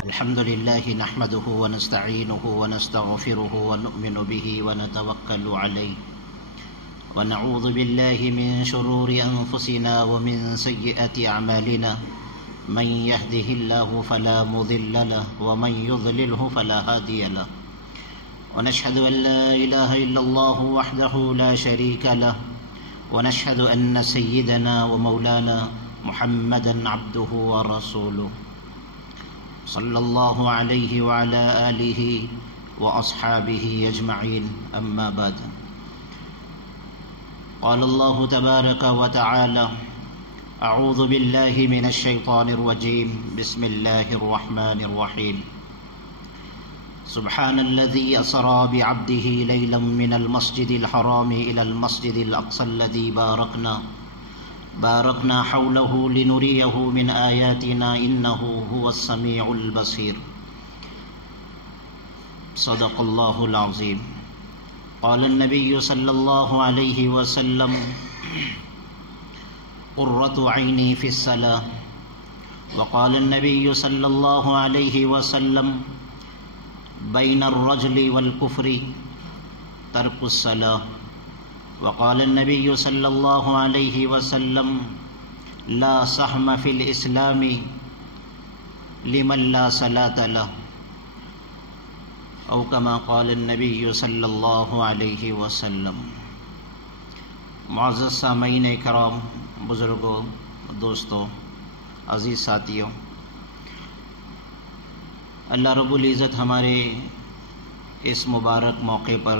الحمد لله نحمده ونستعينه ونستغفره ونؤمن به ونتوكل عليه ونعوذ بالله من شرور أنفسنا ومن سيئات أعمالنا من يهده الله فلا مضل له ومن يضلله فلا هادي له ونشهد أن لا إله إلا الله وحده لا شريك له ونشهد أن سيدنا ومولانا محمدا عبده ورسوله صلى الله عليه وعلى آله وأصحابه أجمعين أما بعد قال الله تبارك وتعالى أعوذ بالله من الشيطان الرجيم بسم الله الرحمن الرحيم سبحان الذي أسرى بعبده ليلا من المسجد الحرام إلى المسجد الأقصى الذي باركنا حوله لنريه من آياتنا إنه هو السميع البصير صدق الله العظيم قال النبي صلى الله عليه وسلم قرة عيني في الصلاة وقال النبي صلى الله عليه وسلم بين الرجل والكفر ترك الصلاة وقال النبي صلى الله عليه وسلم لا سهم في الإسلام لمن لا صلاة له أو كما قال النبي صلی اللہ علیہ وسلم۔ معزز سامعین کرام، بزرگوں، دوستوں، عزیز ساتھیوں، اللہ رب العزت ہمارے اس مبارک موقع پر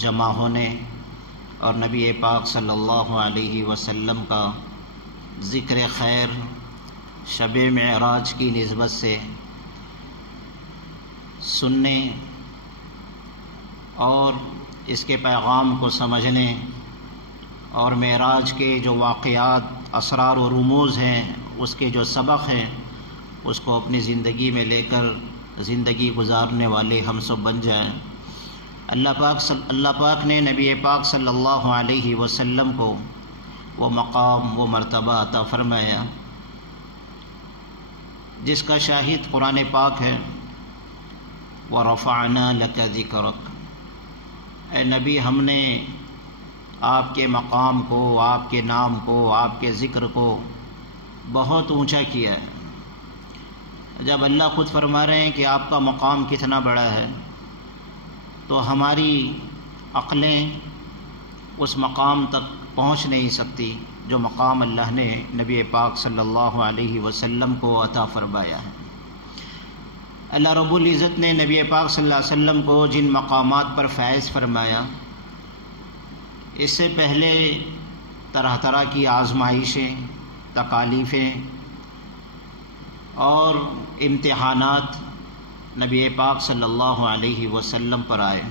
جمع ہونے اور نبی پاک صلی اللہ علیہ وسلم کا ذکر خیر شب معراج کی نسبت سے سننے اور اس کے پیغام کو سمجھنے اور معراج کے جو واقعات، اسرار و رموز ہیں، اس کے جو سبق ہیں، اس کو اپنی زندگی میں لے کر زندگی گزارنے والے ہم سب بن جائیں۔ اللہ پاک نے نبی پاک صلی اللہ علیہ وسلم کو وہ مقام، وہ مرتبہ عطا فرمایا جس کا شاہد قرآن پاک ہے۔ وَرَفَعْنَا لَكَ ذِكْرَكَ، اے نبی، ہم نے آپ کے مقام کو، آپ کے نام کو، آپ کے ذکر کو بہت اونچا کیا ہے۔ جب اللہ خود فرما رہے ہیں کہ آپ کا مقام کتنا بڑا ہے، تو ہماری عقلیں اس مقام تک پہنچ نہیں سکتی جو مقام اللہ نے نبی پاک صلی اللہ علیہ وسلم کو عطا فرمایا ہے۔ اللہ رب العزت نے نبی پاک صلی اللہ علیہ وسلم کو جن مقامات پر فیض فرمایا، اس سے پہلے طرح طرح کی آزمائشیں، تکالیفیں اور امتحانات نبی پاک صلی اللہ علیہ وسلم پر آئے،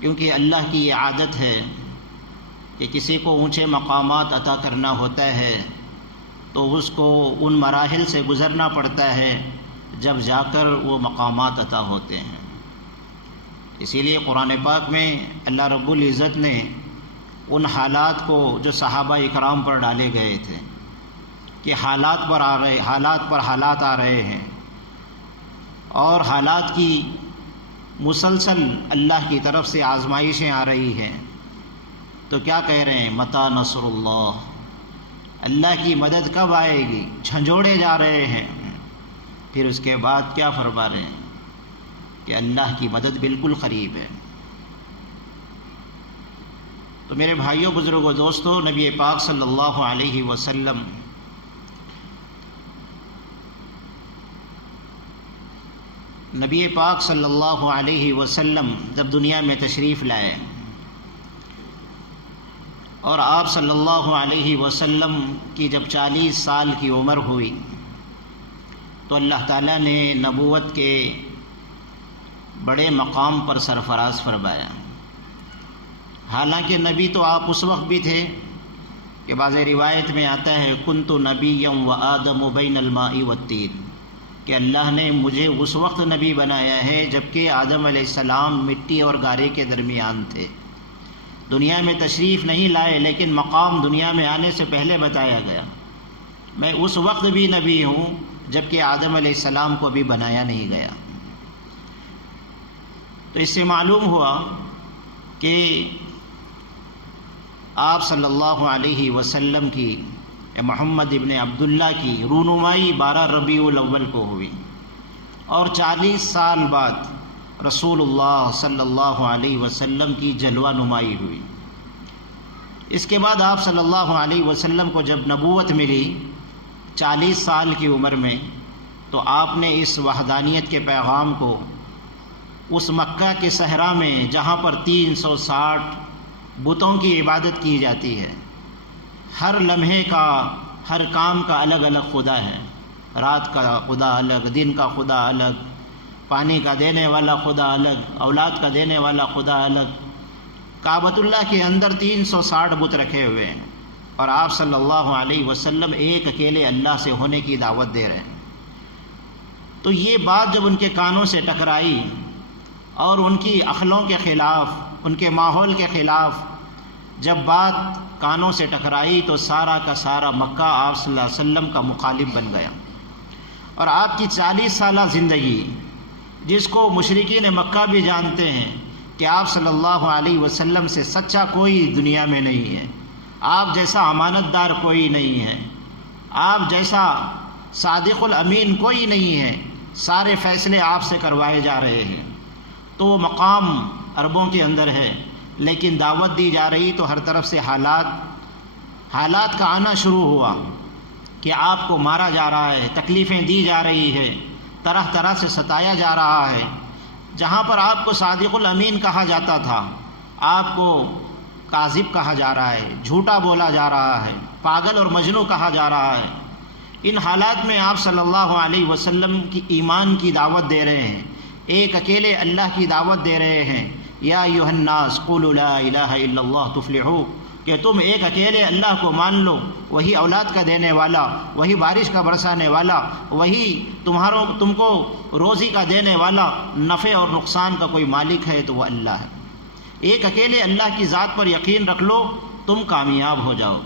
کیونکہ اللہ کی یہ عادت ہے کہ کسی کو اونچے مقامات عطا کرنا ہوتا ہے تو اس کو ان مراحل سے گزرنا پڑتا ہے جب جا کر وہ مقامات عطا ہوتے ہیں۔ اسی لیے قرآن پاک میں اللہ رب العزت نے ان حالات کو جو صحابہ اکرام پر ڈالے گئے تھے کہ حالات پر حالات آ رہے ہیں اور حالات کی مسلسل اللہ کی طرف سے آزمائشیں آ رہی ہیں، تو کیا کہہ رہے ہیں؟ متی نصر اللہ، اللہ کی مدد کب آئے گی؟ جھنجھوڑے جا رہے ہیں۔ پھر اس کے بعد کیا فرما رہے ہیں کہ اللہ کی مدد بالکل قریب ہے۔ تو میرے بھائیوں، بزرگوں، دوستوں، نبی پاک صلی اللہ علیہ وسلم صلی اللہ علیہ وسلم جب دنیا میں تشریف لائے اور آپ صلی اللہ علیہ وسلم کی جب 40 سال کی عمر ہوئی تو اللہ تعالیٰ نے نبوت کے بڑے مقام پر سرفراز فرمایا۔ حالانکہ نبی تو آپ اس وقت بھی تھے کہ بعض روایت میں آتا ہے کنت نبیا وآدم بین الماء والطین، کہ اللہ نے مجھے اس وقت نبی بنایا ہے جبکہ آدم علیہ السلام مٹی اور گارے کے درمیان تھے، دنیا میں تشریف نہیں لائے، لیکن مقام دنیا میں آنے سے پہلے بتایا گیا۔ میں اس وقت بھی نبی ہوں جبکہ آدم علیہ السلام کو بھی بنایا نہیں گیا۔ تو اس سے معلوم ہوا کہ آپ صلی اللہ علیہ وسلم کی محمد ابن عبداللہ کی رونمائی 12 ربیع الاول کو ہوئی، اور 40 سال بعد رسول اللہ صلی اللہ علیہ وسلم کی جلوہ نمائی ہوئی۔ اس کے بعد آپ صلی اللہ علیہ وسلم کو جب نبوت ملی 40 سال کی عمر میں، تو آپ نے اس وحدانیت کے پیغام کو اس مکہ کے صحرا میں جہاں پر 360 بتوں کی عبادت کی جاتی ہے، ہر لمحے کا ہر کام کا الگ الگ خدا ہے، رات کا خدا الگ، دن کا خدا الگ، پانی کا دینے والا خدا الگ، اولاد کا دینے والا خدا الگ۔ کعبۃ اللہ کے اندر 360 بت رکھے ہوئے ہیں، اور آپ صلی اللہ علیہ وسلم ایک اکیلے اللہ سے ہونے کی دعوت دے رہے ہیں۔ تو یہ بات جب ان کے کانوں سے ٹکرائی اور ان کی عقلوں کے خلاف، ان کے ماحول کے خلاف جب بات کانوں سے ٹکرائی، تو سارا کا سارا مکہ آپ صلی اللہ علیہ وسلم کا مخالف بن گیا، اور آپ کی 40 سالہ زندگی، جس کو مشرکین مکہ بھی جانتے ہیں کہ آپ صلی اللہ علیہ وسلم سے سچا کوئی دنیا میں نہیں ہے، آپ جیسا امانت دار کوئی نہیں ہے، آپ جیسا صادق الامین کوئی نہیں ہے، سارے فیصلے آپ سے کروائے جا رہے ہیں، تو وہ مقام عربوں کے اندر ہے، لیکن دعوت دی جا رہی تو ہر طرف سے حالات کا آنا شروع ہوا کہ آپ کو مارا جا رہا ہے، تکلیفیں دی جا رہی ہے، طرح طرح سے ستایا جا رہا ہے۔ جہاں پر آپ کو صادق الامین کہا جاتا تھا، آپ کو کاذب کہا جا رہا ہے، جھوٹا بولا جا رہا ہے، پاگل اور مجنوں کہا جا رہا ہے۔ ان حالات میں آپ صلی اللہ علیہ وسلم کی ایمان کی دعوت دے رہے ہیں، ایک اکیلے اللہ کی دعوت دے رہے ہیں، یا ایھا الناس قولوا لا الہ الا اللہ تفلحوا، کہ تم ایک اکیلے اللہ کو مان لو، وہی اولاد کا دینے والا، وہی بارش کا برسانے والا، وہی تم کو روزی کا دینے والا، نفع اور نقصان کا کوئی مالک ہے تو وہ اللہ ہے۔ ایک اکیلے اللہ کی ذات پر یقین رکھ لو، تم کامیاب ہو جاؤ۔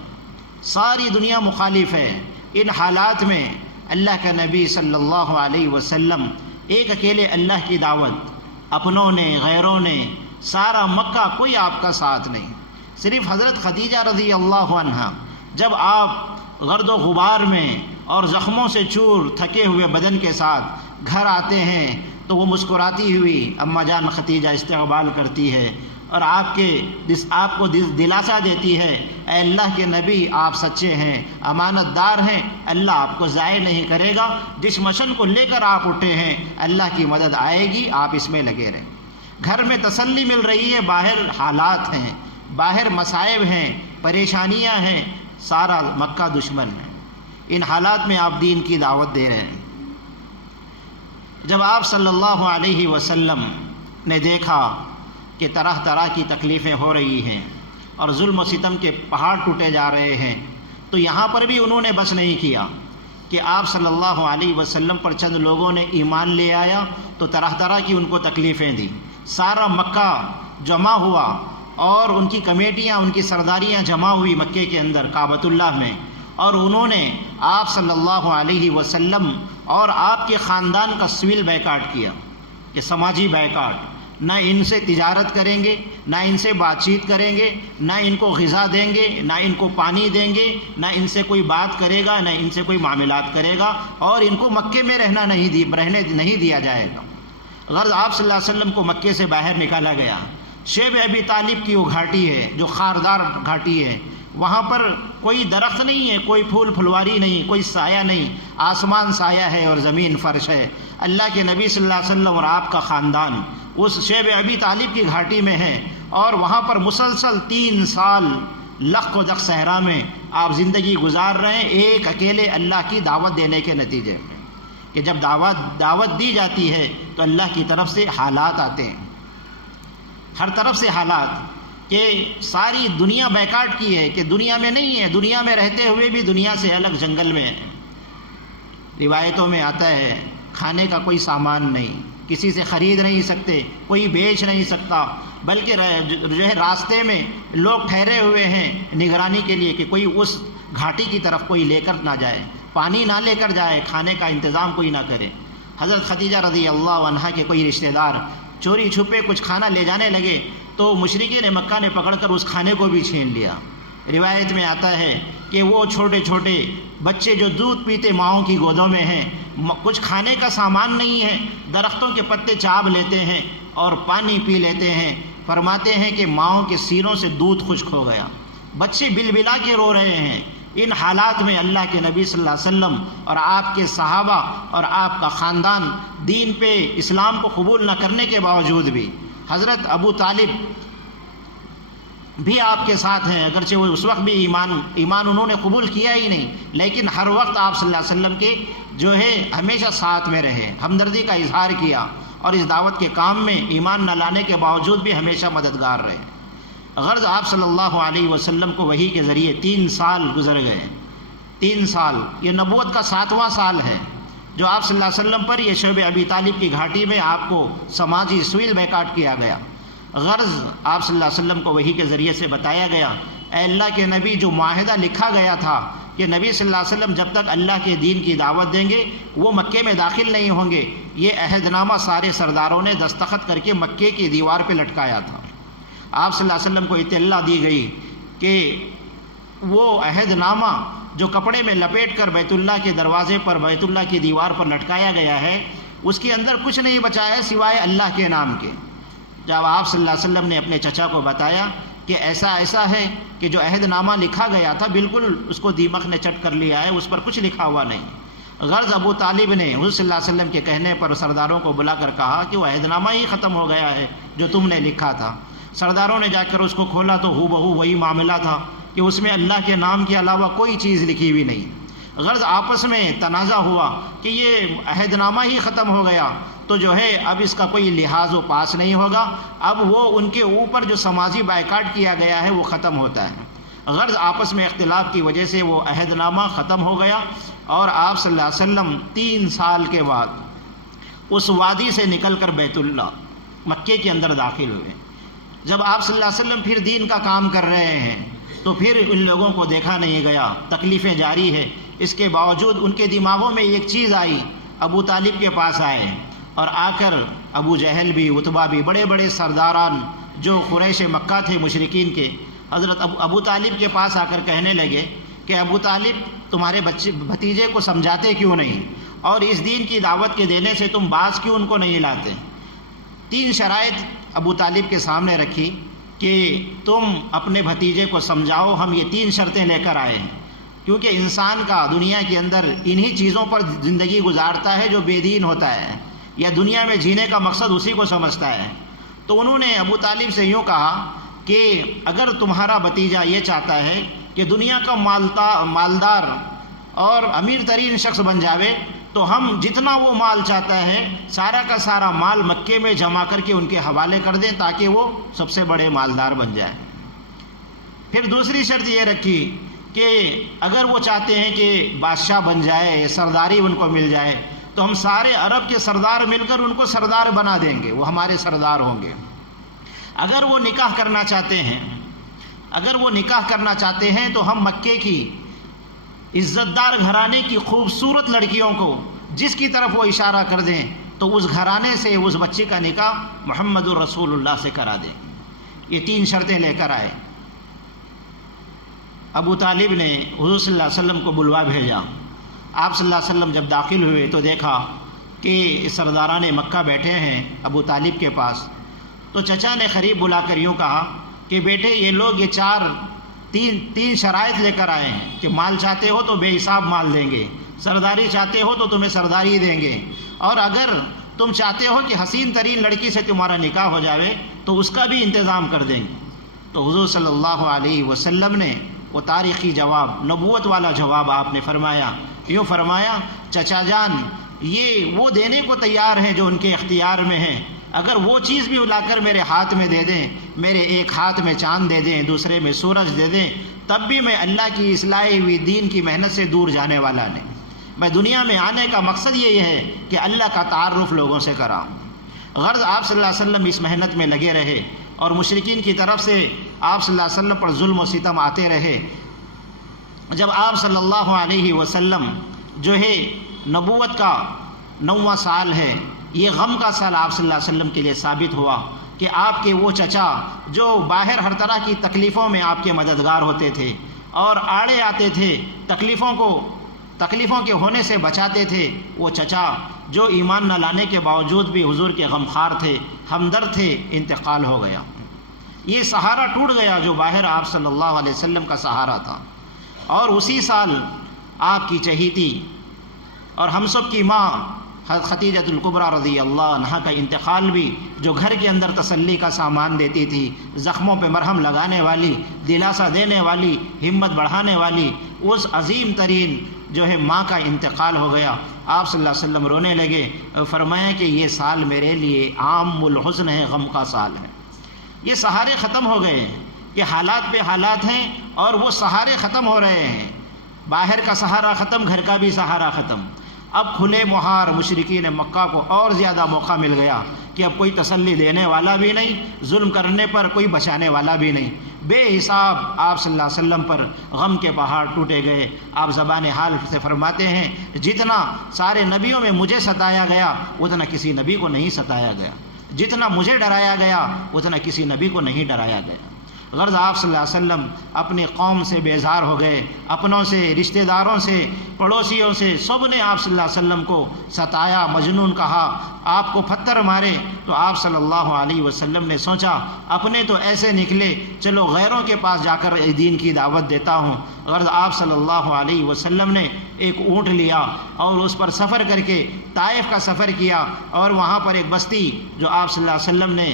ساری دنیا مخالف ہے۔ ان حالات میں اللہ کا نبی صلی اللہ علیہ وسلم ایک اکیلے اللہ کی دعوت، اپنوں نے، غیروں نے، سارا مکہ، کوئی آپ کا ساتھ نہیں۔ صرف حضرت خدیجہ رضی اللہ عنہا جب آپ غرد و غبار میں اور زخموں سے چور تھکے ہوئے بدن کے ساتھ گھر آتے ہیں، تو وہ مسکراتی ہوئی اماں جان خدیجہ استقبال کرتی ہے اور آپ کو دلاسا دیتی ہے، اے اللہ کے نبی آپ سچے ہیں، امانت دار ہیں، اللہ آپ کو ضائع نہیں کرے گا، جس مشن کو لے کر آپ اٹھے ہیں اللہ کی مدد آئے گی، آپ اس میں لگے رہیں۔ گھر میں تسلی مل رہی ہے، باہر حالات ہیں، باہر مصائب ہیں، پریشانیاں ہیں، سارا مکہ دشمن ہے۔ ان حالات میں آپ دین کی دعوت دے رہے ہیں۔ جب آپ صلی اللہ علیہ وسلم نے دیکھا کہ طرح طرح کی تکلیفیں ہو رہی ہیں اور ظلم و ستم کے پہاڑ ٹوٹے جا رہے ہیں، تو یہاں پر بھی انہوں نے بس نہیں کیا کہ آپ صلی اللہ علیہ وسلم پر چند لوگوں نے ایمان لے آیا تو طرح طرح کی ان کو تکلیفیں دی۔ سارا مکہ جمع ہوا اور ان کی کمیٹیاں، ان کی سرداریاں جمع ہوئی مکے کے اندر کعبۃ اللہ میں، اور انہوں نے آپ صلی اللہ علیہ وسلم اور آپ کے خاندان کا سول بائیکاٹ کیا، کہ سماجی بائیکاٹ، نہ ان سے تجارت کریں گے، نہ ان سے بات چیت کریں گے، نہ ان کو غذا دیں گے، نہ ان کو پانی دیں گے، نہ ان سے کوئی بات کرے گا، نہ ان سے کوئی معاملات کرے گا، اور ان کو مکے میں رہنے نہیں دیا جائے گا۔ غرض آپ صلی اللہ علیہ وسلم کو مکے سے باہر نکالا گیا۔ شیب ابی طالب کی وہ گھاٹی ہے جو خاردار گھاٹی ہے، وہاں پر کوئی درخت نہیں ہے، کوئی پھول پھلواری نہیں، کوئی سایہ نہیں، آسمان سایہ ہے اور زمین فرش ہے۔ اللہ کے نبی صلی اللہ علیہ وسلم اور آپ کا خاندان اس شیب ابی طالب کی گھاٹی میں ہے، اور وہاں پر مسلسل 3 سال لخ و دخ صحرا میں آپ زندگی گزار رہے ہیں، ایک اکیلے اللہ کی دعوت دینے کے نتیجے میں، کہ جب دعوت دی جاتی ہے تو اللہ کی طرف سے حالات آتے ہیں، ہر طرف سے حالات، کہ ساری دنیا بیکاٹ کی ہے، کہ دنیا میں نہیں ہے، دنیا میں رہتے ہوئے بھی دنیا سے الگ جنگل میں ہے۔ روایتوں میں آتا ہے کھانے کا کوئی سامان نہیں، کسی سے خرید نہیں سکتے، کوئی بیچ نہیں سکتا، بلکہ جو ہے راستے میں لوگ ٹھہرے ہوئے ہیں نگرانی کے لیے کہ کوئی اس گھاٹی کی طرف کوئی لے کر نہ جائے۔ پانی نہ لے کر جائے، کھانے کا انتظام کوئی نہ کرے۔ حضرت خدیجہ رضی اللہ عنہا کے کوئی رشتہ دار چوری چھپے کچھ کھانا لے جانے لگے تو مشرکین مکہ نے پکڑ کر اس کھانے کو بھی چھین لیا۔ روایت میں آتا ہے کہ وہ چھوٹے چھوٹے بچے جو دودھ پیتے ماؤں کی گودوں میں ہیں، کچھ کھانے کا سامان نہیں ہے، درختوں کے پتے چاب لیتے ہیں اور پانی پی لیتے ہیں۔ فرماتے ہیں کہ ماؤں کے سینوں سے دودھ خشک ہو گیا، بچے بل بلا کے رو رہے ہیں۔ ان حالات میں اللہ کے نبی صلی اللہ علیہ وسلم اور آپ کے صحابہ اور آپ کا خاندان دین پہ اسلام کو قبول نہ کرنے کے باوجود بھی حضرت ابو طالب بھی آپ کے ساتھ ہیں، اگرچہ وہ اس وقت بھی ایمان انہوں نے قبول کیا ہی نہیں، لیکن ہر وقت آپ صلی اللہ علیہ وسلم کے جو ہے ہمیشہ ساتھ میں رہے، ہمدردی کا اظہار کیا اور اس دعوت کے کام میں ایمان نہ لانے کے باوجود بھی ہمیشہ مددگار رہے۔ غرض آپ صلی اللہ علیہ وسلم کو وحی کے ذریعے 3 سال گزر گئے، 3 سال، یہ نبوت کا 7واں سال ہے جو آپ صلی اللہ علیہ وسلم پر یہ شعب ابی طالب کی گھاٹی میں آپ کو سماجی سویل بیکاٹ کیا گیا۔ غرض آپ صلی اللہ علیہ وسلم کو وحی کے ذریعے سے بتایا گیا، اے اللہ کے نبی، جو معاہدہ لکھا گیا تھا کہ نبی صلی اللہ علیہ وسلم جب تک اللہ کے دین کی دعوت دیں گے وہ مکے میں داخل نہیں ہوں گے، یہ عہد نامہ سارے سرداروں نے دستخط کر کے مکے کی دیوار پہ لٹکایا تھا۔ آپ صلی اللہ علیہ وسلم کو اطلاع دی گئی کہ وہ عہد نامہ جو کپڑے میں لپیٹ کر بیت اللہ کے دروازے پر، بیت اللہ کی دیوار پر لٹکایا گیا ہے، اس کے اندر کچھ نہیں بچا ہے سوائے اللہ کے نام کے۔ جب آپ صلی اللہ علیہ وسلم نے اپنے چچا کو بتایا کہ ایسا ہے کہ جو عہد نامہ لکھا گیا تھا بالکل اس کو دیمک نے چٹ کر لیا ہے، اس پر کچھ لکھا ہوا نہیں۔ غرض ابو طالب نے حضور صلی اللہ علیہ وسلم کے کہنے پر سرداروں کو بلا کر کہا کہ وہ عہد نامہ ہی ختم ہو گیا ہے جو تم نے لکھا تھا۔ سرداروں نے جا کر اس کو کھولا تو ہو بہو وہی معاملہ تھا کہ اس میں اللہ کے نام کے علاوہ کوئی چیز لکھی ہوئی نہیں۔ غرض آپس میں تنازع ہوا کہ یہ عہد نامہ ہی ختم ہو گیا تو جو ہے اب اس کا کوئی لحاظ و پاس نہیں ہوگا، اب وہ ان کے اوپر جو سماجی بائیکاٹ کیا گیا ہے وہ ختم ہوتا ہے۔ غرض آپس میں اختلاف کی وجہ سے وہ عہد نامہ ختم ہو گیا اور آپ صلی اللہ علیہ وسلم 3 سال کے بعد اس وادی سے نکل کر بیت اللہ مکے کے اندر داخل ہوئے۔ جب آپ صلی اللہ علیہ وسلم پھر دین کا کام کر رہے ہیں تو پھر ان لوگوں کو دیکھا نہیں گیا، تکلیفیں جاری ہے، اس کے باوجود ان کے دماغوں میں ایک چیز آئی، ابو طالب کے پاس آئے اور آ کر ابو جہل بھی، عتبہ بھی، بڑے بڑے سرداران جو قریش مکہ تھے مشرکین کے، حضرت ابو طالب کے پاس آ کر کہنے لگے کہ ابو طالب تمہارے بھتیجے کو سمجھاتے کیوں نہیں اور اس دین کی دعوت کے دینے سے تم باز کیوں ان کو نہیں لاتے؟ 3 شرائط ابو طالب کے سامنے رکھی کہ تم اپنے بھتیجے کو سمجھاؤ، ہم یہ 3 شرطیں لے کر آئے ہیں، کیونکہ انسان کا دنیا کے اندر انہی چیزوں پر زندگی گزارتا ہے جو بے دین ہوتا ہے یا دنیا میں جینے کا مقصد اسی کو سمجھتا ہے۔ تو انہوں نے ابو طالب سے یوں کہا کہ اگر تمہارا بھتیجا یہ چاہتا ہے کہ دنیا کا مالدار اور امیر ترین شخص بن جاوے تو ہم جتنا وہ مال چاہتا ہے سارا کا سارا مال مکے میں جمع کر کے ان کے حوالے کر دیں تاکہ وہ سب سے بڑے مالدار بن جائے۔ پھر دوسری شرط یہ رکھی کہ اگر وہ چاہتے ہیں کہ بادشاہ بن جائے، سرداری ان کو مل جائے، تو ہم سارے عرب کے سردار مل کر ان کو سردار بنا دیں گے، وہ ہمارے سردار ہوں گے۔ اگر وہ نکاح کرنا چاہتے ہیں تو ہم مکے کی عزت دار گھرانے کی خوبصورت لڑکیوں کو جس کی طرف وہ اشارہ کر دیں تو اس گھرانے سے اس بچے کا نکاح محمد الرسول اللہ سے کرا دیں۔ یہ 3 شرطیں لے کر آئے۔ ابو طالب نے حضور صلی اللہ علیہ وسلم کو بلوا بھیجا۔ آپ صلی اللہ علیہ وسلم جب داخل ہوئے تو دیکھا کہ سرداران مکہ بیٹھے ہیں ابو طالب کے پاس، تو چچا نے قریب بلا کر یوں کہا کہ بیٹے یہ لوگ یہ 3 شرائط لے کر آئے ہیں کہ مال چاہتے ہو تو بے حساب مال دیں گے، سرداری چاہتے ہو تو تمہیں سرداری دیں گے، اور اگر تم چاہتے ہو کہ حسین ترین لڑکی سے تمہارا نکاح ہو جاوے تو اس کا بھی انتظام کر دیں گے۔ تو حضور صلی اللہ علیہ وسلم نے وہ تاریخی جواب، نبوت والا جواب آپ نے فرمایا، یوں فرمایا چچا جان یہ وہ دینے کو تیار ہیں جو ان کے اختیار میں ہیں، اگر وہ چیز بھی لا کر میرے ہاتھ میں دے دیں، میرے ایک ہاتھ میں چاند دے دیں، دوسرے میں سورج دے دیں، تب بھی میں اللہ کی اصلاحی ہوئی دین کی محنت سے دور جانے والا نہیں۔ میں دنیا میں آنے کا مقصد یہی ہے کہ اللہ کا تعارف لوگوں سے کراؤں۔ غرض آپ صلی اللہ علیہ وسلم اس محنت میں لگے رہے اور مشرکین کی طرف سے آپ صلی اللہ علیہ وسلم پر ظلم و ستم آتے رہے۔ جب آپ صلی اللہ علیہ وسلم جو ہے نبوت کا 9واں سال ہے، یہ غم کا سال آپ صلی اللہ علیہ وسلم کے لیے ثابت ہوا کہ آپ کے وہ چچا جو باہر ہر طرح کی تکلیفوں میں آپ کے مددگار ہوتے تھے اور آڑے آتے تھے، تکلیفوں کے ہونے سے بچاتے تھے، وہ چچا جو ایمان نہ لانے کے باوجود بھی حضور کے غمخوار تھے، ہمدرد تھے، انتقال ہو گیا۔ یہ سہارا ٹوٹ گیا جو باہر آپ صلی اللہ علیہ وسلم کا سہارا تھا۔ اور اسی سال آپ کی چہیتی اور ہم سب کی ماں خدیجۃ الکبریٰ رضی اللہ عنہا کا انتقال بھی، جو گھر کے اندر تسلی کا سامان دیتی تھی، زخموں پہ مرہم لگانے والی، دلاسا دینے والی، ہمت بڑھانے والی، اس عظیم ترین جو ہے ماں کا انتقال ہو گیا۔ آپ صلی اللہ علیہ وسلم رونے لگے، فرمایا کہ یہ سال میرے لیے عام الحزن ہے، غم کا سال ہے۔ یہ سہارے ختم ہو گئے ہیں، کہ حالات پہ حالات ہیں اور وہ سہارے ختم ہو رہے ہیں۔ باہر کا سہارا ختم، گھر کا بھی سہارا ختم۔ اب کھلے مہار مشرکین مکہ کو اور زیادہ موقع مل گیا کہ اب کوئی تسلی دینے والا بھی نہیں، ظلم کرنے پر کوئی بچانے والا بھی نہیں۔ بے حساب آپ صلی اللہ علیہ وسلم پر غم کے پہاڑ ٹوٹے گئے۔ آپ زبان حال سے فرماتے ہیں جتنا سارے نبیوں میں مجھے ستایا گیا اتنا کسی نبی کو نہیں ستایا گیا، جتنا مجھے ڈرایا گیا اتنا کسی نبی کو نہیں ڈرایا گیا۔ غرض آپ صلی اللہ علیہ وسلم اپنی قوم سے بیزار ہو گئے، اپنوں سے، رشتہ داروں سے، پڑوسیوں سے، سب نے آپ صلی اللہ علیہ وسلم کو ستایا، مجنون کہا، آپ کو پتھر مارے۔ تو آپ صلی اللہ علیہ وسلم نے سوچا اپنے تو ایسے نکلے، چلو غیروں کے پاس جا کر دین کی دعوت دیتا ہوں۔ غرض آپ صلی اللہ علیہ وسلم نے ایک اونٹ لیا اور اس پر سفر کر کے طائف کا سفر کیا، اور وہاں پر ایک بستی جو آپ صلی اللہ علیہ وسلم نے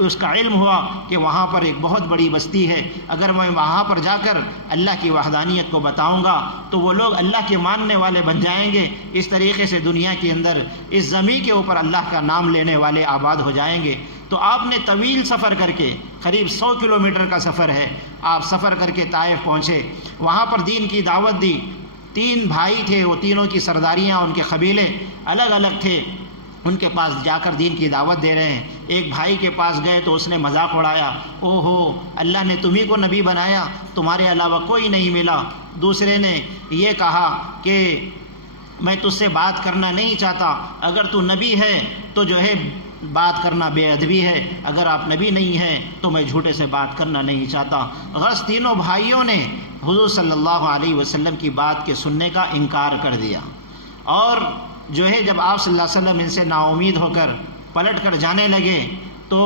اس کا علم ہوا کہ وہاں پر ایک بہت بڑی بستی ہے، اگر میں وہاں پر جا کر اللہ کی وحدانیت کو بتاؤں گا تو وہ لوگ اللہ کے ماننے والے بن جائیں گے، اس طریقے سے دنیا کے اندر اس زمین کے اوپر اللہ کا نام لینے والے آباد ہو جائیں گے۔ تو آپ نے طویل سفر کر کے، قریب 100 کلومیٹر کا سفر ہے، آپ سفر کر کے طائف پہنچے، وہاں پر دین کی دعوت دی۔ 3 بھائی تھے، وہ تینوں کی سرداریاں، ان کے قبیلے الگ الگ تھے، ان کے پاس جا کر دین کی دعوت دے رہے ہیں۔ ایک بھائی کے پاس گئے تو اس نے مذاق اڑایا، او ہو اللہ نے تمہیں کو نبی بنایا، تمہارے علاوہ کوئی نہیں ملا۔ دوسرے نے یہ کہا کہ میں تجھ سے بات کرنا نہیں چاہتا، اگر تو نبی ہے تو جو ہے بات کرنا بے ادبی ہے، اگر آپ نبی نہیں ہیں تو میں جھوٹے سے بات کرنا نہیں چاہتا۔ غرض تینوں بھائیوں نے حضور صلی اللہ علیہ وسلم کی بات کے سننے کا انکار کر دیا، اور جو ہے جب آپ صلی اللہ علیہ وسلم ان سے نا امید ہو کر پلٹ کر جانے لگے تو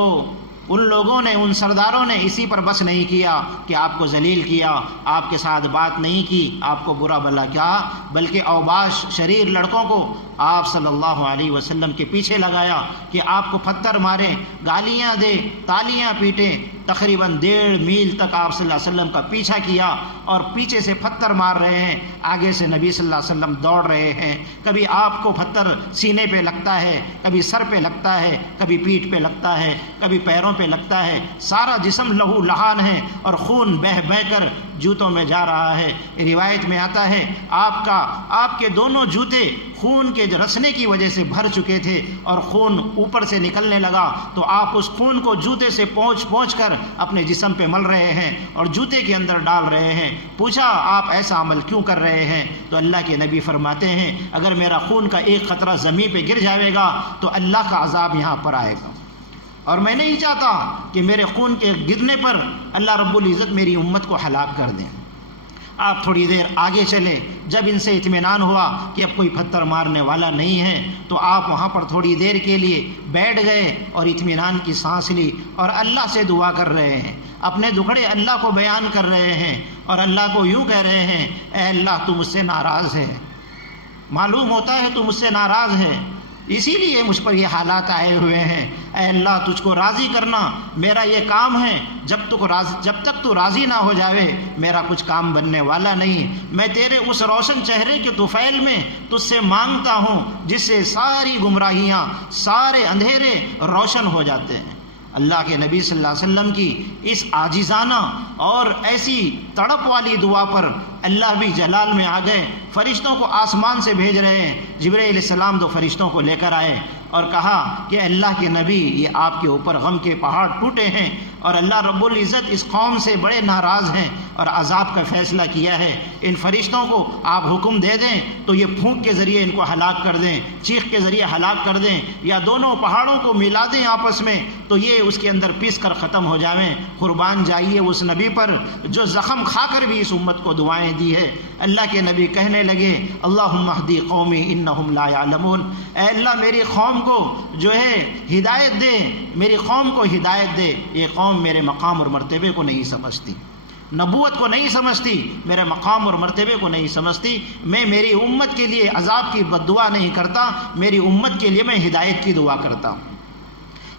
ان لوگوں نے، ان سرداروں نے اسی پر بس نہیں کیا کہ آپ کو ذلیل کیا، آپ کے ساتھ بات نہیں کی، آپ کو برا بھلا کیا، بلکہ اوباش شریر لڑکوں کو آپ صلی اللہ علیہ وسلم کے پیچھے لگایا کہ آپ کو پتھر ماریں، گالیاں دے، تالیاں پیٹیں۔ تقریباً 1.5 میل تک آپ صلی اللہ علیہ وسلم کا پیچھا کیا اور پیچھے سے پتھر مار رہے ہیں، آگے سے نبی صلی اللہ علیہ وسلم دوڑ رہے ہیں۔ کبھی آپ کو پتھر سینے پہ لگتا ہے، کبھی سر پہ لگتا ہے، کبھی پیٹھ پہ لگتا ہے، کبھی پیروں پہ لگتا ہے، سارا جسم لہو لہان ہے اور خون بہہ بہہ کر جوتوں میں جا رہا ہے۔ روایت میں آتا ہے آپ کے دونوں جوتے خون کے رسنے کی وجہ سے بھر چکے تھے اور خون اوپر سے نکلنے لگا، تو آپ اس خون کو جوتے سے پہنچ کر اپنے جسم پہ مل رہے ہیں اور جوتے کے اندر ڈال رہے ہیں۔ پوچھا آپ ایسا عمل کیوں کر رہے ہیں؟ تو اللہ کے نبی فرماتے ہیں اگر میرا خون کا ایک قطرہ زمین پہ گر جائے گا تو اللہ کا عذاب یہاں پر آئے گا، اور میں نہیں چاہتا کہ میرے خون کے گرنے پر اللہ رب العزت میری امت کو ہلاک کر دیں۔ آپ تھوڑی دیر آگے چلے، جب ان سے اطمینان ہوا کہ اب کوئی پتھر مارنے والا نہیں ہے تو آپ وہاں پر تھوڑی دیر کے لیے بیٹھ گئے اور اطمینان کی سانس لی اور اللہ سے دعا کر رہے ہیں، اپنے دکھڑے اللہ کو بیان کر رہے ہیں اور اللہ کو یوں کہہ رہے ہیں اے اللہ تو مجھ سے ناراض ہے، معلوم ہوتا ہے تو مجھ سے ناراض ہے، اسی لیے مجھ پر یہ حالات آئے ہوئے ہیں۔ اے اللہ تجھ کو راضی کرنا میرا یہ کام ہے، جب تک تو راضی نہ ہو جاوے میرا کچھ کام بننے والا نہیں۔ میں تیرے اس روشن چہرے کے طفیل میں تجھ سے مانگتا ہوں جس سے ساری گمراہیاں، سارے اندھیرے روشن ہو جاتے ہیں۔ اللہ کے نبی صلی اللہ علیہ وسلم کی اس عاجزانہ اور ایسی تڑپ والی دعا پر اللہ بھی جلال میں آ گئے، فرشتوں کو آسمان سے بھیج رہے ہیں۔ جبرائیل علیہ السلام دو فرشتوں کو لے کر آئے اور کہا کہ اللہ کے نبی یہ آپ کے اوپر غم کے پہاڑ ٹوٹے ہیں اور اللہ رب العزت اس قوم سے بڑے ناراض ہیں، اور عذاب کا فیصلہ کیا ہے، ان فرشتوں کو آپ حکم دے دیں تو یہ پھونک کے ذریعے ان کو ہلاک کر دیں، چیخ کے ذریعے ہلاک کر دیں، یا دونوں پہاڑوں کو ملا دیں آپس میں تو یہ اس کے اندر پس کر ختم ہو جاویں۔ قربان جائیے اس نبی پر جو زخم کھا کر بھی اس امت کو دعائیں دی ہے۔ اللہ کے نبی کہنے لگے اللہم اہدی قومی انہم لا یعلمون، اے اللہ میری قوم کو جو ہے ہدایت دے، میری قوم کو ہدایت دے، یہ قوم میرے مقام اور مرتبے کو نہیں سمجھتی، نبوت کو نہیں سمجھتی، میرے مقام اور مرتبے کو نہیں سمجھتی، میں میری امت کے لیے عذاب کی بد دعا نہیں کرتا، میری امت کے لیے میں ہدایت کی دعا کرتا ہوں۔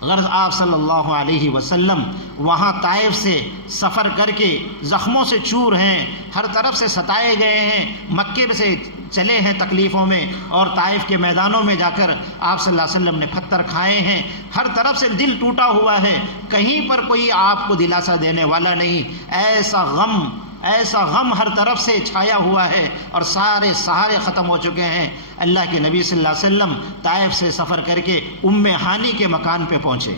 غرض آپ صلی اللہ علیہ وسلم وہاں طائف سے سفر کر کے زخموں سے چور ہیں، ہر طرف سے ستائے گئے ہیں، مکے سے چلے ہیں تکلیفوں میں، اور طائف کے میدانوں میں جا کر آپ صلی اللہ علیہ وسلم نے پتھر کھائے ہیں، ہر طرف سے دل ٹوٹا ہوا ہے، کہیں پر کوئی آپ کو دلاسا دینے والا نہیں، ایسا غم ہر طرف سے چھایا ہوا ہے، اور سارے سہارے ختم ہو چکے ہیں۔ اللہ کے نبی صلی اللہ علیہ وسلم طائف سے سفر کر کے ام ہانی کے مکان پہ پہنچے،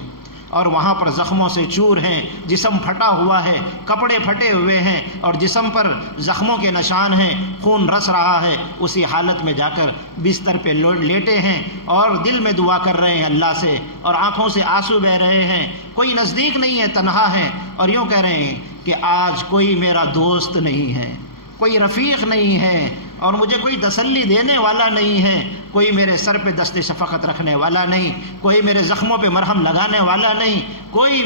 اور وہاں پر زخموں سے چور ہیں، جسم پھٹا ہوا ہے، کپڑے پھٹے ہوئے ہیں، اور جسم پر زخموں کے نشان ہیں، خون رس رہا ہے، اسی حالت میں جا کر بستر پہ لیٹے ہیں اور دل میں دعا کر رہے ہیں اللہ سے، اور آنکھوں سے آنسو بہ رہے ہیں، کوئی نزدیک نہیں ہے، تنہا ہیں، اور یوں کہہ رہے ہیں کہ آج کوئی میرا دوست نہیں ہے، کوئی رفیق نہیں ہے، اور مجھے کوئی تسلی دینے والا نہیں ہے، کوئی میرے سر پہ دست شفقت رکھنے والا نہیں، کوئی میرے زخموں پہ مرہم لگانے والا نہیں، کوئی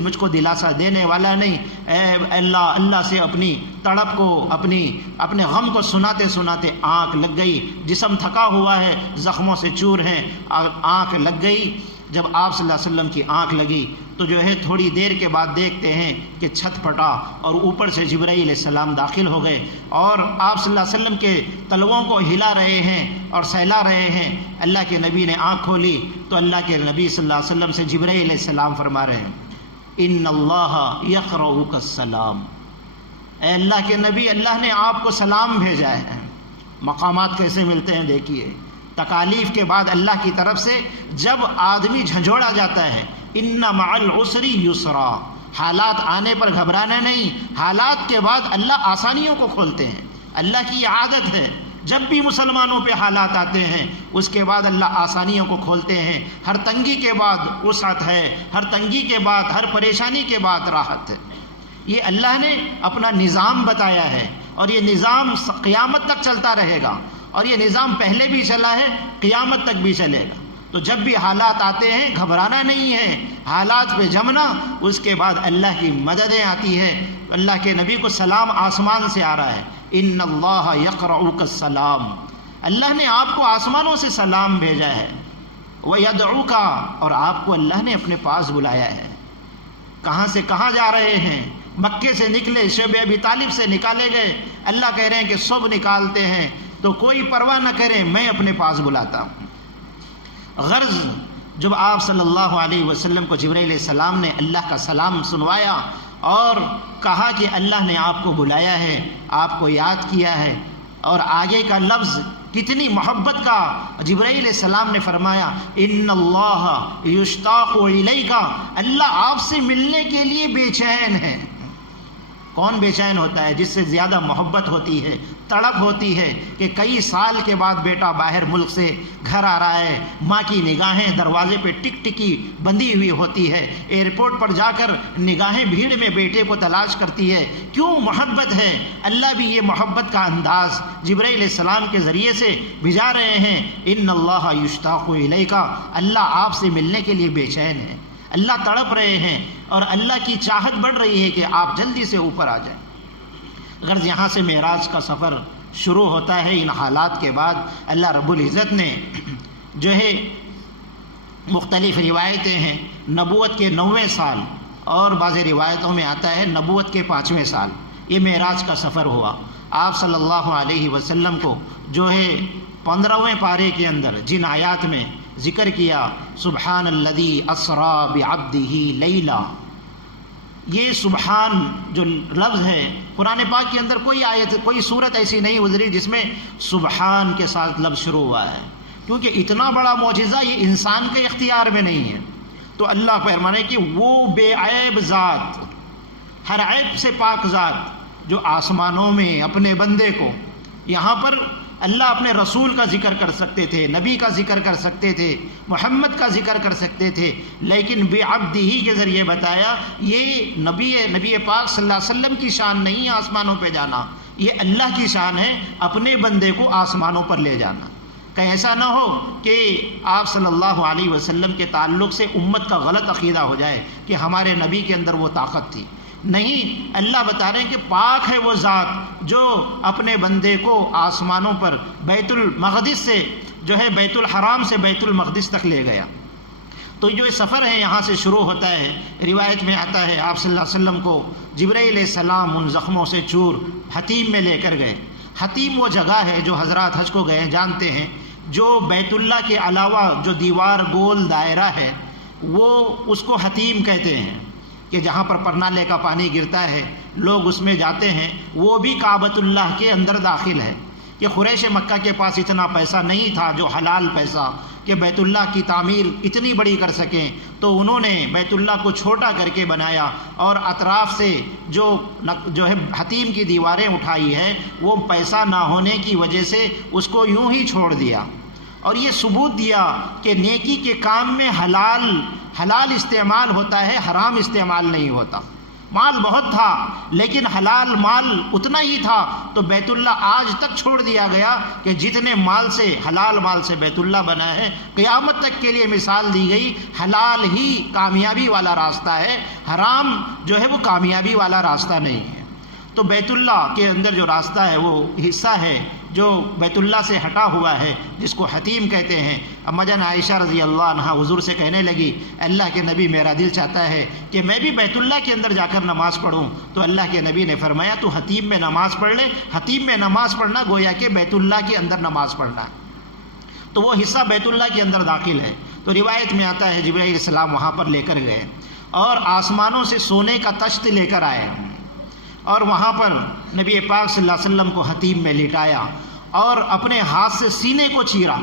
مجھ کو دلاسا دینے والا نہیں۔ اے اللہ سے اپنی تڑپ کو، اپنے غم کو سناتے سناتے آنکھ لگ گئی، جسم تھکا ہوا ہے، زخموں سے چور ہیں، آنکھ لگ گئی۔ جب آپ صلی اللہ علیہ وسلم کی آنکھ لگی تو جو ہے تھوڑی دیر کے بعد دیکھتے ہیں کہ چھت پھٹا اور اوپر سے جبرائیل علیہ السلام داخل ہو گئے، اور آپ صلی اللہ علیہ وسلم کے تلووں کو ہلا رہے ہیں اور سہلا رہے ہیں۔ اللہ کے نبی نے آنکھ کھولی تو اللہ کے نبی صلی اللہ علیہ وسلم سے جبرائیل علیہ السلام فرما رہے ہیں ان اللہ یقرؤک السلام، اے اللہ کے نبی اللہ نے آپ کو سلام بھیجا ہے۔ مقامات کیسے ملتے ہیں دیکھیے، تکالیف کے بعد اللہ کی طرف سے جب آدمی جھنجھوڑا جاتا ہے، ان مع العسر یسرا، حالات آنے پر گھبرانا نہیں، حالات کے بعد اللہ آسانیوں کو کھولتے ہیں۔ اللہ کی یہ عادت ہے، جب بھی مسلمانوں پہ حالات آتے ہیں اس کے بعد اللہ آسانیوں کو کھولتے ہیں۔ ہر تنگی کے بعد وسعت ہے، ہر تنگی کے بعد، ہر پریشانی کے بعد راحت ہے۔ یہ اللہ نے اپنا نظام بتایا ہے، اور یہ نظام قیامت تک چلتا رہے گا، اور یہ نظام پہلے بھی چلا ہے، قیامت تک بھی چلے گا۔ تو جب بھی حالات آتے ہیں گھبرانا نہیں ہے، حالات پہ جمنا، اس کے بعد اللہ کی مددیں آتی ہے۔ اللہ کے نبی کو سلام آسمان سے آ رہا ہے، ان اللہ یقرؤک السلام، اللہ نے آپ کو آسمانوں سے سلام بھیجا ہے، ویدعوک، اور آپ کو اللہ نے اپنے پاس بلایا ہے۔ کہاں سے کہاں جا رہے ہیں؟ مکے سے نکلے، شعب ابی طالب سے نکالے گئے، اللہ کہہ رہے ہیں کہ سب نکالتے ہیں تو کوئی پرواہ نہ کریں، میں اپنے پاس بلاتا ہوں۔ غرض جب آپ صلی اللہ علیہ وسلم کو جبرائیل علیہ السلام نے اللہ کا سلام سنوایا اور کہا کہ اللہ نے آپ کو بلایا ہے، آپ کو یاد کیا ہے، اور آگے کا لفظ کتنی محبت کا، جبرائیل علیہ السلام نے فرمایا ان اللہ یشتاق الیک، اللہ آپ سے ملنے کے لیے بے چین ہے۔ کون بے چین ہوتا ہے؟ جس سے زیادہ محبت ہوتی ہے، تڑپ ہوتی ہے کہ کئی سال کے بعد بیٹا باہر ملک سے گھر آ رہا ہے، ماں کی نگاہیں دروازے پہ ٹک ٹکی بندھی ہوئی ہوتی ہے، ایئرپورٹ پر جا کر نگاہیں بھیڑ میں بیٹے کو تلاش کرتی ہے، کیوں محبت ہے۔ اللہ بھی یہ محبت کا انداز جبرائیل علیہ السلام کے ذریعے سے بھجا رہے ہیں، ان اللہ یشتاق الیک، اللہ آپ سے ملنے کے لیے بے چین ہے، اللہ تڑپ رہے ہیں، اور اللہ کی چاہت بڑھ رہی ہے کہ آپ جلدی سے اوپر آ جائیں۔ غرض یہاں سے معراج کا سفر شروع ہوتا ہے۔ ان حالات کے بعد اللہ رب العزت نے جو ہے مختلف روایتیں ہیں، نبوت کے 9ویں سال، اور بعض روایتوں میں آتا ہے نبوت کے 5ویں سال، یہ معراج کا سفر ہوا۔ آپ صلی اللہ علیہ وسلم کو جو ہے 15ویں پارے کے اندر جن آیات میں ذکر کیا سبحان الذی اسری بعبدہ لیلا، یہ سبحان جو لفظ ہے قرآن پاک کے اندر کوئی آیت، کوئی صورت ایسی نہیں گزری جس میں سبحان کے ساتھ لفظ شروع ہوا ہے، کیونکہ اتنا بڑا معجزہ یہ انسان کے اختیار میں نہیں ہے۔ تو اللہ فرمانے کہ وہ بے عیب ذات، ہر عیب سے پاک ذات جو آسمانوں میں اپنے بندے کو، یہاں پر اللہ اپنے رسول کا ذکر کر سکتے تھے، نبی کا ذکر کر سکتے تھے، محمد کا ذکر کر سکتے تھے، لیکن بعبدہ کے ذریعے بتایا یہ نبی پاک صلی اللہ علیہ وسلم کی شان نہیں ہے آسمانوں پہ جانا، یہ اللہ کی شان ہے اپنے بندے کو آسمانوں پر لے جانا۔ کہیں ایسا نہ ہو کہ آپ صلی اللہ علیہ وسلم کے تعلق سے امت کا غلط عقیدہ ہو جائے کہ ہمارے نبی کے اندر وہ طاقت تھی، نہیں، اللہ بتا رہے ہیں کہ پاک ہے وہ ذات جو اپنے بندے کو آسمانوں پر بیت المقدس سے جو ہے بیت الحرام سے بیت المقدس تک لے گیا۔ تو جو سفر ہے یہاں سے شروع ہوتا ہے، روایت میں آتا ہے آپ صلی اللہ علیہ وسلم کو جبرائیل علیہ السلام ان زخموں سے چور حتیم میں لے کر گئے۔ حتیم وہ جگہ ہے جو حضرات حج کو گئے جانتے ہیں، جو بیت اللہ کے علاوہ جو دیوار گول دائرہ ہے وہ اس کو حتیم کہتے ہیں، کہ جہاں پر پرنالے کا پانی گرتا ہے لوگ اس میں جاتے ہیں، وہ بھی کعبۃ اللہ کے اندر داخل ہے۔ کہ قریش مکہ کے پاس اتنا پیسہ نہیں تھا جو حلال پیسہ کہ بیت اللہ کی تعمیر اتنی بڑی کر سکیں، تو انہوں نے بیت اللہ کو چھوٹا کر کے بنایا اور اطراف سے جو ہے حتیم کی دیواریں اٹھائی ہے، وہ پیسہ نہ ہونے کی وجہ سے اس کو یوں ہی چھوڑ دیا، اور یہ ثبوت دیا کہ نیکی کے کام میں حلال استعمال ہوتا ہے، حرام استعمال نہیں ہوتا۔ مال بہت تھا لیکن حلال مال اتنا ہی تھا، تو بیت اللہ آج تک چھوڑ دیا گیا کہ جتنے مال سے، حلال مال سے بیت اللہ بنا ہے، قیامت تک کے لیے مثال دی گئی، حلال ہی کامیابی والا راستہ ہے، حرام جو ہے وہ کامیابی والا راستہ نہیں ہے۔ تو بیت اللہ کے اندر جو راستہ ہے وہ حصہ ہے جو بیت اللہ سے ہٹا ہوا ہے، جس کو حتیم کہتے ہیں۔ اما جان عائشہ رضی اللہ عنہا حضور سے کہنے لگی، اللہ کے نبی میرا دل چاہتا ہے کہ میں بھی بیت اللہ کے اندر جا کر نماز پڑھوں، تو اللہ کے نبی نے فرمایا تو حتیم میں نماز پڑھ لے۔ حتیم میں نماز پڑھنا گویا کہ بیت اللہ کے اندر نماز پڑھنا ہے، تو وہ حصہ بیت اللہ کے اندر داخل ہے۔ تو روایت میں آتا ہے جبرائیل علیہ السلام وہاں پر لے کر گئے اور آسمانوں سے سونے کا تشت لے کر آئے، اور وہاں پر نبی پاک صلی اللہ علیہ وسلم کو حتیم میں لٹایا اور اپنے ہاتھ سے سینے کو چیرا،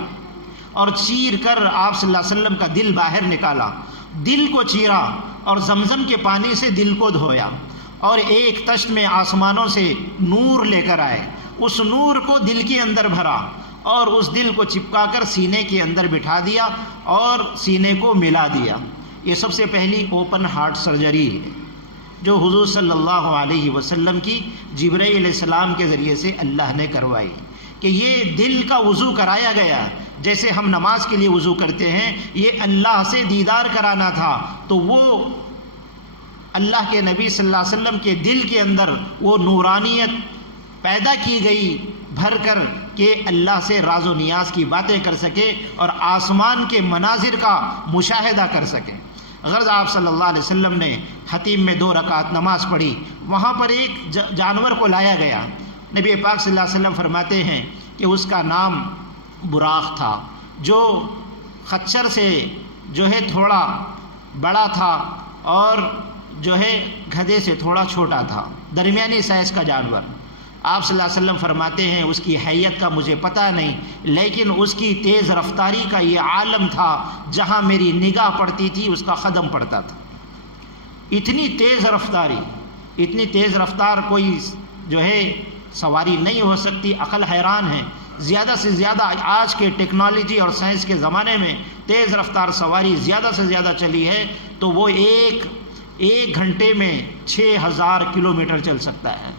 اور چیر کر آپ صلی اللہ علیہ وسلم کا دل باہر نکالا، دل کو چیرا اور زمزم کے پانی سے دل کو دھویا، اور ایک تشت میں آسمانوں سے نور لے کر آئے، اس نور کو دل کے اندر بھرا اور اس دل کو چپکا کر سینے کے اندر بٹھا دیا اور سینے کو ملا دیا۔ یہ سب سے پہلی اوپن ہارٹ سرجری ہے جو حضور صلی اللہ علیہ وسلم کی جبرائیل علیہ السلام کے ذریعے سے اللہ نے کروائی، کہ یہ دل کا وضو کرایا گیا، جیسے ہم نماز کے لیے وضو کرتے ہیں، یہ اللہ سے دیدار کرانا تھا، تو وہ اللہ کے نبی صلی اللہ علیہ وسلم کے دل کے اندر وہ نورانیت پیدا کی گئی بھر کر کہ اللہ سے راز و نیاز کی باتیں کر سکے اور آسمان کے مناظر کا مشاہدہ کر سکے۔ غرض آپ صلی اللہ علیہ وسلم نے حتیم میں 2 رکعت نماز پڑھی، وہاں پر ایک جانور کو لایا گیا، نبی پاک صلی اللہ علیہ وسلم فرماتے ہیں کہ اس کا نام براق تھا، جو خچر سے جو ہے تھوڑا بڑا تھا اور جو ہے گدھے سے تھوڑا چھوٹا تھا، درمیانی سائز کا جانور۔ آپ صلی اللہ علیہ وسلم فرماتے ہیں اس کی حیت کا مجھے پتہ نہیں، لیکن اس کی تیز رفتاری کا یہ عالم تھا، جہاں میری نگاہ پڑتی تھی اس کا قدم پڑتا تھا۔ اتنی تیز رفتار کوئی جو ہے سواری نہیں ہو سکتی، عقل حیران ہے۔ زیادہ سے زیادہ آج کے ٹیکنالوجی اور سائنس کے زمانے میں تیز رفتار سواری زیادہ سے زیادہ چلی ہے، تو وہ ایک گھنٹے میں 6000 کلومیٹر چل سکتا ہے،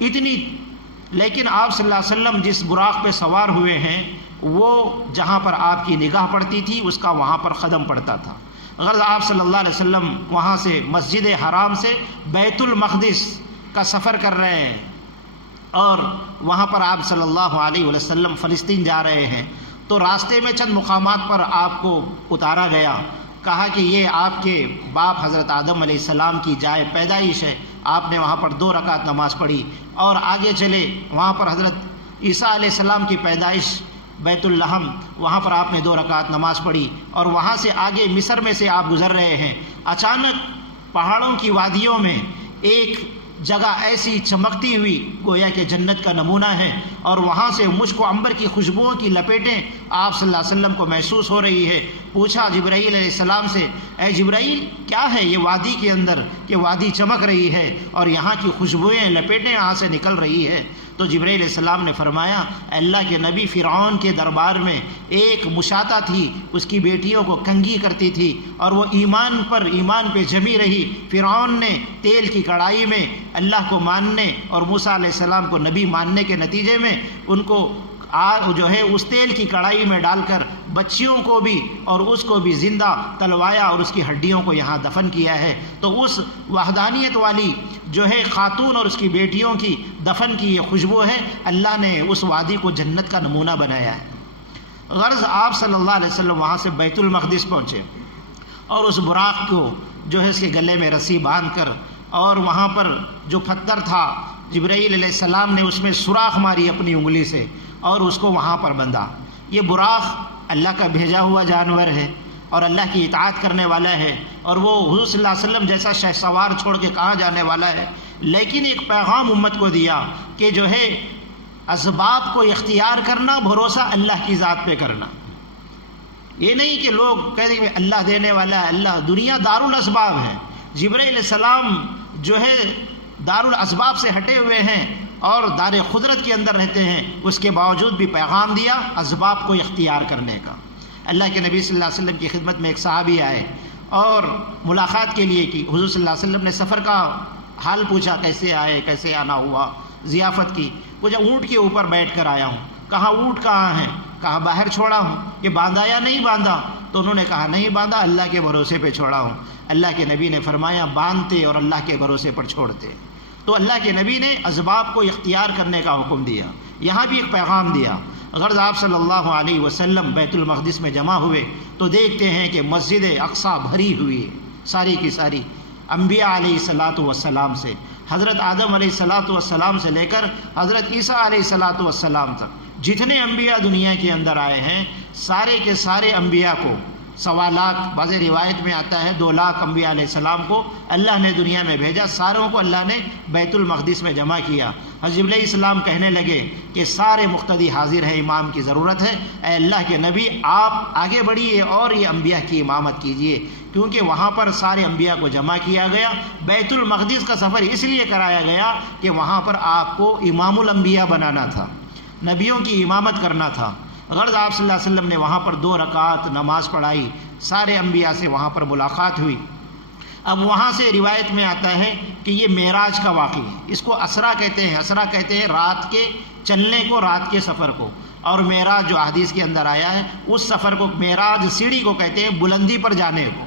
اتنی۔ لیکن آپ صلی اللہ علیہ وسلم جس براق پہ سوار ہوئے ہیں وہ جہاں پر آپ کی نگاہ پڑتی تھی اس کا وہاں پر قدم پڑتا تھا۔ غرض آپ صلی اللہ علیہ وسلم وہاں سے مسجد حرام سے بیت المقدس کا سفر کر رہے ہیں، اور وہاں پر آپ صلی اللہ علیہ وسلم فلسطین جا رہے ہیں، تو راستے میں چند مقامات پر آپ کو اتارا گیا، کہا کہ یہ آپ کے باپ حضرت آدم علیہ السلام کی جائے پیدائش ہے۔ آپ نے وہاں پر 2 رکعت نماز پڑھی اور آگے چلے، وہاں پر حضرت عیسیٰ علیہ السلام کی پیدائش بیت اللحم، وہاں پر آپ نے 2 رکعت نماز پڑھی، اور وہاں سے آگے مصر میں سے آپ گزر رہے ہیں، اچانک پہاڑوں کی وادیوں میں ایک جگہ ایسی چمکتی ہوئی گویا کہ جنت کا نمونہ ہے، اور وہاں سے مشک و عنبر کی خوشبوؤں کی لپیٹیں آپ صلی اللہ علیہ وسلم کو محسوس ہو رہی ہے۔ پوچھا جبرائیل علیہ السلام سے، اے جبرائیل کیا ہے یہ وادی کے اندر کہ وادی چمک رہی ہے اور یہاں کی خوشبوئیں لپیٹیں یہاں سے نکل رہی ہے؟ تو جبرائیل علیہ السلام نے فرمایا، اللہ کے نبی فرعون کے دربار میں ایک مشاطہ تھی، اس کی بیٹیوں کو کنگھی کرتی تھی اور وہ ایمان پہ جمی رہی۔ فرعون نے تیل کی کڑائی میں اللہ کو ماننے اور موسیٰ علیہ السلام کو نبی ماننے کے نتیجے میں ان کو جو ہے اس تیل کی کڑائی میں ڈال کر بچیوں کو بھی اور اس کو بھی زندہ تلوایا اور اس کی ہڈیوں کو یہاں دفن کیا ہے۔ تو اس وحدانیت والی جو ہے خاتون اور اس کی بیٹیوں کی دفن کی یہ خوشبو ہے، اللہ نے اس وادی کو جنت کا نمونہ بنایا ہے۔ غرض آپ صلی اللہ علیہ وسلم وہاں سے بیت المقدس پہنچے اور اس براق کو جو ہے اس کے گلے میں رسی باندھ کر، اور وہاں پر جو پتھر تھا جبرائیل علیہ السلام نے اس میں سوراخ ماری اپنی انگلی سے اور اس کو وہاں پر بندھا۔ یہ براق اللہ کا بھیجا ہوا جانور ہے اور اللہ کی اطاعت کرنے والا ہے، اور وہ حضور صلی اللہ علیہ وسلم جیسا شہ سوار چھوڑ کے کہاں جانے والا ہے، لیکن ایک پیغام امت کو دیا کہ جو ہے اسباب کو اختیار کرنا، بھروسہ اللہ کی ذات پہ کرنا۔ یہ نہیں کہ لوگ کہتے ہیں کہ اللہ دینے والا ہے، اللہ، دنیا دار الاسباب ہے۔ جبرائیل علیہ السلام جو ہے دار الاسباب سے ہٹے ہوئے ہیں اور دار قدرت کے اندر رہتے ہیں، اس کے باوجود بھی پیغام دیا اسباب کو اختیار کرنے کا۔ اللہ کے نبی صلی اللہ علیہ وسلم کی خدمت میں ایک صحابی آئے اور ملاقات کے لیے کی، حضور صلی اللہ علیہ وسلم نے سفر کا حال پوچھا، کیسے آئے، کیسے آنا ہوا، ضیافت کی۔ پوچھا اونٹ کے اوپر بیٹھ کر آیا ہوں۔ کہا اونٹ کہاں ہے؟ کہا باہر چھوڑا ہوں۔ یہ باندھا یا نہیں باندھا؟ تو انہوں نے کہا نہیں باندھا، اللہ کے بھروسے پہ چھوڑا ہوں۔ اللہ کے نبی نے فرمایا باندھتے اور اللہ کے بھروسے پر چھوڑتے۔ تو اللہ کے نبی نے اسباب کو اختیار کرنے کا حکم دیا، یہاں بھی ایک پیغام دیا۔ غرض آپ صلی اللہ علیہ وسلم بیت المقدس میں جمع ہوئے تو دیکھتے ہیں کہ مسجد اقصیٰ بھری ہوئی ہے، ساری کی ساری انبیاء علیہ الصلاۃ والسلام سے، حضرت آدم علیہ الصلاۃ والسلام سے لے کر حضرت عیسیٰ علیہ الصلاۃ والسلام تک جتنے انبیاء دنیا کے اندر آئے ہیں، سارے کے سارے انبیاء کو 1.25 لاکھ، بعض روایت میں آتا ہے 2 لاکھ انبیاء علیہ السلام کو اللہ نے دنیا میں بھیجا، ساروں کو اللہ نے بیت المقدس میں جمع کیا۔ حضرت علیہ السلام کہنے لگے کہ سارے مقتدی حاضر ہیں، امام کی ضرورت ہے، اے اللہ کے نبی آپ آگے بڑھیے اور یہ انبیاء کی امامت کیجئے، کیونکہ وہاں پر سارے انبیاء کو جمع کیا گیا۔ بیت المقدس کا سفر اس لیے کرایا گیا کہ وہاں پر آپ کو امام الانبیاء بنانا تھا، نبیوں کی امامت کرنا تھا۔ غرض آپ صلی اللہ علیہ وسلم نے وہاں پر 2 رکعت نماز پڑھائی، سارے انبیاء سے وہاں پر ملاقات ہوئی۔ اب وہاں سے روایت میں آتا ہے کہ یہ معراج کا واقعہ ہے، اس کو اسرا کہتے ہیں، اسرا کہتے ہیں رات کے چلنے کو، رات کے سفر کو، اور معراج جو حدیث کے اندر آیا ہے اس سفر کو معراج سیڑھی کو کہتے ہیں، بلندی پر جانے کو۔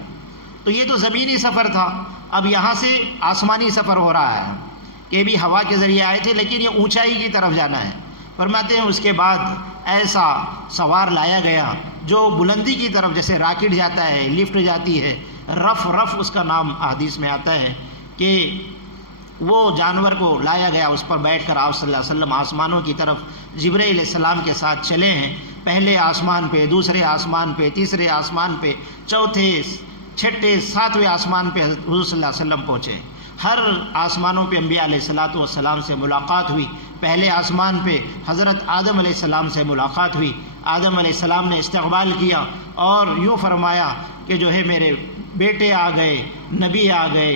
تو یہ تو زمینی سفر تھا، اب یہاں سے آسمانی سفر ہو رہا ہے کہ بھی ہوا کے ذریعے آئے تھے لیکن یہ اونچائی کی طرف جانا ہے۔ فرماتے ہیں اس کے بعد ایسا سوار لایا گیا جو بلندی کی طرف، جیسے راکٹ جاتا ہے، لفٹ جاتی ہے، رف اس کا نام حدیث میں آتا ہے، کہ وہ جانور کو لایا گیا، اس پر بیٹھ کر آپ صلی اللہ علیہ وسلم آسمانوں کی طرف جبرائیل علیہ السلام کے ساتھ چلے ہیں۔ پہلے آسمان پہ، دوسرے آسمان پہ، تیسرے آسمان پہ، چوتھے، چھٹے، 7ویں آسمان پہ حضور صلی اللہ علیہ وسلم پہنچے۔ ہر آسمانوں پہ انبیاء علیہ الصلاۃ والسلام سے ملاقات ہوئی۔ پہلے آسمان پہ حضرت آدم علیہ السلام سے ملاقات ہوئی، آدم علیہ السلام نے استقبال کیا اور یوں فرمایا کہ جو ہے میرے بیٹے آ گئے، نبی آ گئے۔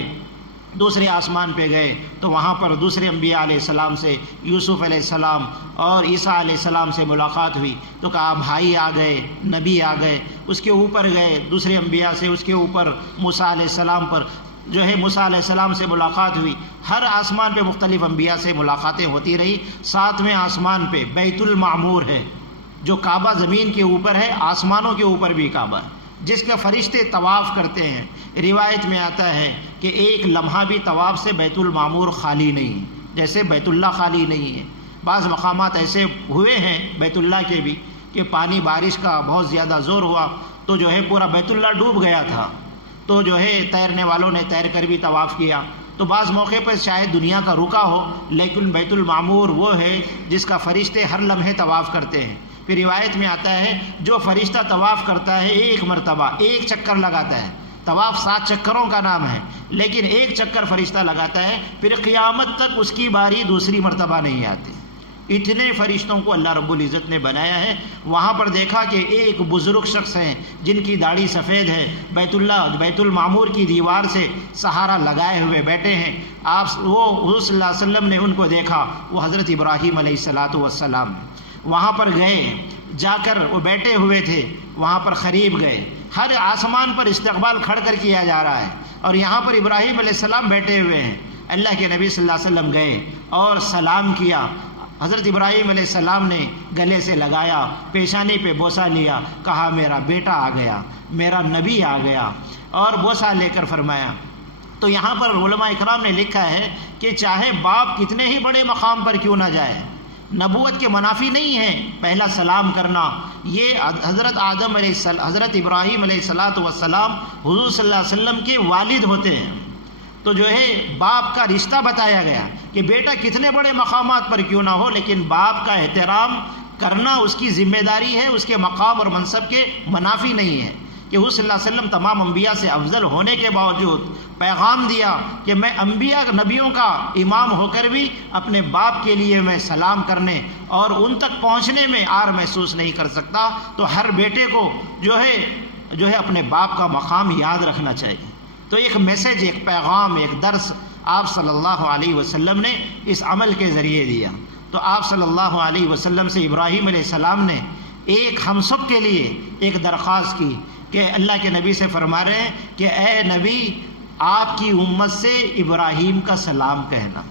دوسرے آسمان پہ گئے تو وہاں پر دوسرے انبیاء علیہ السلام سے، یوسف علیہ السلام اور عیسیٰ علیہ السلام سے ملاقات ہوئی، تو کہا بھائی آ گئے، نبی آ گئے۔ اس کے اوپر گئے دوسرے انبیاء سے، اس کے اوپر موسیٰ علیہ السلام پر جو ہے موسیٰ علیہ السلام سے ملاقات ہوئی۔ ہر آسمان پہ مختلف انبیاء سے ملاقاتیں ہوتی رہی۔ 7ویں آسمان پہ بیت المعمور ہے، جو کعبہ زمین کے اوپر ہے، آسمانوں کے اوپر بھی کعبہ ہے، جس کا فرشتے طواف کرتے ہیں۔ روایت میں آتا ہے کہ ایک لمحہ بھی طواف سے بیت المعمور خالی نہیں، جیسے بیت اللہ خالی نہیں ہے۔ بعض مقامات ایسے ہوئے ہیں بیت اللہ کے بھی کہ پانی، بارش کا بہت زیادہ زور ہوا تو جو ہے پورا بیت اللہ ڈوب گیا تھا، تو جو ہے تیرنے والوں نے تیر کر بھی طواف کیا۔ تو بعض موقع پر شاید دنیا کا رکا ہو، لیکن بیت المعمور وہ ہے جس کا فرشتے ہر لمحے طواف کرتے ہیں۔ پھر روایت میں آتا ہے جو فرشتہ طواف کرتا ہے ایک مرتبہ، ایک چکر لگاتا ہے، طواف 7 چکروں کا نام ہے، لیکن ایک چکر فرشتہ لگاتا ہے، پھر قیامت تک اس کی باری دوسری مرتبہ نہیں آتی۔ اتنے فرشتوں کو اللہ رب العزت نے بنایا ہے۔ وہاں پر دیکھا کہ ایک بزرگ شخص ہیں جن کی داڑھی سفید ہے، بیت المعمور کی دیوار سے سہارا لگائے ہوئے بیٹھے ہیں۔ وہ حضور صلی اللہ علیہ وسلم نے ان کو دیکھا، وہ حضرت ابراہیم علیہ السلام وہاں پر گئے، جا کر وہ بیٹھے ہوئے تھے، وہاں پر قریب گئے۔ ہر آسمان پر استقبال کھڑ کر کیا جا رہا ہے، اور یہاں پر ابراہیم علیہ السلام بیٹھے ہوئے ہیں۔ اللہ کے نبی صلی اللہ علیہ وسلم گئے اور سلام کیا۔ حضرت ابراہیم علیہ السلام نے گلے سے لگایا، پیشانی پہ بوسہ لیا، کہا میرا بیٹا آ گیا، میرا نبی آ گیا، اور بوسہ لے کر فرمایا۔ تو یہاں پر علماء اکرام نے لکھا ہے کہ چاہے باپ کتنے ہی بڑے مقام پر کیوں نہ جائے، نبوت کے منافی نہیں ہے پہلا سلام کرنا۔ یہ حضرت حضرت ابراہیم علیہ السلام حضور صلی اللہ علیہ وسلم کے والد ہوتے ہیں، تو جو ہے باپ کا رشتہ بتایا گیا کہ بیٹا کتنے بڑے مقامات پر کیوں نہ ہو، لیکن باپ کا احترام کرنا اس کی ذمہ داری ہے، اس کے مقام اور منصب کے منافی نہیں ہے۔ کہ حضور صلی اللہ علیہ وسلم تمام انبیاء سے افضل ہونے کے باوجود پیغام دیا کہ میں انبیاء نبیوں کا امام ہو کر بھی اپنے باپ کے لیے میں سلام کرنے اور ان تک پہنچنے میں عار محسوس نہیں کر سکتا۔ تو ہر بیٹے کو جو ہے اپنے باپ کا مقام یاد رکھنا چاہیے۔ تو ایک میسج، ایک پیغام، ایک درس آپ صلی اللہ علیہ وسلم نے اس عمل کے ذریعے دیا۔ تو آپ صلی اللہ علیہ وسلم سے ابراہیم علیہ السلام نے ہم سب کے لیے ایک درخواست کی کہ اللہ کے نبی سے فرما رہے ہیں کہ اے نبی، آپ کی امت سے ابراہیم کا سلام کہنا۔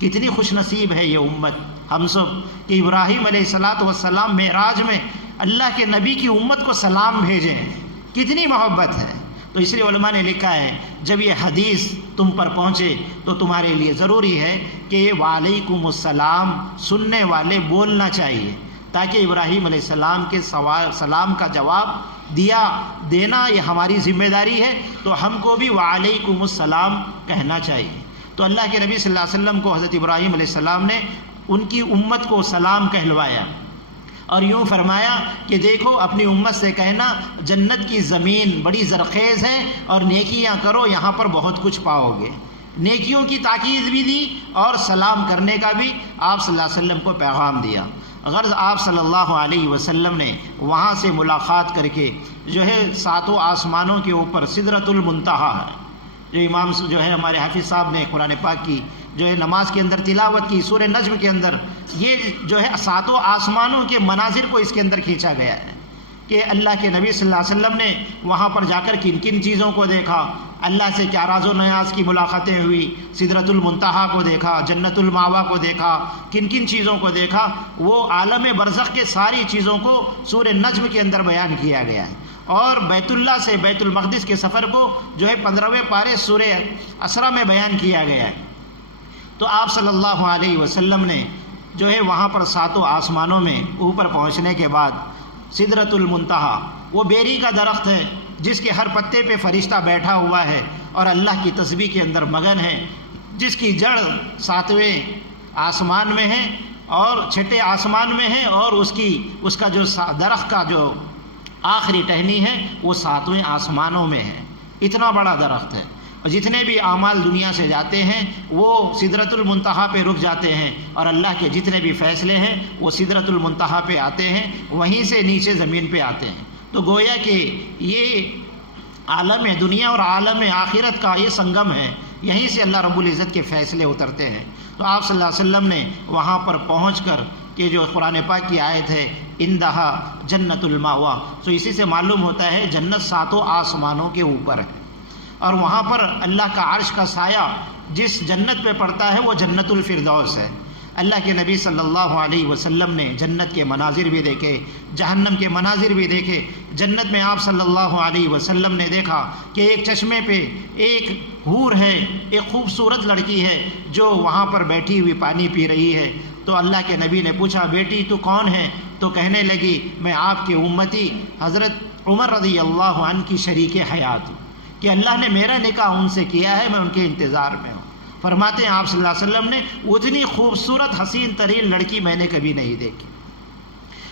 کتنی خوش نصیب ہے یہ امت، ہم سب، کہ ابراہیم علیہ السلام معراج میں اللہ کے نبی کی امت کو سلام بھیجیں۔ کتنی محبت ہے۔ تو اس لیے علماء نے لکھا ہے جب یہ حدیث تم پر پہنچے تو تمہارے لیے ضروری ہے کہ وعلیکم السلام سننے والے بولنا چاہیے، تاکہ ابراہیم علیہ السلام کے سلام کا جواب دینا یہ ہماری ذمہ داری ہے، تو ہم کو بھی وعلیکم السلام کہنا چاہیے۔ تو اللہ کے نبی صلی اللہ علیہ وسلم کو حضرت ابراہیم علیہ السلام نے ان کی امت کو سلام کہلوایا، اور یوں فرمایا کہ دیکھو اپنی امت سے کہنا جنت کی زمین بڑی زرخیز ہے، اور نیکیاں کرو، یہاں پر بہت کچھ پاؤ گے۔ نیکیوں کی تاکید بھی دی اور سلام کرنے کا بھی آپ صلی اللہ علیہ وسلم کو پیغام دیا۔ غرض آپ صلی اللہ علیہ وسلم نے وہاں سے ملاقات کر کے جو ہے 7 آسمانوں کے اوپر سدرۃ المنتہا ہے، جو امام جو ہے ہمارے حافظ صاحب نے قرآن پاک کی جو ہے نماز کے اندر تلاوت کی، سورہ نجم کے اندر یہ جو ہے 7 آسمانوں کے مناظر کو اس کے اندر کھینچا گیا ہے کہ اللہ کے نبی صلی اللہ علیہ وسلم نے وہاں پر جا کر کن کن چیزوں کو دیکھا، اللہ سے کیا راز و نیاز کی ملاقاتیں ہوئی، سدرۃ المنتہا کو دیکھا، جنت المأویٰ کو دیکھا، کن کن چیزوں کو دیکھا، وہ عالم برزخ کے ساری چیزوں کو سورہ نجم کے اندر بیان کیا گیا ہے۔ اور بیت اللہ سے بیت المقدس کے سفر کو جو ہے 15ویں پارے سورہ اسرا میں بیان کیا گیا ہے۔ تو آپ صلی اللہ علیہ وسلم نے جو ہے وہاں پر 7 آسمانوں میں اوپر پہنچنے کے بعد سدرۃ المنتہا، وہ بیری کا درخت ہے جس کے ہر پتے پہ فرشتہ بیٹھا ہوا ہے اور اللہ کی تسبیح کے اندر مگن ہے، جس کی جڑ 7ویں آسمان میں ہے اور 6 آسمان میں ہے، اور اس کا جو درخت کا جو آخری ٹہنی ہے وہ 7ویں آسمانوں میں ہے۔ اتنا بڑا درخت ہے، اور جتنے بھی اعمال دنیا سے جاتے ہیں وہ سدرۃ المنتہا پہ رک جاتے ہیں، اور اللہ کے جتنے بھی فیصلے ہیں وہ سدرۃ المنتہا پہ آتے ہیں، وہیں سے نیچے زمین پہ آتے ہیں۔ تو گویا کہ یہ عالم دنیا اور عالم آخرت کا یہ سنگم ہے، یہیں سے اللہ رب العزت کے فیصلے اترتے ہیں۔ تو آپ صلی اللہ علیہ وسلم نے وہاں پر پہنچ کر کہ جو قرآن پاک کی آیت ہے اندہا جنت المأویٰ، تو اسی سے معلوم ہوتا ہے جنت 7 آسمانوں کے اوپر ہے، اور وہاں پر اللہ کا عرش کا سایہ جس جنت پہ پڑتا ہے وہ جنت الفردوس ہے۔ اللہ کے نبی صلی اللہ علیہ وسلم نے جنت کے مناظر بھی دیکھے، جہنم کے مناظر بھی دیکھے۔ جنت میں آپ صلی اللہ علیہ وسلم نے دیکھا کہ ایک چشمے پہ ایک حور ہے، ایک خوبصورت لڑکی ہے جو وہاں پر بیٹھی ہوئی پانی پی رہی ہے۔ تو اللہ کے نبی نے پوچھا بیٹی تو کون ہے؟ تو کہنے لگی میں آپ کی امتی حضرت عمر رضی اللہ عنہ کی شریک حیات ہوں، کہ اللہ نے میرا نکاح ان سے کیا ہے، میں ان کے انتظار میں ہوں۔ فرماتے ہیں آپ صلی اللہ علیہ وسلم نے اتنی خوبصورت حسین ترین لڑکی میں نے کبھی نہیں دیکھی۔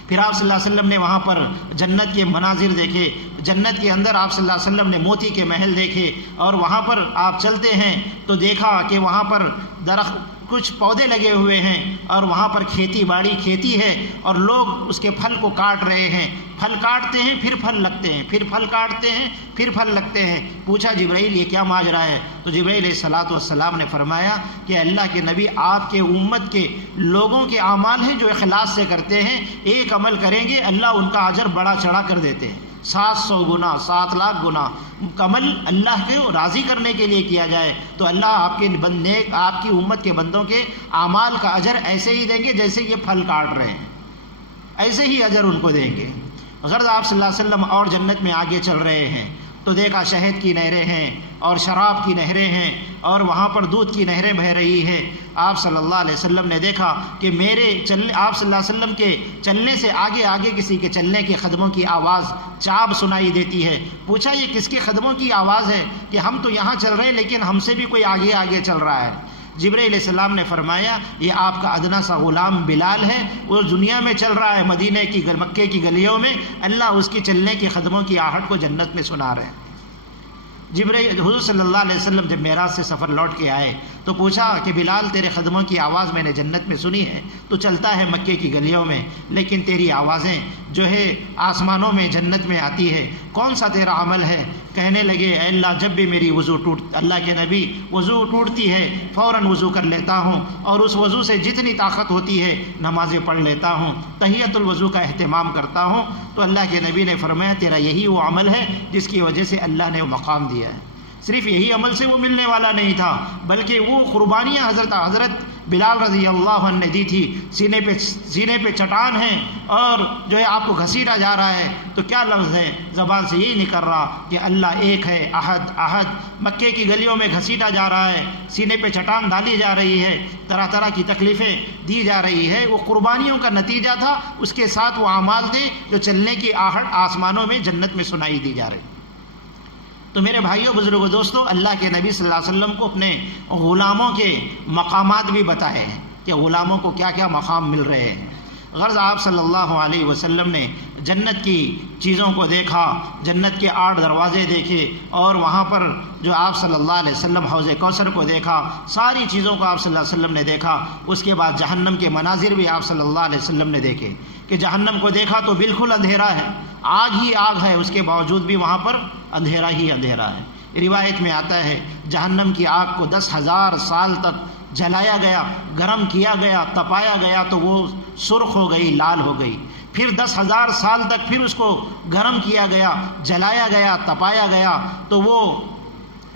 پھر آپ صلی اللہ علیہ وسلم نے وہاں پر جنت کے مناظر دیکھے، جنت کے اندر آپ صلی اللہ علیہ وسلم نے موتی کے محل دیکھے، اور وہاں پر آپ چلتے ہیں تو دیکھا کہ وہاں پر درخت کچھ پودے لگے ہوئے ہیں، اور وہاں پر کھیتی باڑی کھیتی ہے، اور لوگ اس کے پھل کو کاٹ رہے ہیں، پھل کاٹتے ہیں پھر پھل لگتے ہیں، پھر پھل کاٹتے ہیں پھر پھل لگتے ہیں۔ پوچھا جبرائیل یہ کیا ماجرا ہے؟ تو جبرائیل علیہ الصلاۃ والسلام نے فرمایا کہ اللہ کے نبی آپ کے امت کے لوگوں کے اعمال ہیں جو اخلاص سے کرتے ہیں، ایک عمل کریں گے اللہ ان کا اجر بڑا چڑھا کر دیتے ہیں، 700 گنا 7 لاکھ گنا۔ عمل اللہ کو راضی کرنے کے لیے کیا جائے تو اللہ آپ کے بندے، آپ کی امت کے بندوں کے اعمال کا اجر ایسے ہی دیں گے جیسے یہ پھل کاٹ رہے ہیں، ایسے ہی اجر ان کو دیں گے۔ غرض آپ صلی اللہ علیہ وسلم اور جنت میں آگے چل رہے ہیں تو دیکھا شہد کی نہریں ہیں اور شراب کی نہریں ہیں، اور وہاں پر دودھ کی نہریں بہہ رہی ہیں۔ آپ صلی اللہ علیہ وسلم نے دیکھا کہ آپ صلی اللہ علیہ وسلم کے چلنے سے آگے آگے کسی کے چلنے کے قدموں کی آواز چاب سنائی دیتی ہے۔ پوچھا یہ کس کے قدموں کی آواز ہے کہ ہم تو یہاں چل رہے ہیں لیکن ہم سے بھی کوئی آگے آگے چل رہا ہے؟ جبرائیل علیہ السلام نے فرمایا یہ آپ کا ادنا سا غلام بلال ہے، وہ دنیا میں چل رہا ہے، مدینے کی مکے کی گلیوں میں اللہ اس کی چلنے کے قدموں کی آہٹ کو جنت میں سنا رہے ہیں۔ جبرائیل حضور صلی اللہ علیہ وسلم جب معراج سے سفر لوٹ کے آئے تو پوچھا کہ بلال تیرے قدموں کی آواز میں نے جنت میں سنی ہے، تو چلتا ہے مکے کی گلیوں میں، لیکن تیری آوازیں جو ہے آسمانوں میں جنت میں آتی ہے، کون سا تیرا عمل ہے؟ کہنے لگے اے اللہ جب بھی میری وضو اللہ کے نبی وضو ٹوٹتی ہے فوراً وضو کر لیتا ہوں، اور اس وضو سے جتنی طاقت ہوتی ہے نمازیں پڑھ لیتا ہوں، تحیۃ الوضو کا اہتمام کرتا ہوں۔ تو اللہ کے نبی نے فرمایا تیرا یہی وہ عمل ہے جس کی وجہ سے اللہ نے وہ مقام دیا ہے۔ صرف یہی عمل سے وہ ملنے والا نہیں تھا، بلکہ وہ قربانیاں حضرت بلال رضی اللہ عنہ نے دی تھی۔ سینے پہ چٹان ہے اور جو ہے آپ کو گھسیٹا جا رہا ہے تو کیا لفظ ہے؟ زبان سے یہی نکل رہا کہ اللہ ایک ہے، احد احد۔ مکے کی گلیوں میں گھسیٹا جا رہا ہے، سینے پہ چٹان ڈالی جا رہی ہے، طرح طرح کی تکلیفیں دی جا رہی ہے، وہ قربانیوں کا نتیجہ تھا۔ اس کے ساتھ وہ اعمال تھے جو چلنے کی آہٹ آسمانوں میں جنت میں سنائی دی جا رہی۔ تو میرے بھائیوں بزرگوں دوستوں، اللہ کے نبی صلی اللہ علیہ وسلم کو اپنے غلاموں کے مقامات بھی بتائے ہیں کہ غلاموں کو کیا کیا مقام مل رہے ہیں۔ غرض آپ صلی اللہ علیہ وسلم نے جنت کی چیزوں کو دیکھا، جنت کے 8 دروازے دیکھے، اور وہاں پر جو آپ صلی اللہ علیہ وسلم حوض کوثر کو دیکھا، ساری چیزوں کو آپ صلی اللہ علیہ وسلم نے دیکھا۔ اس کے بعد جہنم کے مناظر بھی آپ صلی اللہ علیہ وسلم نے دیکھے کہ جہنم کو دیکھا تو بالکل اندھیرا ہے، آگ ہی آگ ہے، اس کے باوجود بھی وہاں پر اندھیرا ہی اندھیرا ہے۔ روایت میں آتا ہے جہنم کی آگ کو 10,000 سال تک جلایا گیا، گرم کیا گیا، تپایا گیا تو وہ سرخ ہو گئی، لال ہو گئی۔ پھر 10,000 سال تک پھر اس کو گرم کیا گیا، جلایا گیا، تپایا گیا تو وہ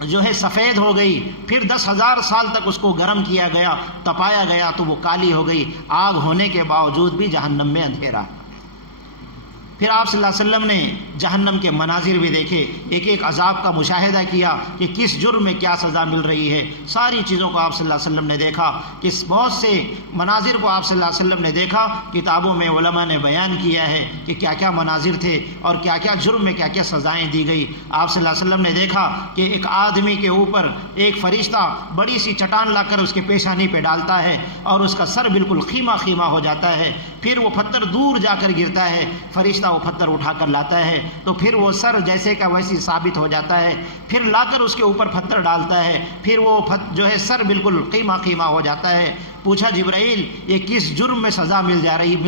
جو ہے سفید ہو گئی۔ پھر 10,000 سال تک اس کو گرم کیا گیا، تپایا گیا تو وہ کالی ہو گئی۔ آگ ہونے کے باوجود بھی جہنم میں اندھیرا۔ پھر آپ صلی اللہ علیہ وسلم نے جہنم کے مناظر بھی دیکھے، ایک ایک عذاب کا مشاہدہ کیا کہ کس جرم میں کیا سزا مل رہی ہے۔ ساری چیزوں کو آپ صلی اللہ علیہ وسلم نے دیکھا، کس بہت سے مناظر کو آپ صلی اللہ علیہ وسلم نے دیکھا۔ کتابوں میں علماء نے بیان کیا ہے کہ کیا کیا مناظر تھے اور کیا کیا جرم میں کیا کیا سزائیں دی گئی۔ آپ صلی اللہ علیہ وسلم نے دیکھا کہ ایک آدمی کے اوپر ایک فرشتہ بڑی سی چٹان لا کر اس کے پیشانی پہ ڈالتا ہے اور اس کا سر بالکل خیمہ خیمہ ہو جاتا ہے، پھر وہ پتھر دور جا کر گرتا ہے، فرشتہ وہ پتھر اٹھا کر لاتا ہے تو پھر وہ سر جیسے کا ویسی ثابت ہو جاتا ہے، پھر لا کر اس کے اوپر پتھر ڈالتا ہے، پھر وہ جو ہے سر بالکل قیمہ قیمہ ہو جاتا ہے۔ پوچھا جبرائیل یہ کس جرم میں سزا مل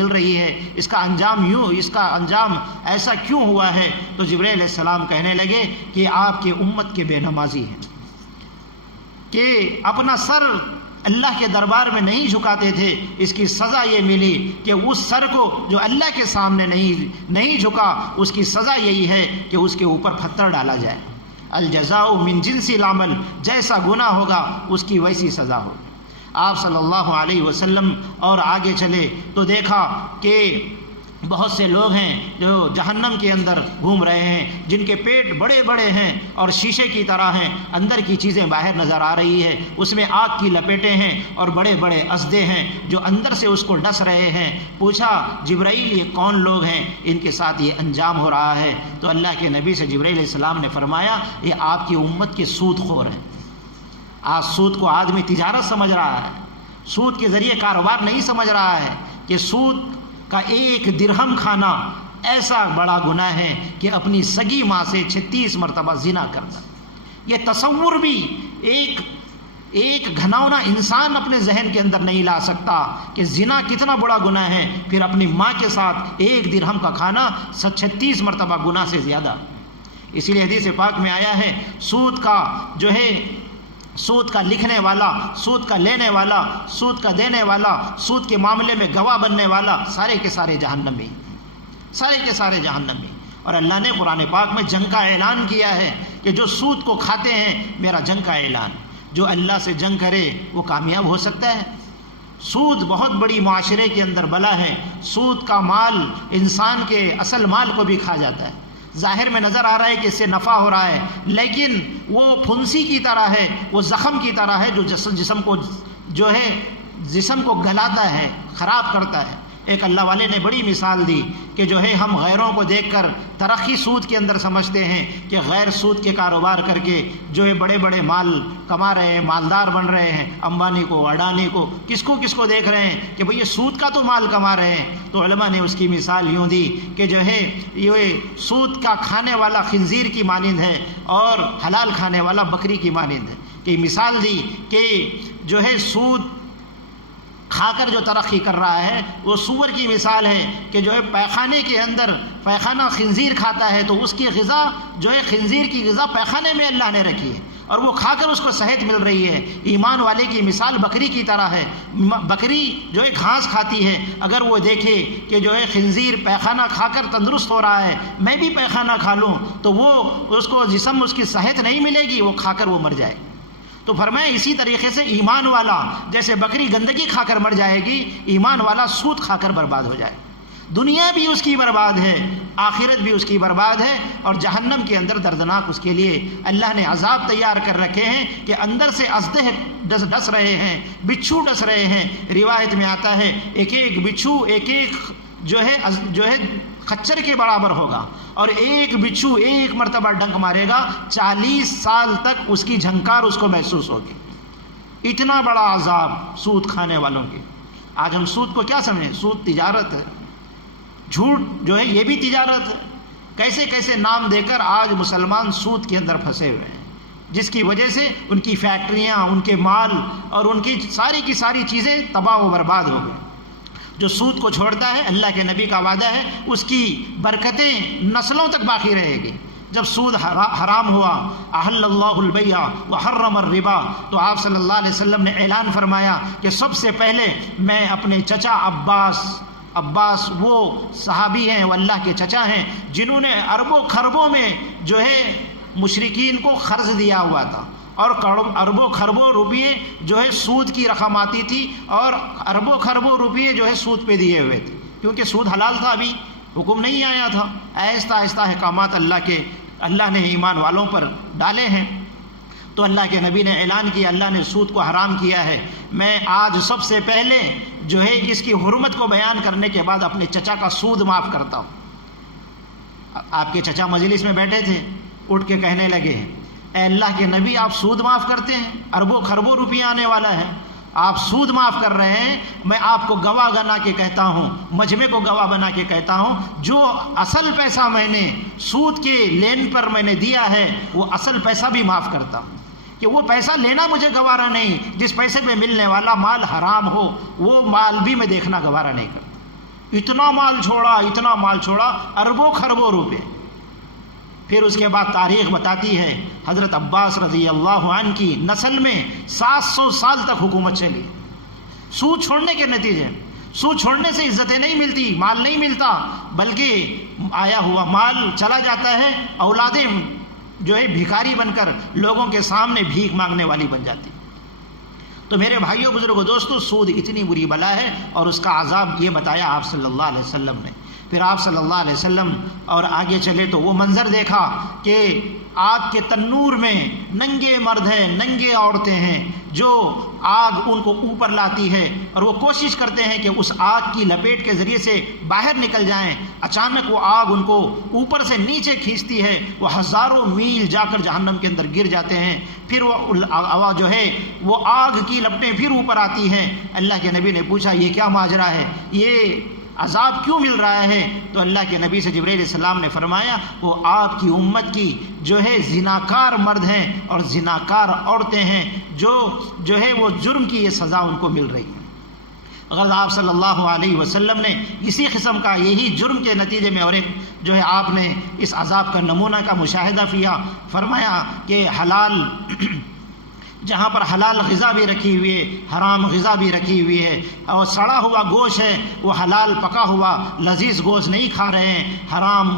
رہی ہے، اس کا انجام ایسا کیوں ہوا ہے؟ تو جبرائیل علیہ السلام کہنے لگے کہ آپ کی امت کے بے نمازی ہیں کہ اپنا سر اللہ کے دربار میں نہیں جھکاتے تھے، اس کی سزا یہ ملی کہ اس سر کو جو اللہ کے سامنے نہیں جھکا، اس کی سزا یہی ہے کہ اس کے اوپر پتھر ڈالا جائے۔ الجزاء من جنس العمل، جیسا گناہ ہوگا اس کی ویسی سزا ہوگی۔ آپ صلی اللہ علیہ وسلم اور آگے چلے تو دیکھا کہ بہت سے لوگ ہیں جو جہنم کے اندر گھوم رہے ہیں، جن کے پیٹ بڑے بڑے ہیں اور شیشے کی طرح ہیں، اندر کی چیزیں باہر نظر آ رہی ہے، اس میں آگ کی لپیٹیں ہیں اور بڑے بڑے اسدے ہیں جو اندر سے اس کو ڈس رہے ہیں۔ پوچھا جبرائیل یہ کون لوگ ہیں ان کے ساتھ یہ انجام ہو رہا ہے؟ تو اللہ کے نبی سے جبرائیل علیہ السلام نے فرمایا یہ آپ کی امت کے سود خور ہیں۔ آج سود کو آدمی تجارت سمجھ رہا ہے، سود کے ذریعے کاروبار نہیں سمجھ رہا ہے کہ سود کا 1 درہم کھانا ایسا بڑا گناہ ہے کہ اپنی سگی ماں سے 36 مرتبہ زنا کرنا۔ یہ تصور بھی ایک گھناؤنا انسان اپنے ذہن کے اندر نہیں لا سکتا کہ زنا کتنا بڑا گناہ ہے، پھر اپنی ماں کے ساتھ 1 درہم کا کھانا 36 مرتبہ گناہ سے زیادہ۔ اسی لیے حدیث پاک میں آیا ہے، سود کا لکھنے والا، سود کا لینے والا، سود کا دینے والا، سود کے معاملے میں گواہ بننے والا، سارے کے سارے جہنمی، سارے کے سارے جہنمی۔ اور اللہ نے قرآن پاک میں جنگ کا اعلان کیا ہے کہ جو سود کو کھاتے ہیں، میرا جنگ کا اعلان، جو اللہ سے جنگ کرے وہ کامیاب ہو سکتا ہے۔ سود بہت بڑی معاشرے کے اندر بلا ہے۔ سود کا مال انسان کے اصل مال کو بھی کھا جاتا ہے۔ ظاہر میں نظر آ رہا ہے کہ اس سے نفع ہو رہا ہے، لیکن وہ پھنسی کی طرح ہے، وہ زخم کی طرح ہے جو جسم کو گلاتا ہے، خراب کرتا ہے۔ ایک اللہ والے نے بڑی مثال دی کہ ہم غیروں کو دیکھ کر ترقی سود کے اندر سمجھتے ہیں کہ غیر سود کے کاروبار کر کے بڑے بڑے مال کما رہے ہیں، مالدار بن رہے ہیں، امبانی کو، اڈانی کو، کس کو دیکھ رہے ہیں کہ بھئی یہ سود کا تو مال کما رہے ہیں۔ تو علماء نے اس کی مثال یوں دی کہ یہ سود کا کھانے والا خنزیر کی مانند ہے اور حلال کھانے والا بکری کی مانند ہے۔ کہ مثال دی کہ سود کھا کر جو ترقی کر رہا ہے وہ سور کی مثال ہے کہ پیخانے کے اندر پیخانہ خنزیر کھاتا ہے تو اس کی غذا خنزیر کی غذا پیخانے میں اللہ نے رکھی ہے اور وہ کھا کر اس کو صحت مل رہی ہے۔ ایمان والے کی مثال بکری کی طرح ہے۔ بکری گھاس کھاتی ہے، اگر وہ دیکھے کہ خنزیر پیخانہ کھا کر تندرست ہو رہا ہے، میں بھی پیخانہ کھا لوں تو وہ اس کو اس کی صحت نہیں ملے گی، وہ کھا کر وہ مر جائے۔ تو فرمایا اسی طریقے سے ایمان والا جیسے بکری گندگی کھا کر مر جائے گی، ایمان والا سود کھا کر برباد ہو جائے۔ دنیا بھی اس کی برباد ہے، آخرت بھی اس کی برباد ہے، اور جہنم کے اندر دردناک اس کے لیے اللہ نے عذاب تیار کر رکھے ہیں کہ اندر سے ازدہ ڈس رہے ہیں، بچھو ڈس رہے ہیں۔ روایت میں آتا ہے ایک بچھو ایک خچر کے برابر ہوگا، اور ایک بچھو ایک مرتبہ ڈنک مارے گا 40 سال تک اس کی جھنکار اس کو محسوس ہوگی۔ اتنا بڑا عذاب سود کھانے والوں کے۔ آج ہم سود کو کیا سمجھیں؟ سود تجارت ہے، جھوٹ یہ بھی تجارت ہے۔ کیسے کیسے نام دے کر آج مسلمان سود کے اندر پھنسے ہوئے ہیں، جس کی وجہ سے ان کی فیکٹریاں، ان کے مال اور ان کی ساری چیزیں تباہ و برباد ہو گئے۔ جو سود کو چھوڑتا ہے، اللہ کے نبی کا وعدہ ہے اس کی برکتیں نسلوں تک باقی رہے گی۔ جب سود حرام ہوا، احل اللہ البیع وحرم الربا، تو آپ صلی اللہ علیہ وسلم نے اعلان فرمایا کہ سب سے پہلے میں اپنے چچا عباس وہ صحابی ہیں، وہ اللہ کے چچا ہیں جنہوں نے اربوں خربوں میں مشرکین کو قرض دیا ہوا تھا، اور اربوں خربوں روپیے سود کی رقم آتی تھی، اور اربوں خربوں روپیے سود پہ دیے ہوئے تھے، کیونکہ سود حلال تھا، ابھی حکم نہیں آیا تھا۔ آہستہ آہستہ احکامات اللہ نے ایمان والوں پر ڈالے ہیں، تو اللہ کے نبی نے اعلان کیا، اللہ نے سود کو حرام کیا ہے۔ میں آج سب سے پہلے اس کی حرمت کو بیان کرنے کے بعد اپنے چچا کا سود معاف کرتا ہوں۔ آپ کے چچا مجلس میں بیٹھے تھے، اٹھ کے کہنے لگے، اے اللہ کے نبی، آپ سود معاف کرتے ہیں؟ اربوں خربوں روپیہ آنے والا ہے، آپ سود معاف کر رہے ہیں۔ میں آپ کو گواہ بنا کے کہتا ہوں، مجمع کو گواہ بنا کے کہتا ہوں، جو اصل پیسہ میں نے سود کے لین پر میں نے دیا ہے، وہ اصل پیسہ بھی معاف کرتا ہوں، کہ وہ پیسہ لینا مجھے گوارا نہیں، جس پیسے پہ ملنے والا مال حرام ہو وہ مال بھی میں دیکھنا گوارا نہیں کرتا۔ اتنا مال چھوڑا، اربوں خربوں روپے۔ پھر اس کے بعد تاریخ بتاتی ہے حضرت عباس رضی اللہ عنہ کی نسل میں 700 سال تک حکومت چلی۔ سود چھوڑنے کے نتیجے، سود چھوڑنے سے عزتیں نہیں ملتی، مال نہیں ملتا، بلکہ آیا ہوا مال چلا جاتا ہے، اولادیں بھیکاری بن کر لوگوں کے سامنے بھیک مانگنے والی بن جاتی۔ تو میرے بھائیوں، بزرگوں، دوستو، سود اتنی بری بلا ہے، اور اس کا عذاب یہ بتایا آپ صلی اللہ علیہ وسلم نے۔ پھر آپ صلی اللہ علیہ وسلم اور آگے چلے تو وہ منظر دیکھا کہ آگ کے تنور میں ننگے مرد ہیں، ننگے عورتیں ہیں، جو آگ ان کو اوپر لاتی ہے، اور وہ کوشش کرتے ہیں کہ اس آگ کی لپیٹ کے ذریعے سے باہر نکل جائیں۔ اچانک وہ آگ ان کو اوپر سے نیچے کھینچتی ہے، وہ ہزاروں میل جا کر جہنم کے اندر گر جاتے ہیں۔ پھر وہ آگ کی لپٹیں پھر اوپر آتی ہیں۔ اللہ کے نبی نے پوچھا، یہ کیا ماجرا ہے؟ یہ عذاب کیوں مل رہا ہے؟ تو اللہ کے نبی سے جبرائیل علیہ السلام نے فرمایا وہ آپ کی امت کی جو ہے زناکار مرد ہیں اور زناکار عورتیں ہیں جو ہے وہ جرم کی یہ سزا ان کو مل رہی ہے۔ اگر آپ صلی اللہ علیہ وسلم نے اسی قسم کا یہی جرم کے نتیجے میں اور ایک جو ہے آپ نے اس عذاب کا نمونہ کا مشاہدہ کیا، فرمایا کہ حلال جہاں پر حلال غذا بھی رکھی ہوئی ہے، حرام غذا بھی رکھی ہوئی ہے، اور سڑا ہوا گوشت ہے وہ حلال پکا ہوا لذیذ گوشت نہیں کھا رہے ہیں، حرام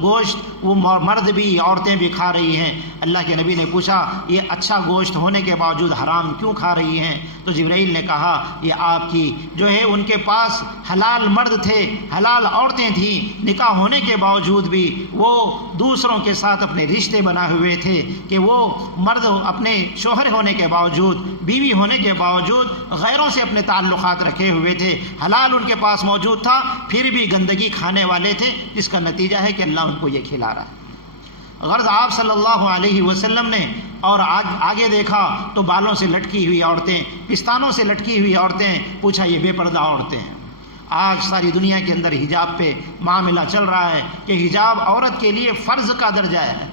گوشت وہ مرد بھی عورتیں بھی کھا رہی ہیں۔ اللہ کے نبی نے پوچھا یہ اچھا گوشت ہونے کے باوجود حرام کیوں کھا رہی ہیں؟ تو جبرائیل نے کہا یہ آپ کی جو ہے ان کے پاس حلال مرد تھے، حلال عورتیں تھیں، نکاح ہونے کے باوجود بھی وہ دوسروں کے ساتھ اپنے رشتے بنا ہوئے تھے کہ وہ مرد اپنے شوہر ہونے کے باوجود، بیوی ہونے کے باوجود غیروں سے اپنے تعلقات رکھے ہوئے تھے، حلال ان کے پاس موجود تھا پھر بھی گندگی کھانے والے تھے، جس کا نتیجہ ہے کہ اللہ ان کو یہ کھلا رہا ہے۔ غرض آپ صلی اللہ علیہ وسلم نے اور آگے دیکھا تو بالوں سے لٹکی ہوئی عورتیں، پستانوں سے لٹکی ہوئی عورتیں، پوچھا یہ بے پردہ عورتیں ہیں۔ آج ساری دنیا کے اندر حجاب پہ معاملہ چل رہا ہے کہ حجاب عورت کے لیے فرض کا درجہ ہے۔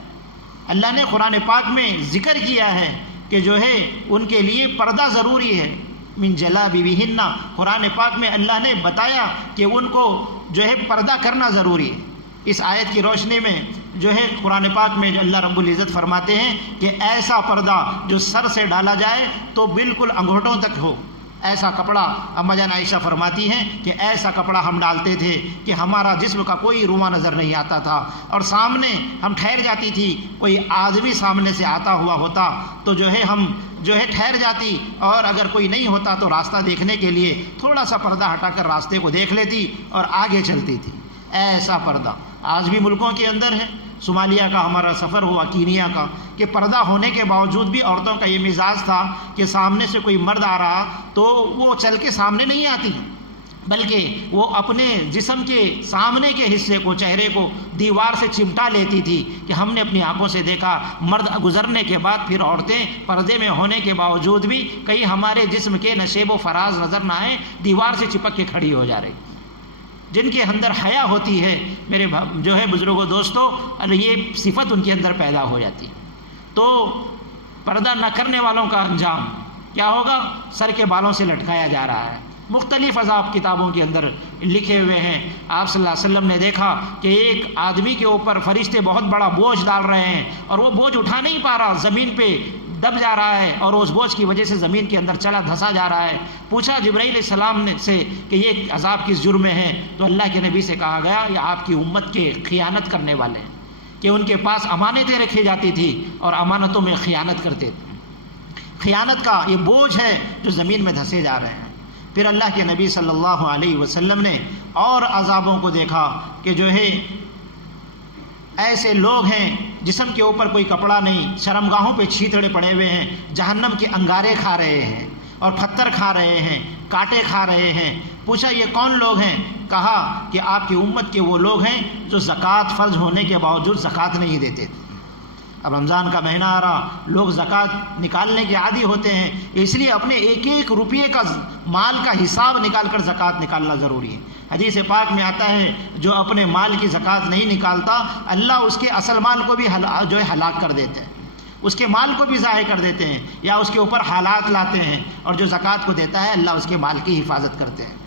اللہ نے قرآن پاک میں ذکر کیا ہے کہ جو ہے ان کے لیے پردہ ضروری ہے، من جلابیبہن، قرآن پاک میں اللہ نے بتایا کہ ان کو جو ہے پردہ کرنا ضروری ہے۔ اس آیت کی روشنی میں جو ہے قرآن پاک میں جو اللہ رب العزت فرماتے ہیں کہ ایسا پردہ جو سر سے ڈالا جائے تو بالکل انگوٹھوں تک ہو، ایسا کپڑا، اما جان عائشہ فرماتی ہیں کہ ایسا کپڑا ہم ڈالتے تھے کہ ہمارا جسم کا کوئی روما نظر نہیں آتا تھا، اور سامنے ہم ٹھہر جاتی تھی، کوئی آدمی سامنے سے آتا ہوا ہوتا تو جو ہے ہم جو ہے ٹھہر جاتی، اور اگر کوئی نہیں ہوتا تو راستہ دیکھنے کے لیے تھوڑا سا پردہ ہٹا کر راستے کو دیکھ لیتی اور آگے چلتی تھی۔ ایسا پردہ آج بھی ملکوں کے اندر ہے۔ صومالیہ کا ہمارا سفر ہوا، کینیا کا، کہ پردہ ہونے کے باوجود بھی عورتوں کا یہ مزاج تھا کہ سامنے سے کوئی مرد آ رہا تو وہ چل کے سامنے نہیں آتی، بلکہ وہ اپنے جسم کے سامنے کے حصے کو، چہرے کو دیوار سے چمٹا لیتی تھی کہ ہم نے اپنی آنکھوں سے دیکھا مرد گزرنے کے بعد پھر عورتیں پردے میں ہونے کے باوجود بھی کہیں ہمارے جسم کے نشیب و فراز نظر نہ آئے، دیوار سے چپک کے کھڑی ہو جا رہی۔ جن کے اندر حیا ہوتی ہے میرے جو ہے بزرگوں دوستوں، یہ صفت ان کے اندر پیدا ہو جاتی ہے۔ تو پردہ نہ کرنے والوں کا انجام کیا ہوگا؟ سر کے بالوں سے لٹکایا جا رہا ہے۔ مختلف عذاب کتابوں کے اندر لکھے ہوئے ہیں۔ آپ صلی اللہ علیہ وسلم نے دیکھا کہ ایک آدمی کے اوپر فرشتے بہت بڑا بوجھ ڈال رہے ہیں اور وہ بوجھ اٹھا نہیں پا رہا، زمین پہ دب جا رہا ہے اور اس بوجھ کی وجہ سے زمین کے اندر چلا دھسا جا رہا ہے۔ پوچھا جبرائیل علیہ السلام نے سے کہ یہ عذاب کس جرم میں ہے؟ تو اللہ کے نبی سے کہا گیا یہ آپ کی امت کے خیانت کرنے والے ہیں، کہ ان کے پاس امانتیں رکھی جاتی تھی اور امانتوں میں خیانت کرتے تھے۔ خیانت کا یہ بوجھ ہے جو زمین میں دھسے جا رہے ہیں۔ پھر اللہ کے نبی صلی اللہ علیہ وسلم نے اور عذابوں کو دیکھا کہ جو ہے ایسے لوگ ہیں جسم کے اوپر کوئی کپڑا نہیں، شرمگاہوں پہ چھیتڑے پڑے ہوئے ہیں، جہنم کے انگارے کھا رہے ہیں اور پتھر کھا رہے ہیں، کانٹے کھا رہے ہیں۔ پوچھا یہ کون لوگ ہیں؟ کہا کہ آپ کی امت کے وہ لوگ ہیں جو زکوٰۃ فرض ہونے کے باوجود زکوٰۃ نہیں دیتے تھے۔ اب رمضان کا مہینہ آ رہا، لوگ زکوٰۃ نکالنے کے عادی ہوتے ہیں، اس لیے اپنے ایک ایک روپیے کا مال کا حساب نکال کر زکوٰۃ نکالنا ضروری ہے۔ حدیث پاک میں آتا ہے جو اپنے مال کی زکوٰۃ نہیں نکالتا اللہ اس کے اصل مال کو بھی جو ہے ہلاک کر دیتے ہیں، اس کے مال کو بھی ضائع کر دیتے ہیں، یا اس کے اوپر حالات لاتے ہیں، اور جو زکوٰۃ کو دیتا ہے اللہ اس کے مال کی حفاظت کرتے ہیں۔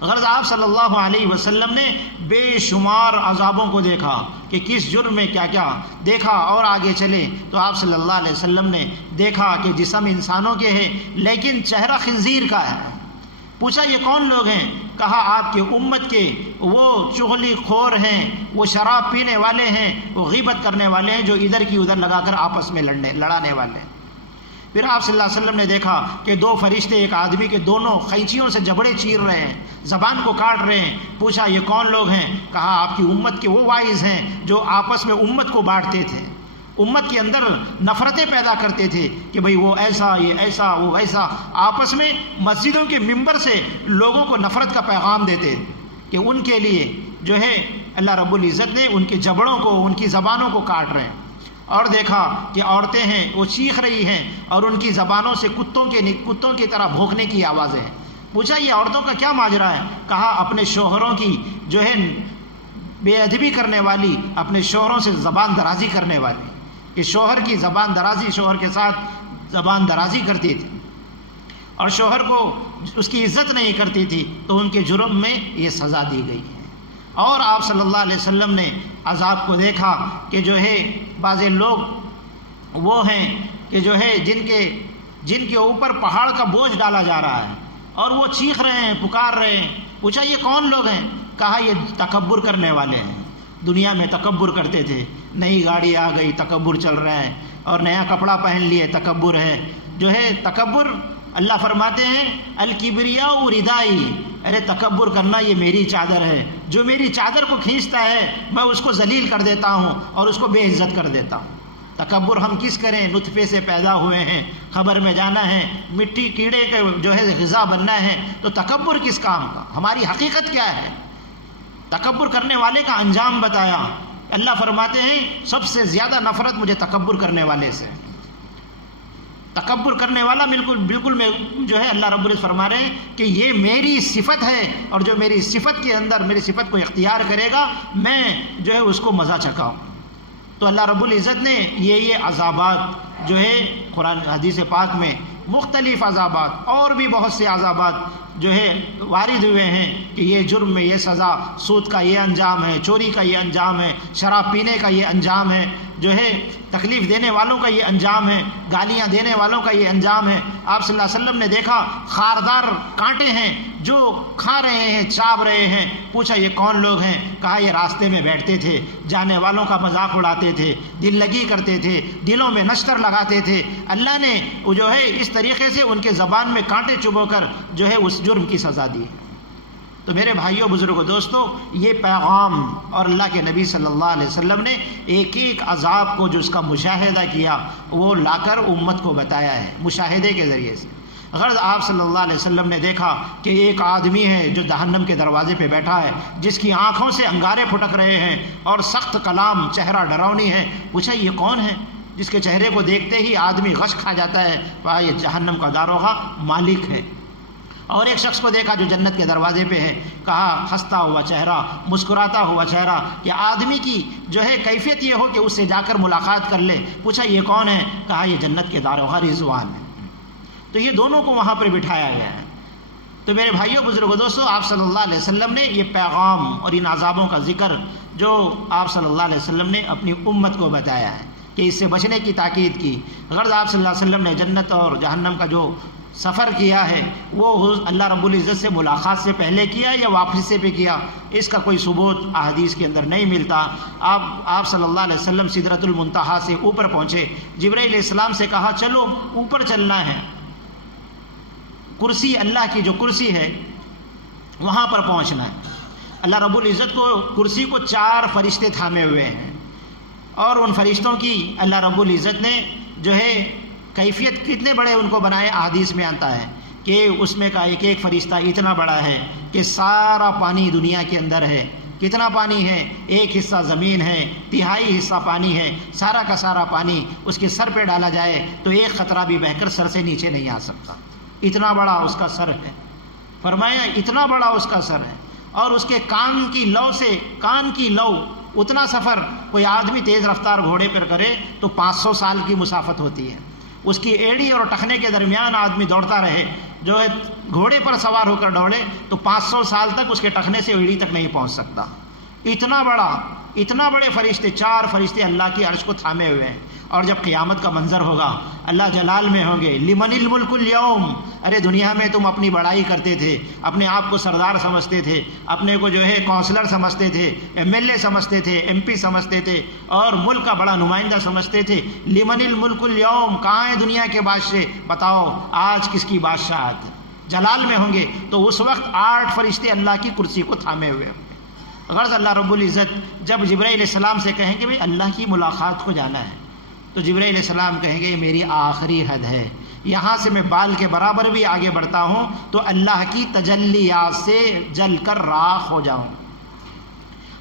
غرض آپ صلی اللہ علیہ وسلم نے بے شمار عذابوں کو دیکھا کہ کس جرم میں کیا کیا دیکھا، اور آگے چلے تو آپ صلی اللہ علیہ وسلم نے دیکھا کہ جسم انسانوں کے ہیں لیکن چہرہ خنزیر کا ہے۔ پوچھا یہ کون لوگ ہیں؟ کہا آپ کے امت کے وہ چغلی خور ہیں، وہ شراب پینے والے ہیں، وہ غیبت کرنے والے ہیں، جو ادھر کی ادھر لگا کر آپس میں لڑانے والے ہیں۔ پھر آپ صلی اللہ علیہ وسلم نے دیکھا کہ دو فرشتے ایک آدمی کے دونوں قینچیوں سے جبڑے چیر رہے ہیں، زبان کو کاٹ رہے ہیں۔ پوچھا یہ کون لوگ ہیں؟ کہا آپ کی امت کے وہ واعظ ہیں جو آپس میں امت کو بانٹتے تھے، امت کے اندر نفرتیں پیدا کرتے تھے کہ بھئی وہ ایسا، یہ ایسا، وہ ایسا، آپس میں مسجدوں کے ممبر سے لوگوں کو نفرت کا پیغام دیتے کہ ان کے لیے جو ہے اللہ رب العزت نے ان کے جبڑوں کو، ان کی زبانوں کو کاٹ رہے ہیں۔ اور دیکھا کہ عورتیں ہیں وہ چیخ رہی ہیں اور ان کی زبانوں سے کتوں کی طرح بھونکنے کی آوازیں ہیں۔ پوچھا یہ عورتوں کا کیا ماجرا ہے؟ کہا اپنے شوہروں کی جو ہے بے ادبی کرنے والی، اپنے شوہروں سے زبان درازی کرنے والی، کہ شوہر کی زبان درازی، شوہر کے ساتھ زبان درازی کرتی تھی اور شوہر کو اس کی عزت نہیں کرتی تھی، تو ان کے جرم میں یہ سزا دی گئی ہے۔ اور آپ صلی اللہ علیہ وسلم نے عذاب کو دیکھا کہ جو ہے بعض لوگ وہ ہیں کہ جو ہے جن کے اوپر پہاڑ کا بوجھ ڈالا جا رہا ہے اور وہ چیخ رہے ہیں، پکار رہے ہیں۔ پوچھا یہ کون لوگ ہیں؟ کہا یہ تکبر کرنے والے ہیں، دنیا میں تکبر کرتے تھے، نئی گاڑی آ گئی تکبر چل رہا ہے، اور نیا کپڑا پہن لیے تکبر ہے۔ جو ہے تکبر، اللہ فرماتے ہیں الکبریاء ردائی، ارے تکبر کرنا یہ میری چادر ہے، جو میری چادر کو کھینچتا ہے میں اس کو ذلیل کر دیتا ہوں اور اس کو بے عزت کر دیتا ہوں۔ تکبر ہم کس کریں؟ نطفے سے پیدا ہوئے ہیں، خبر میں جانا ہے، مٹی کیڑے کے جو ہے غذا بننا ہے، تو تکبر کس کام کا؟ ہماری حقیقت کیا ہے؟ تکبر کرنے والے کا انجام بتایا۔ اللہ فرماتے ہیں سب سے زیادہ نفرت مجھے تکبر کرنے والے سے۔ تکبر کرنے والا بالکل میں جو ہے اللہ رب العزت فرما رہے ہیں کہ یہ میری صفت ہے، اور جو میری صفت کے اندر میری صفت کو اختیار کرے گا میں جو ہے اس کو مزہ چکھاؤں۔ تو اللہ رب العزت نے یہ عذابات جو ہے قرآن حدیث پاک میں مختلف عذابات اور بھی بہت سے عذابات جو ہے وارد ہوئے ہیں کہ یہ جرم میں یہ سزا، سود کا یہ انجام ہے، چوری کا یہ انجام ہے، شراب پینے کا یہ انجام ہے، جو ہے تکلیف دینے والوں کا یہ انجام ہے، گالیاں دینے والوں کا یہ انجام ہے۔ آپ صلی اللہ علیہ وسلم نے دیکھا خاردار کانٹے ہیں جو کھا رہے ہیں، چاب رہے ہیں۔ پوچھا یہ کون لوگ ہیں؟ کہا یہ راستے میں بیٹھتے تھے، جانے والوں کا مذاق اڑاتے تھے، دل لگی کرتے تھے، دلوں میں نشتر لگاتے تھے۔ اللہ نے جو ہے اس طریقے سے ان کے زبان میں کانٹے چبو کر جو ہے اس جرم کی سزا دی۔ تو میرے بھائیوں بزرگوں دوستو، یہ پیغام اور اللہ کے نبی صلی اللہ علیہ وسلم نے ایک ایک عذاب کو جو اس کا مشاہدہ کیا وہ لا کر امت کو بتایا ہے مشاہدے کے ذریعے سے۔ غرض آپ صلی اللہ علیہ وسلم نے دیکھا کہ ایک آدمی ہے جو جہنم کے دروازے پہ بیٹھا ہے، جس کی آنکھوں سے انگارے پھٹک رہے ہیں اور سخت کلام، چہرہ ڈراؤنی ہے۔ پوچھا یہ کون ہے؟ جس کے چہرے کو دیکھتے ہی آدمی غش کھا جاتا ہے، کہا یہ جہنم کا داروغہ مالک ہے۔ اور ایک شخص کو دیکھا جو جنت کے دروازے پہ ہے، کہا ہنستا ہوا چہرہ، مسکراتا ہوا چہرہ، کہ آدمی کی جو ہے کیفیت یہ ہو کہ اس سے جا کر ملاقات کر لے۔ پوچھا یہ کون ہے؟ کہا یہ جنت کے داروغہ رضوان ہے۔ تو یہ دونوں کو وہاں پر بٹھایا گیا ہے۔ تو میرے بھائیوں بزرگوں دوستو، آپ صلی اللہ علیہ وسلم نے یہ پیغام اور ان عذابوں کا ذکر جو آپ صلی اللہ علیہ وسلم نے اپنی امت کو بتایا ہے کہ اس سے بچنے کی تاکید کی۔ غرض آپ صلی اللہ علیہ وسلم نے جنت اور جہنم کا جو سفر کیا ہے وہ اللہ رب العزت سے ملاقات سے پہلے کیا یا واپسی سے پہ کیا، اس کا کوئی ثبوت احادیث کے اندر نہیں ملتا۔ آپ صلی اللہ علیہ وسلم سدرۃ المنتہا سے اوپر پہنچے، جبرائیل علیہ السلام سے کہا چلو اوپر چلنا ہے، کرسی اللہ کی جو کرسی ہے وہاں پر پہنچنا ہے۔ اللہ رب العزت کو کرسی کو 4 فرشتے تھامے ہوئے ہیں، اور ان فرشتوں کی اللہ رب العزت نے جو ہے کیفیت کتنے بڑے ان کو بنائے، احادیث میں آتا ہے کہ اس میں کا ایک ایک فرشتہ اتنا بڑا ہے کہ سارا پانی دنیا کے اندر ہے۔ کتنا پانی ہے؟ 1 حصہ زمین ہے، 1/3 حصہ پانی ہے، سارا کا سارا پانی اس کے سر پہ ڈالا جائے تو ایک قطرہ بھی بہہ کر سر سے نیچے نہیں آ سکتا، اتنا بڑا اس کا سر ہے۔ فرمایا اتنا بڑا اس کا سر ہے، اور اس کے کان کی لو اتنا سفر کوئی آدمی تیز رفتار گھوڑے پر کرے تو 500 سال کی مسافت ہوتی ہے۔ اس کی ایڑی اور ٹخنے کے درمیان آدمی دوڑتا رہے، جو ہے گھوڑے پر سوار ہو کر دوڑے تو 500 سال تک اس کے ٹخنے سے ایڑی تک نہیں پہنچ سکتا۔ اتنا بڑے فرشتے، 4 فرشتے اللہ کی عرش کو تھامے ہوئے ہیں۔ اور جب قیامت کا منظر ہوگا، اللہ جلال میں ہوں گے، لمن الملک اليوم، ارے دنیا میں تم اپنی بڑائی کرتے تھے، اپنے آپ کو سردار سمجھتے تھے، اپنے کو جو ہے کونسلر سمجھتے تھے، MLA سمجھتے تھے، MP سمجھتے تھے، اور ملک کا بڑا نمائندہ سمجھتے تھے۔ لمن الملک اليوم، کہاں ہے دنیا کے بادشاہ؟ بتاؤ آج کس کی بادشاہت؟ جلال میں ہوں گے تو اس وقت 8 فرشتے اللہ کی کرسی کو تھامے ہوئے ہوں گے۔ غرض اللہ رب العزت جب جبرائیل علیہ السلام سے کہیں کہ بھئی اللہ کی ملاقات کو جانا ہے، تو جبرائیل علیہ السلام کہیں گے یہ میری آخری حد ہے، یہاں سے میں بال کے برابر بھی آگے بڑھتا ہوں تو اللہ کی تجلیات سے جل کر راخ ہو جاؤں۔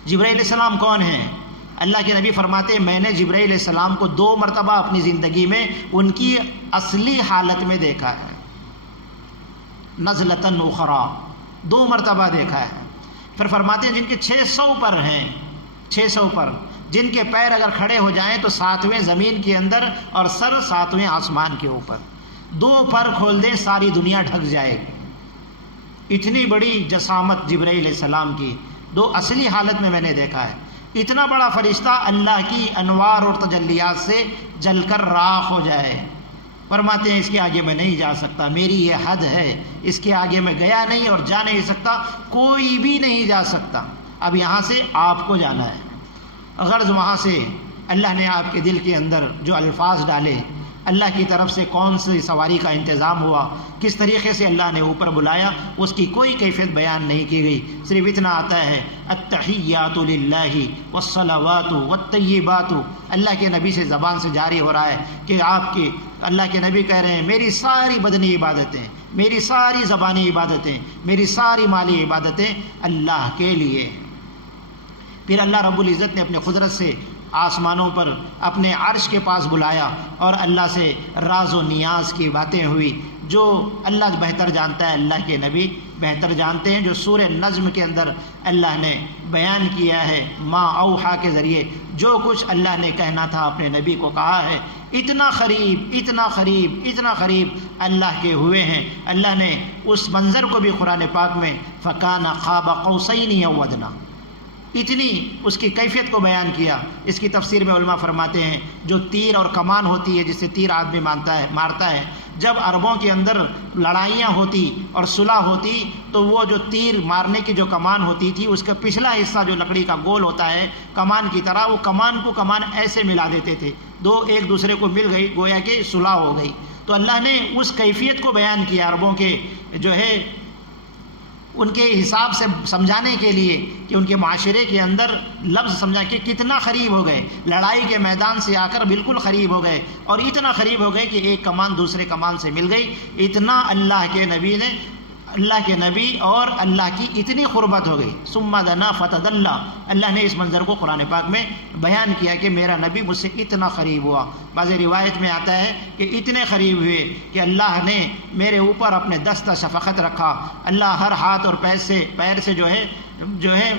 جبرائیل علیہ السلام کون ہیں؟ اللہ کے نبی فرماتے ہیں میں نے جبرائیل علیہ السلام کو 2 مرتبہ اپنی زندگی میں ان کی اصلی حالت میں دیکھا ہے۔ نزلتن اخرى، 2 مرتبہ دیکھا ہے۔ پھر فرماتے ہیں جن کے 600 پر ہیں، 600 پر، جن کے پیر اگر کھڑے ہو جائیں تو 7ویں زمین کے اندر اور سر 7ویں آسمان کے اوپر، 2 پر کھول دیں ساری دنیا ڈھک جائے گی۔ اتنی بڑی جسامت جبرائیل علیہ السلام کی 2 اصلی حالت میں نے دیکھا ہے۔ اتنا بڑا فرشتہ اللہ کی انوار اور تجلیات سے جل کر راکھ ہو جائے، فرماتے ہیں اس کے آگے میں نہیں جا سکتا، میری یہ حد ہے، اس کے آگے میں گیا نہیں اور جا نہیں سکتا، کوئی بھی نہیں جا سکتا۔ اب یہاں سے آپ کو جانا ہے۔ غرض وہاں سے اللہ نے آپ کے دل کے اندر جو الفاظ ڈالے، اللہ کی طرف سے کون سی سواری کا انتظام ہوا، کس طریقے سے اللہ نے اوپر بلایا، اس کی کوئی کیفیت بیان نہیں کی گئی، صرف اتنا آتا ہے التحیات للہ والصلوات والطیبات۔ اللہ کے نبی سے زبان سے جاری ہو رہا ہے کہ آپ کے اللہ کے نبی کہہ رہے ہیں میری ساری بدنی عبادتیں، میری ساری زبانی عبادتیں، میری ساری مالی عبادتیں اللہ کے لیے۔ پھر اللہ رب العزت نے اپنے قدرت سے آسمانوں پر اپنے عرش کے پاس بلایا اور اللہ سے راز و نیاز کی باتیں ہوئی، جو اللہ بہتر جانتا ہے، اللہ کے نبی بہتر جانتے ہیں، جو سورہ نجم کے اندر اللہ نے بیان کیا ہے، ما اوحا کے ذریعے جو کچھ اللہ نے کہنا تھا اپنے نبی کو کہا ہے۔ اتنا قریب، اتنا قریب، اتنا قریب اللہ کے ہوئے ہیں۔ اللہ نے اس منظر کو بھی قرآن پاک میں فَكَانَ قَابَ قَوْسَيْنِ أَوْ أَدْنَىٰ، اتنی اس کی کیفیت کو بیان کیا۔ اس کی تفسیر میں علماء فرماتے ہیں جو تیر اور کمان ہوتی ہے، جس سے تیر آدمی مارتا ہے، جب عربوں کے اندر لڑائیاں ہوتی اور صلح ہوتی تو وہ جو تیر مارنے کی جو کمان ہوتی تھی، اس کا پچھلا حصہ جو لکڑی کا گول ہوتا ہے کمان کی طرح، وہ کمان کو کمان ایسے ملا دیتے تھے، 2 ایک دوسرے کو مل گئی، گویا کہ صلح ہو گئی۔ تو اللہ نے اس کیفیت کو بیان کیا عربوں کے جو ہے ان کے حساب سے سمجھانے کے لیے کہ ان کے معاشرے کے اندر لفظ سمجھا کہ کتنا قریب ہو گئے، لڑائی کے میدان سے آ کر بالکل قریب ہو گئے، اور اتنا قریب ہو گئے کہ ایک کمان دوسرے کمان سے مل گئی۔ اتنا اللہ کے نبی اور اللہ کی اتنی قربت ہو گئی۔ ثم دنا فتدلى، اللہ نے اس منظر کو قرآن پاک میں بیان کیا کہ میرا نبی مجھ سے اتنا قریب ہوا۔ بعض روایت میں آتا ہے کہ اتنے قریب ہوئے کہ اللہ نے میرے اوپر اپنے دست شفقت رکھا۔ اللہ ہر ہاتھ اور پیر سے جو ہے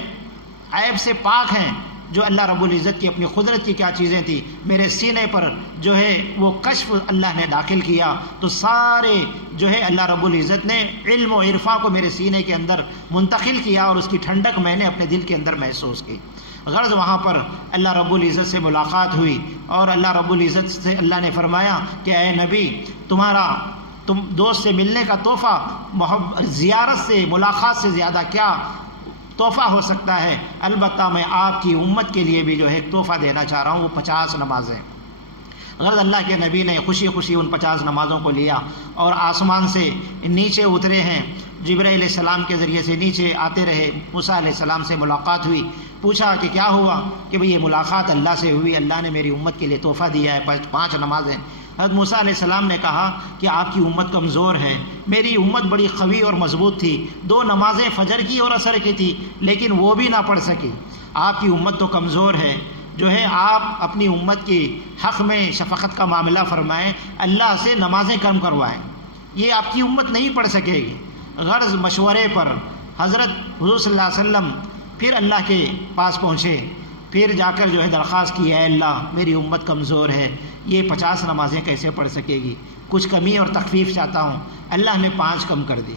عیب سے پاک ہیں۔ جو اللہ رب العزت کی اپنی قدرت کی کیا چیزیں تھیں، میرے سینے پر جو ہے وہ کشف اللہ نے داخل کیا، تو سارے جو ہے اللہ رب العزت نے علم و عرفاں کو میرے سینے کے اندر منتقل کیا، اور اس کی ٹھنڈک میں نے اپنے دل کے اندر محسوس کی۔ غرض وہاں پر اللہ رب العزت سے ملاقات ہوئی، اور اللہ رب العزت سے اللہ نے فرمایا کہ اے نبی، تم دوست سے ملنے کا تحفہ زیارت سے، ملاقات سے زیادہ کیا تحفہ ہو سکتا ہے؟ البتہ میں آپ کی امت کے لیے بھی جو ہے ایک تحفہ دینا چاہ رہا ہوں، وہ 50 نمازیں۔ غرض اللہ کے نبی نے خوشی خوشی ان 50 نمازوں کو لیا اور آسمان سے نیچے اترے ہیں، جبرائیل علیہ السلام کے ذریعے سے نیچے آتے رہے۔ موسیٰ علیہ السلام سے ملاقات ہوئی، پوچھا کہ کیا ہوا؟ کہ بھئی یہ ملاقات اللہ سے ہوئی، اللہ نے میری امت کے لیے تحفہ دیا ہے 5 نمازیں۔ حضرت موسیٰ علیہ السلام نے کہا کہ آپ کی امت کمزور ہے، میری امت بڑی قوی اور مضبوط تھی، 2 نمازیں فجر کی اور عصر کی تھی، لیکن وہ بھی نہ پڑھ سکی۔ آپ کی امت تو کمزور ہے، جو ہے آپ اپنی امت کی حق میں شفقت کا معاملہ فرمائیں، اللہ سے نمازیں کم کروائیں، یہ آپ کی امت نہیں پڑھ سکے گی۔ غرض مشورے پر حضرت حضور صلی اللہ علیہ وسلم پھر اللہ کے پاس پہنچے، پھر جا کر جو ہے درخواست کی، اے اللہ میری امت کمزور ہے، یہ 50 نمازیں کیسے پڑھ سکے گی؟ کچھ کمی اور تخفیف چاہتا ہوں۔ اللہ نے 5 کم کر دی۔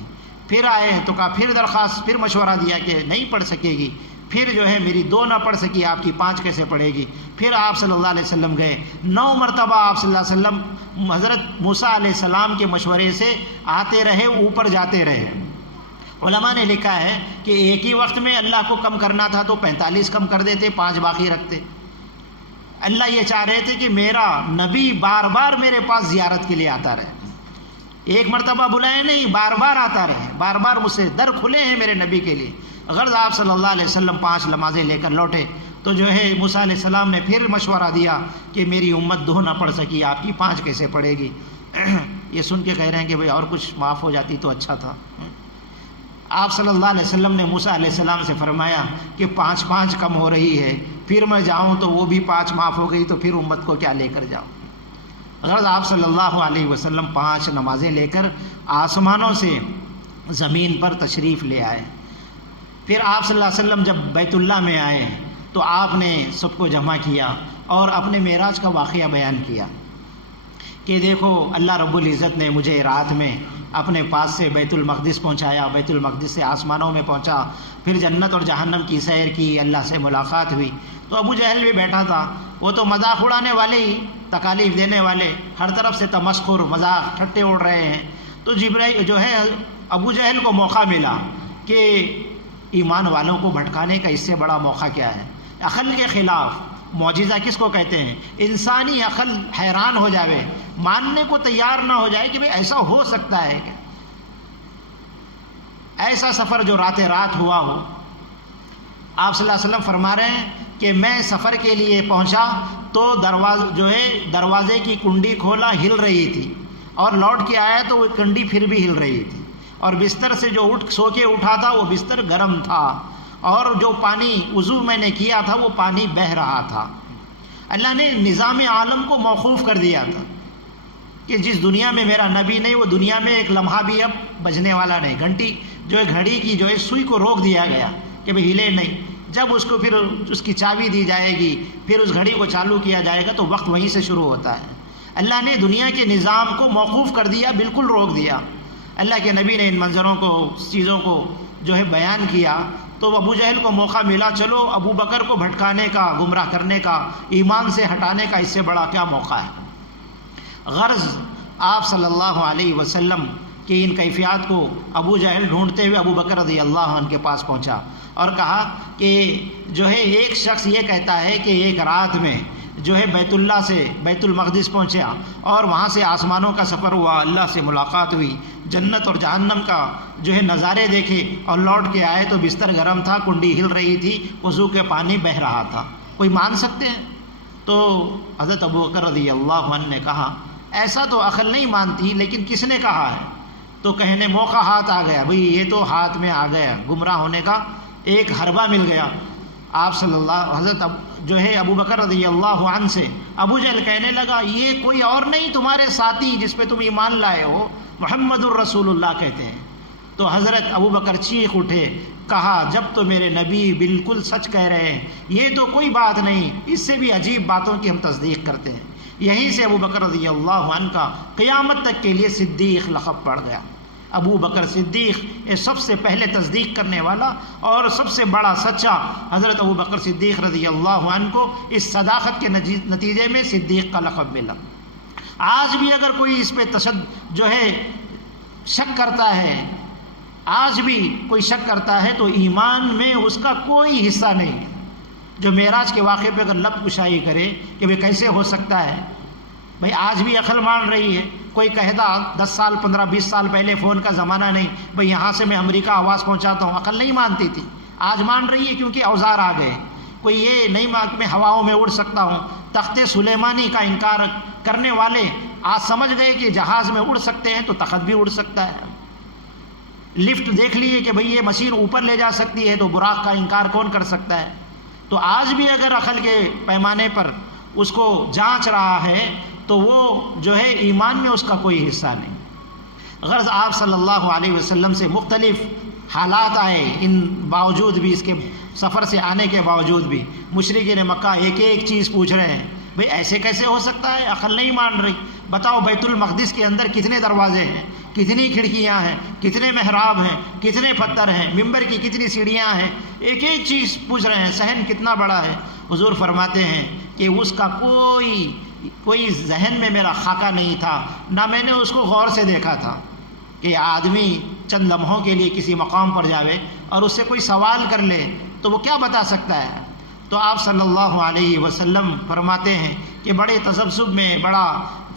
پھر آئے تو کہا، پھر درخواست، پھر مشورہ دیا کہ نہیں پڑھ سکے گی، پھر جو ہے میری 2 نہ پڑھ سکی، آپ کی 5 کیسے پڑھے گی؟ پھر آپ صلی اللہ علیہ وسلم گئے، 9 مرتبہ آپ صلی اللہ علیہ وسلم حضرت موسیٰ علیہ السلام کے مشورے سے آتے رہے، اوپر جاتے رہے۔ علماء نے لکھا ہے کہ ایک ہی وقت میں اللہ کو کم کرنا تھا تو 45 کم کر دیتے، 5 باقی رکھتے۔ اللہ یہ چاہ رہے تھے کہ میرا نبی بار بار میرے پاس زیارت کے لیے آتا رہے، ایک مرتبہ بلائے نہیں، بار بار آتا رہے، بار بار مجھ سے در کھلے ہیں میرے نبی کے لیے۔ غرض آپ صلی اللہ علیہ وسلم 5 نمازیں لے کر لوٹے تو جو ہے موسیٰ علیہ السلام نے پھر مشورہ دیا کہ میری امت 2 نہ پڑھ سکی، آپ کی 5 کیسے پڑھے گی؟ یہ سن کے کہہ رہے ہیں کہ بھئی اور کچھ معاف ہو جاتی تو اچھا تھا۔ آپ صلی اللہ علیہ وسلم نے موسیٰ علیہ السلام سے فرمایا کہ 5 کم ہو رہی ہے، پھر میں جاؤں تو وہ بھی 5 معاف ہو گئی تو پھر امت کو کیا لے کر جاؤں؟ غرض آپ صلی اللہ علیہ وسلم 5 نمازیں لے کر آسمانوں سے زمین پر تشریف لے آئے۔ پھر آپ صلی اللہ علیہ وسلم جب بیت اللہ میں آئے تو آپ نے سب کو جمع کیا اور اپنے معراج کا واقعہ بیان کیا کہ دیکھو اللہ رب العزت نے مجھے رات میں اپنے پاس سے بیت المقدس پہنچایا، بیت المقدس سے آسمانوں میں پہنچا، پھر جنت اور جہنم کی سیر کی، اللہ سے ملاقات ہوئی۔ تو ابو جہل بھی بیٹھا تھا، وہ تو مذاق اڑانے والے ہی، تکالیف دینے والے، ہر طرف سے تمسخر، مذاق، ٹھٹے اڑ رہے ہیں۔ تو جبرائیل جو ہے ابو جہل کو موقع ملا کہ ایمان والوں کو بھٹکانے کا اس سے بڑا موقع کیا ہے؟ عقل کے خلاف معجزہ کس کو کہتے ہیں؟ انسانی عقل حیران ہو جاوے، ماننے کو تیار نہ ہو جائے کہ بھئی ایسا ہو سکتا ہے کیا؟ ایسا سفر جو رات ہوا ہو۔ آپ صلی اللہ علیہ وسلم فرما رہے ہیں کہ میں سفر کے لیے پہنچا تو دروازے کی کنڈی کھولا، ہل رہی تھی، اور لوٹ کے آیا تو وہ کنڈی پھر بھی ہل رہی تھی، اور بستر سے جو سو کے اٹھا تھا وہ بستر گرم تھا، اور جو پانی وضو میں نے کیا تھا وہ پانی بہہ رہا تھا۔ اللہ نے نظام عالم کو موقوف کر دیا تھا کہ جس دنیا میں میرا نبی نہیں، وہ دنیا میں ایک لمحہ بھی اب بجنے والا نہیں۔ گھنٹی جو ہے، گھڑی کی جو ہے سوئی کو روک دیا گیا کہ بھئی ہلے نہیں۔ جب اس کو پھر اس کی چابی دی جائے گی، پھر اس گھڑی کو چالو کیا جائے گا تو وقت وہیں سے شروع ہوتا ہے۔ اللہ نے دنیا کے نظام کو موقوف کر دیا، بالکل روک دیا۔ اللہ کے نبی نے ان منظروں کو، چیزوں کو جو ہے بیان کیا تو ابو جہل کو موقع ملا، چلو ابو بکر کو بھٹکانے کا، گمراہ کرنے کا، ایمان سے ہٹانے کا اس سے بڑا کیا موقع ہے؟ غرض آپ صلی اللہ علیہ وسلم کی ان کیفیات کو ابو جہل ڈھونڈتے ہوئے ابو بکر رضی اللہ عنہ کے پاس پہنچا اور کہا کہ جو ہے ایک شخص یہ کہتا ہے کہ ایک رات میں جو ہے بیت اللہ سے بیت المقدس پہنچا اور وہاں سے آسمانوں کا سفر ہوا، اللہ سے ملاقات ہوئی، جنت اور جہنم کا جو ہے نظارے دیکھے، اور لوٹ کے آئے تو بستر گرم تھا، کنڈی ہل رہی تھی، وضو کے پانی بہہ رہا تھا۔ کوئی مان سکتے ہیں؟ تو حضرت ابو بکر رضی اللہ عنہ نے کہا ایسا تو عقل نہیں مانتی، لیکن کس نے کہا ہے؟ تو کہنے موقع ہاتھ آ گیا، بھئی یہ تو ہاتھ میں آ گیا، گمراہ ہونے کا ایک حربہ مل گیا۔ آپ صلی اللہ حضرت جو ہے ابو بکر رضی اللہ عنہ سے ابو جہل کہنے لگا یہ کوئی اور نہیں، تمہارے ساتھی جس پہ تم ایمان لائے ہو، محمد الرسول اللہ کہتے ہیں۔ تو حضرت ابو بکر چیخ اٹھے، کہا جب تو میرے نبی بالکل سچ کہہ رہے ہیں، یہ تو کوئی بات نہیں، اس سے بھی عجیب باتوں کی ہم تصدیق کرتے ہیں۔ یہیں سے ابو بکر رضی اللہ عنہ کا قیامت تک کے لیے صدیق لقب پڑ گیا۔ ابو بکر صدیق یہ سب سے پہلے تصدیق کرنے والا اور سب سے بڑا سچا حضرت ابو بکر صدیق رضی اللہ عنہ کو اس صداقت کے نتیجے میں صدیق کا لقب ملا۔ آج بھی اگر کوئی اس پہ جو ہے شک کرتا ہے، آج بھی کوئی شک کرتا ہے تو ایمان میں اس کا کوئی حصہ نہیں ہے۔ جو معراج کے واقعے پہ اگر لب کشائی کرے کہ وہ کیسے ہو سکتا ہے، بھئی آج بھی عقل مان رہی ہے۔ کوئی کہتا 10 سال 15 20 سال پہلے فون کا زمانہ نہیں، بھئی یہاں سے میں امریکہ آواز پہنچاتا ہوں، عقل نہیں مانتی تھی، آج مان رہی ہے کیونکہ اوزار آ گئے۔ کوئی یہ نہیں مان کہ میں ہواؤں میں اڑ سکتا ہوں، تخت سلیمانی کا انکار کرنے والے آج سمجھ گئے کہ جہاز میں اڑ سکتے ہیں تو تخت بھی اڑ سکتا ہے۔ لفٹ دیکھ لیے کہ بھئی یہ مشین اوپر لے جا سکتی ہے تو براق کا انکار کون کر سکتا ہے؟ تو آج بھی اگر عقل کے پیمانے پر اس کو جانچ رہا ہے تو وہ جو ہے ایمان میں اس کا کوئی حصہ نہیں۔ غرض آپ صلی اللہ علیہ وسلم سے مختلف حالات آئے، ان باوجود بھی، اس کے سفر سے آنے کے باوجود بھی مشرکین مکہ ایک ایک چیز پوچھ رہے ہیں، بھئی ایسے کیسے ہو سکتا ہے؟ عقل نہیں مان رہی۔ بتاؤ بیت المقدس کے اندر کتنے دروازے ہیں، کتنی کھڑکیاں ہیں، کتنے محراب ہیں، کتنے پتھر ہیں، ممبر کی کتنی سیڑھیاں ہیں، ایک ایک چیز پوچھ رہے ہیں، صحن کتنا بڑا ہے۔ حضور فرماتے ہیں کہ اس کا کوئی ذہن میں میرا خاکہ نہیں تھا، نہ میں نے اس کو غور سے دیکھا تھا کہ آدمی چند لمحوں کے لیے کسی مقام پر جاوے اور اس سے کوئی سوال کر لے تو وہ کیا بتا سکتا ہے؟ تو آپ صلی اللہ علیہ وسلم فرماتے ہیں کہ بڑے تذبذب میں، بڑا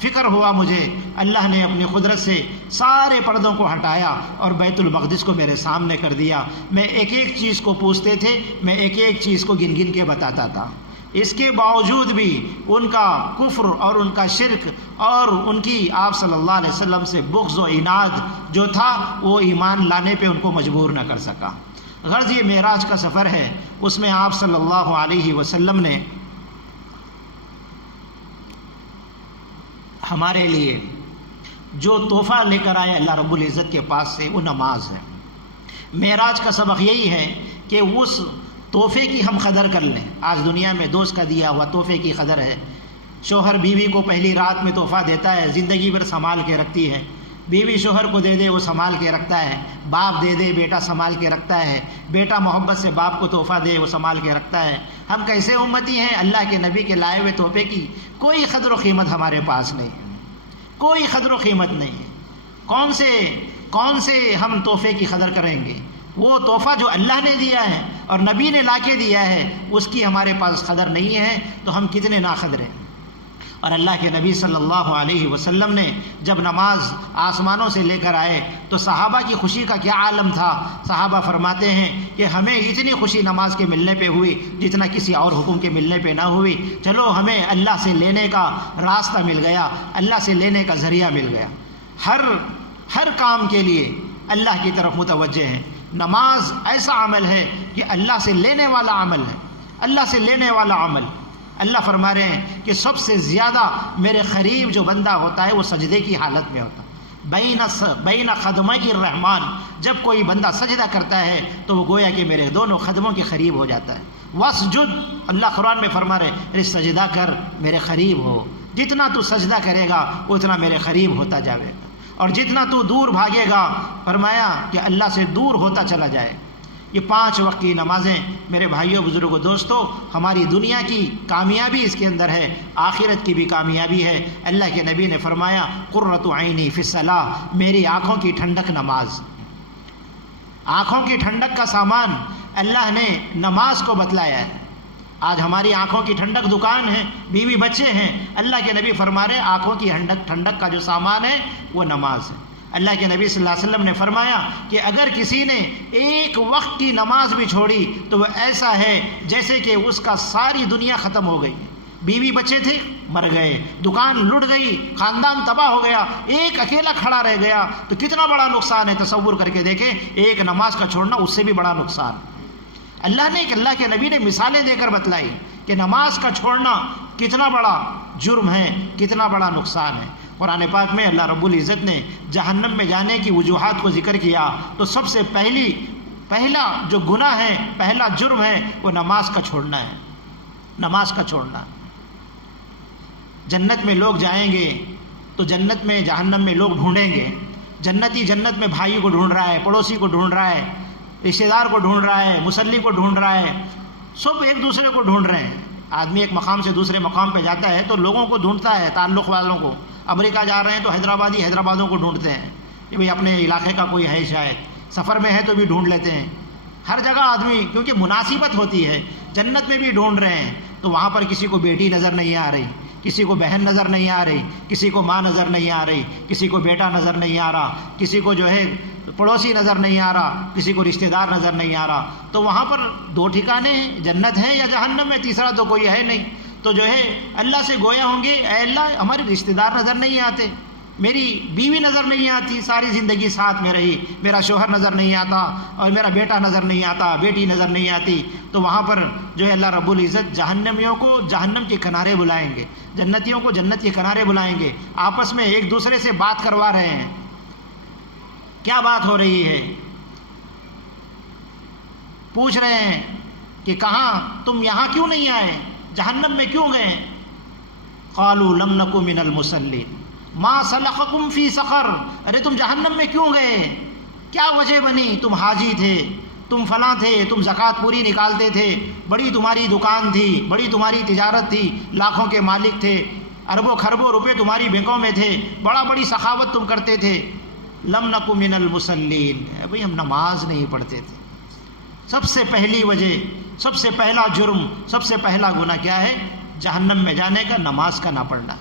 فکر ہوا مجھے، اللہ نے اپنی قدرت سے سارے پردوں کو ہٹایا اور بیت المقدس کو میرے سامنے کر دیا۔ میں ایک ایک چیز کو پوچھتے تھے، میں ایک ایک چیز کو گن گن کے بتاتا تھا۔ اس کے باوجود بھی ان کا کفر اور ان کا شرک اور ان کی آپ صلی اللہ علیہ وسلم سے بغض و عناد جو تھا وہ ایمان لانے پہ ان کو مجبور نہ کر سکا۔ غرض یہ معراج کا سفر ہے، اس میں آپ صلی اللہ علیہ وسلم نے ہمارے لیے جو تحفہ لے کر آئے اللہ رب العزت کے پاس سے، وہ نماز ہے۔ معراج کا سبق یہی ہے کہ اس تحفے کی ہم قدر کر لیں۔ آج دنیا میں دوست کا دیا ہوا تحفے کی قدر ہے۔ شوہر بیوی کو پہلی رات میں تحفہ دیتا ہے، زندگی بھر سنبھال کے رکھتی ہے۔ بیوی شوہر کو دے دے، وہ سنبھال کے رکھتا ہے۔ باپ دے دے، بیٹا سنبھال کے رکھتا ہے۔ بیٹا محبت سے باپ کو تحفہ دے، وہ سنبھال کے رکھتا ہے۔ ہم کیسے امتی ہیں؟ اللہ کے نبی کے لائے ہوئے تحفے کی کوئی قدر و قیمت ہمارے پاس نہیں ہے، کوئی قدر و قیمت نہیں ہے۔ کون سے ہم تحفے کی قدر کریں گے؟ وہ تحفہ جو اللہ نے دیا ہے اور نبی نے لا کے دیا ہے، اس کی ہمارے پاس قدر نہیں ہے، تو ہم کتنے ناقدر ہیں۔ اور اللہ کے نبی صلی اللہ علیہ وسلم نے جب نماز آسمانوں سے لے کر آئے تو صحابہ کی خوشی کا کیا عالم تھا۔ صحابہ فرماتے ہیں کہ ہمیں اتنی خوشی نماز کے ملنے پہ ہوئی جتنا کسی اور حکم کے ملنے پہ نہ ہوئی۔ چلو ہمیں اللہ سے لینے کا راستہ مل گیا، اللہ سے لینے کا ذریعہ مل گیا۔ ہر کام کے لیے اللہ کی طرف متوجہ ہیں۔ نماز ایسا عمل ہے کہ اللہ سے لینے والا عمل ہے، اللہ سے لینے والا عمل۔ اللہ فرما رہے ہیں کہ سب سے زیادہ میرے قریب جو بندہ ہوتا ہے وہ سجدے کی حالت میں ہوتا ہے۔ بین قدمي الرحمن، جب کوئی بندہ سجدہ کرتا ہے تو وہ گویا کہ میرے دونوں قدموں کے قریب ہو جاتا ہے۔ واسجد، اللہ قرآن میں فرما رہے ہیں سجدہ کر، میرے قریب ہو۔ جتنا تو سجدہ کرے گا اتنا میرے قریب ہوتا جاوے گا، اور جتنا تو دور بھاگے گا، فرمایا کہ اللہ سے دور ہوتا چلا جائے۔ یہ 5 وقت کی نمازیں میرے بھائیوں، بزرگوں، دوستوں، ہماری دنیا کی کامیابی اس کے اندر ہے، آخرت کی بھی کامیابی ہے۔ اللہ کے نبی نے فرمایا قرۃ عینی فی الصلاۃ، میری آنکھوں کی ٹھنڈک نماز۔ آنکھوں کی ٹھنڈک کا سامان اللہ نے نماز کو بتلایا ہے۔ آج ہماری آنکھوں کی ٹھنڈک دکان ہے، بیوی بچے ہیں، اللہ کے نبی فرما رہے آنکھوں کی ٹھنڈک کا جو سامان ہے وہ نماز ہے۔ اللہ کے نبی صلی اللہ علیہ وسلم نے فرمایا کہ اگر کسی نے ایک وقت کی نماز بھی چھوڑی تو وہ ایسا ہے جیسے کہ اس کا ساری دنیا ختم ہو گئی۔ بیوی بچے تھے، مر گئے، دکان لٹ گئی، خاندان تباہ ہو گیا، ایک اکیلا کھڑا رہ گیا، تو کتنا بڑا نقصان ہے۔ تصور کر کے دیکھیں، ایک نماز کا چھوڑنا اس سے بھی بڑا نقصان۔ اللہ کے نبی نے مثالیں دے کر بتلائی کہ نماز کا چھوڑنا کتنا بڑا جرم ہے، کتنا بڑا نقصان ہے۔ قرآن پاک میں اللہ رب العزت نے جہنم میں جانے کی وجوہات کو ذکر کیا تو سب سے پہلا جو گناہ ہے، پہلا جرم ہے، وہ نماز کا چھوڑنا ہے۔ نماز کا چھوڑنا۔ جنت میں لوگ جائیں گے تو جنت میں جہنم میں لوگ ڈھونڈیں گے۔ جنتی جنت میں بھائی کو ڈھونڈ رہا ہے، پڑوسی کو ڈھونڈ رہا ہے، رشتہ دار کو ڈھونڈ رہا ہے، مصلی کو ڈھونڈ رہا ہے، سب ایک دوسرے کو ڈھونڈ رہے ہیں۔ آدمی ایک مقام سے دوسرے مقام پہ جاتا ہے تو لوگوں کو ڈھونڈتا ہے، تعلق والوں کو۔ امریکہ جا رہے ہیں تو حیدرآبادوں کو ڈھونڈتے ہیں کہ بھئی اپنے علاقے کا کوئی ہے، شاید سفر میں ہے تو بھی ڈھونڈ لیتے ہیں۔ ہر جگہ آدمی، کیونکہ مناسبت ہوتی ہے۔ جنت میں بھی ڈھونڈ رہے ہیں تو وہاں پر کسی کو بیٹی نظر نہیں آ رہی، کسی کو بہن نظر نہیں آ رہی، کسی کو ماں نظر نہیں آ رہی، کسی کو بیٹا نظر نہیں آ رہا، کسی کو جو ہے پڑوسی نظر نہیں آ رہا، کسی کو رشتہ دار نظر نہیں آ رہا۔ تو وہاں پر 2 ٹھکانے ہیں، جنت ہے یا جہنم ہے، تیسرا تو کوئی ہے نہیں۔ تو جو ہے اللہ سے گویا ہوں گے، اے اللہ ہمارے رشتہ دار نظر نہیں آتے، میری بیوی نظر نہیں آتی، ساری زندگی ساتھ میں رہی، میرا شوہر نظر نہیں آتا، اور میرا بیٹا نظر نہیں آتا، بیٹی نظر نہیں آتی۔ تو وہاں پر جو ہے اللہ رب العزت جہنمیوں کو جہنم کے کنارے بلائیں گے، جنتیوں کو جنت کے کنارے بلائیں گے، آپس میں ایک دوسرے سے بات کروا رہے ہیں۔ کیا بات ہو رہی ہے؟ پوچھ رہے ہیں کہ کہاں تم یہاں کیوں نہیں آئے، جہنم میں کیوں گئے؟ قالوا لم نک من المصلین ما سلککم فی سقر، ارے تم جہنم میں کیوں گئے؟ کیا وجہ بنی؟ تم حاجی تھے، تم فلاں تھے، تم زکوٰۃ پوری نکالتے تھے، بڑی تمہاری دکان تھی، بڑی تمہاری تجارت تھی، لاکھوں کے مالک تھے، اربوں خربوں روپے تمہاری بینکوں میں تھے، بڑی سخاوت تم کرتے تھے۔ لم نک من المصلین، بھئی ہم نماز نہیں پڑھتے تھے۔ سب سے پہلی وجہ، سب سے پہلا جرم، سب سے پہلا گناہ کیا ہے؟ جہنم میں جانے کا، نماز کا نہ پڑھنا۔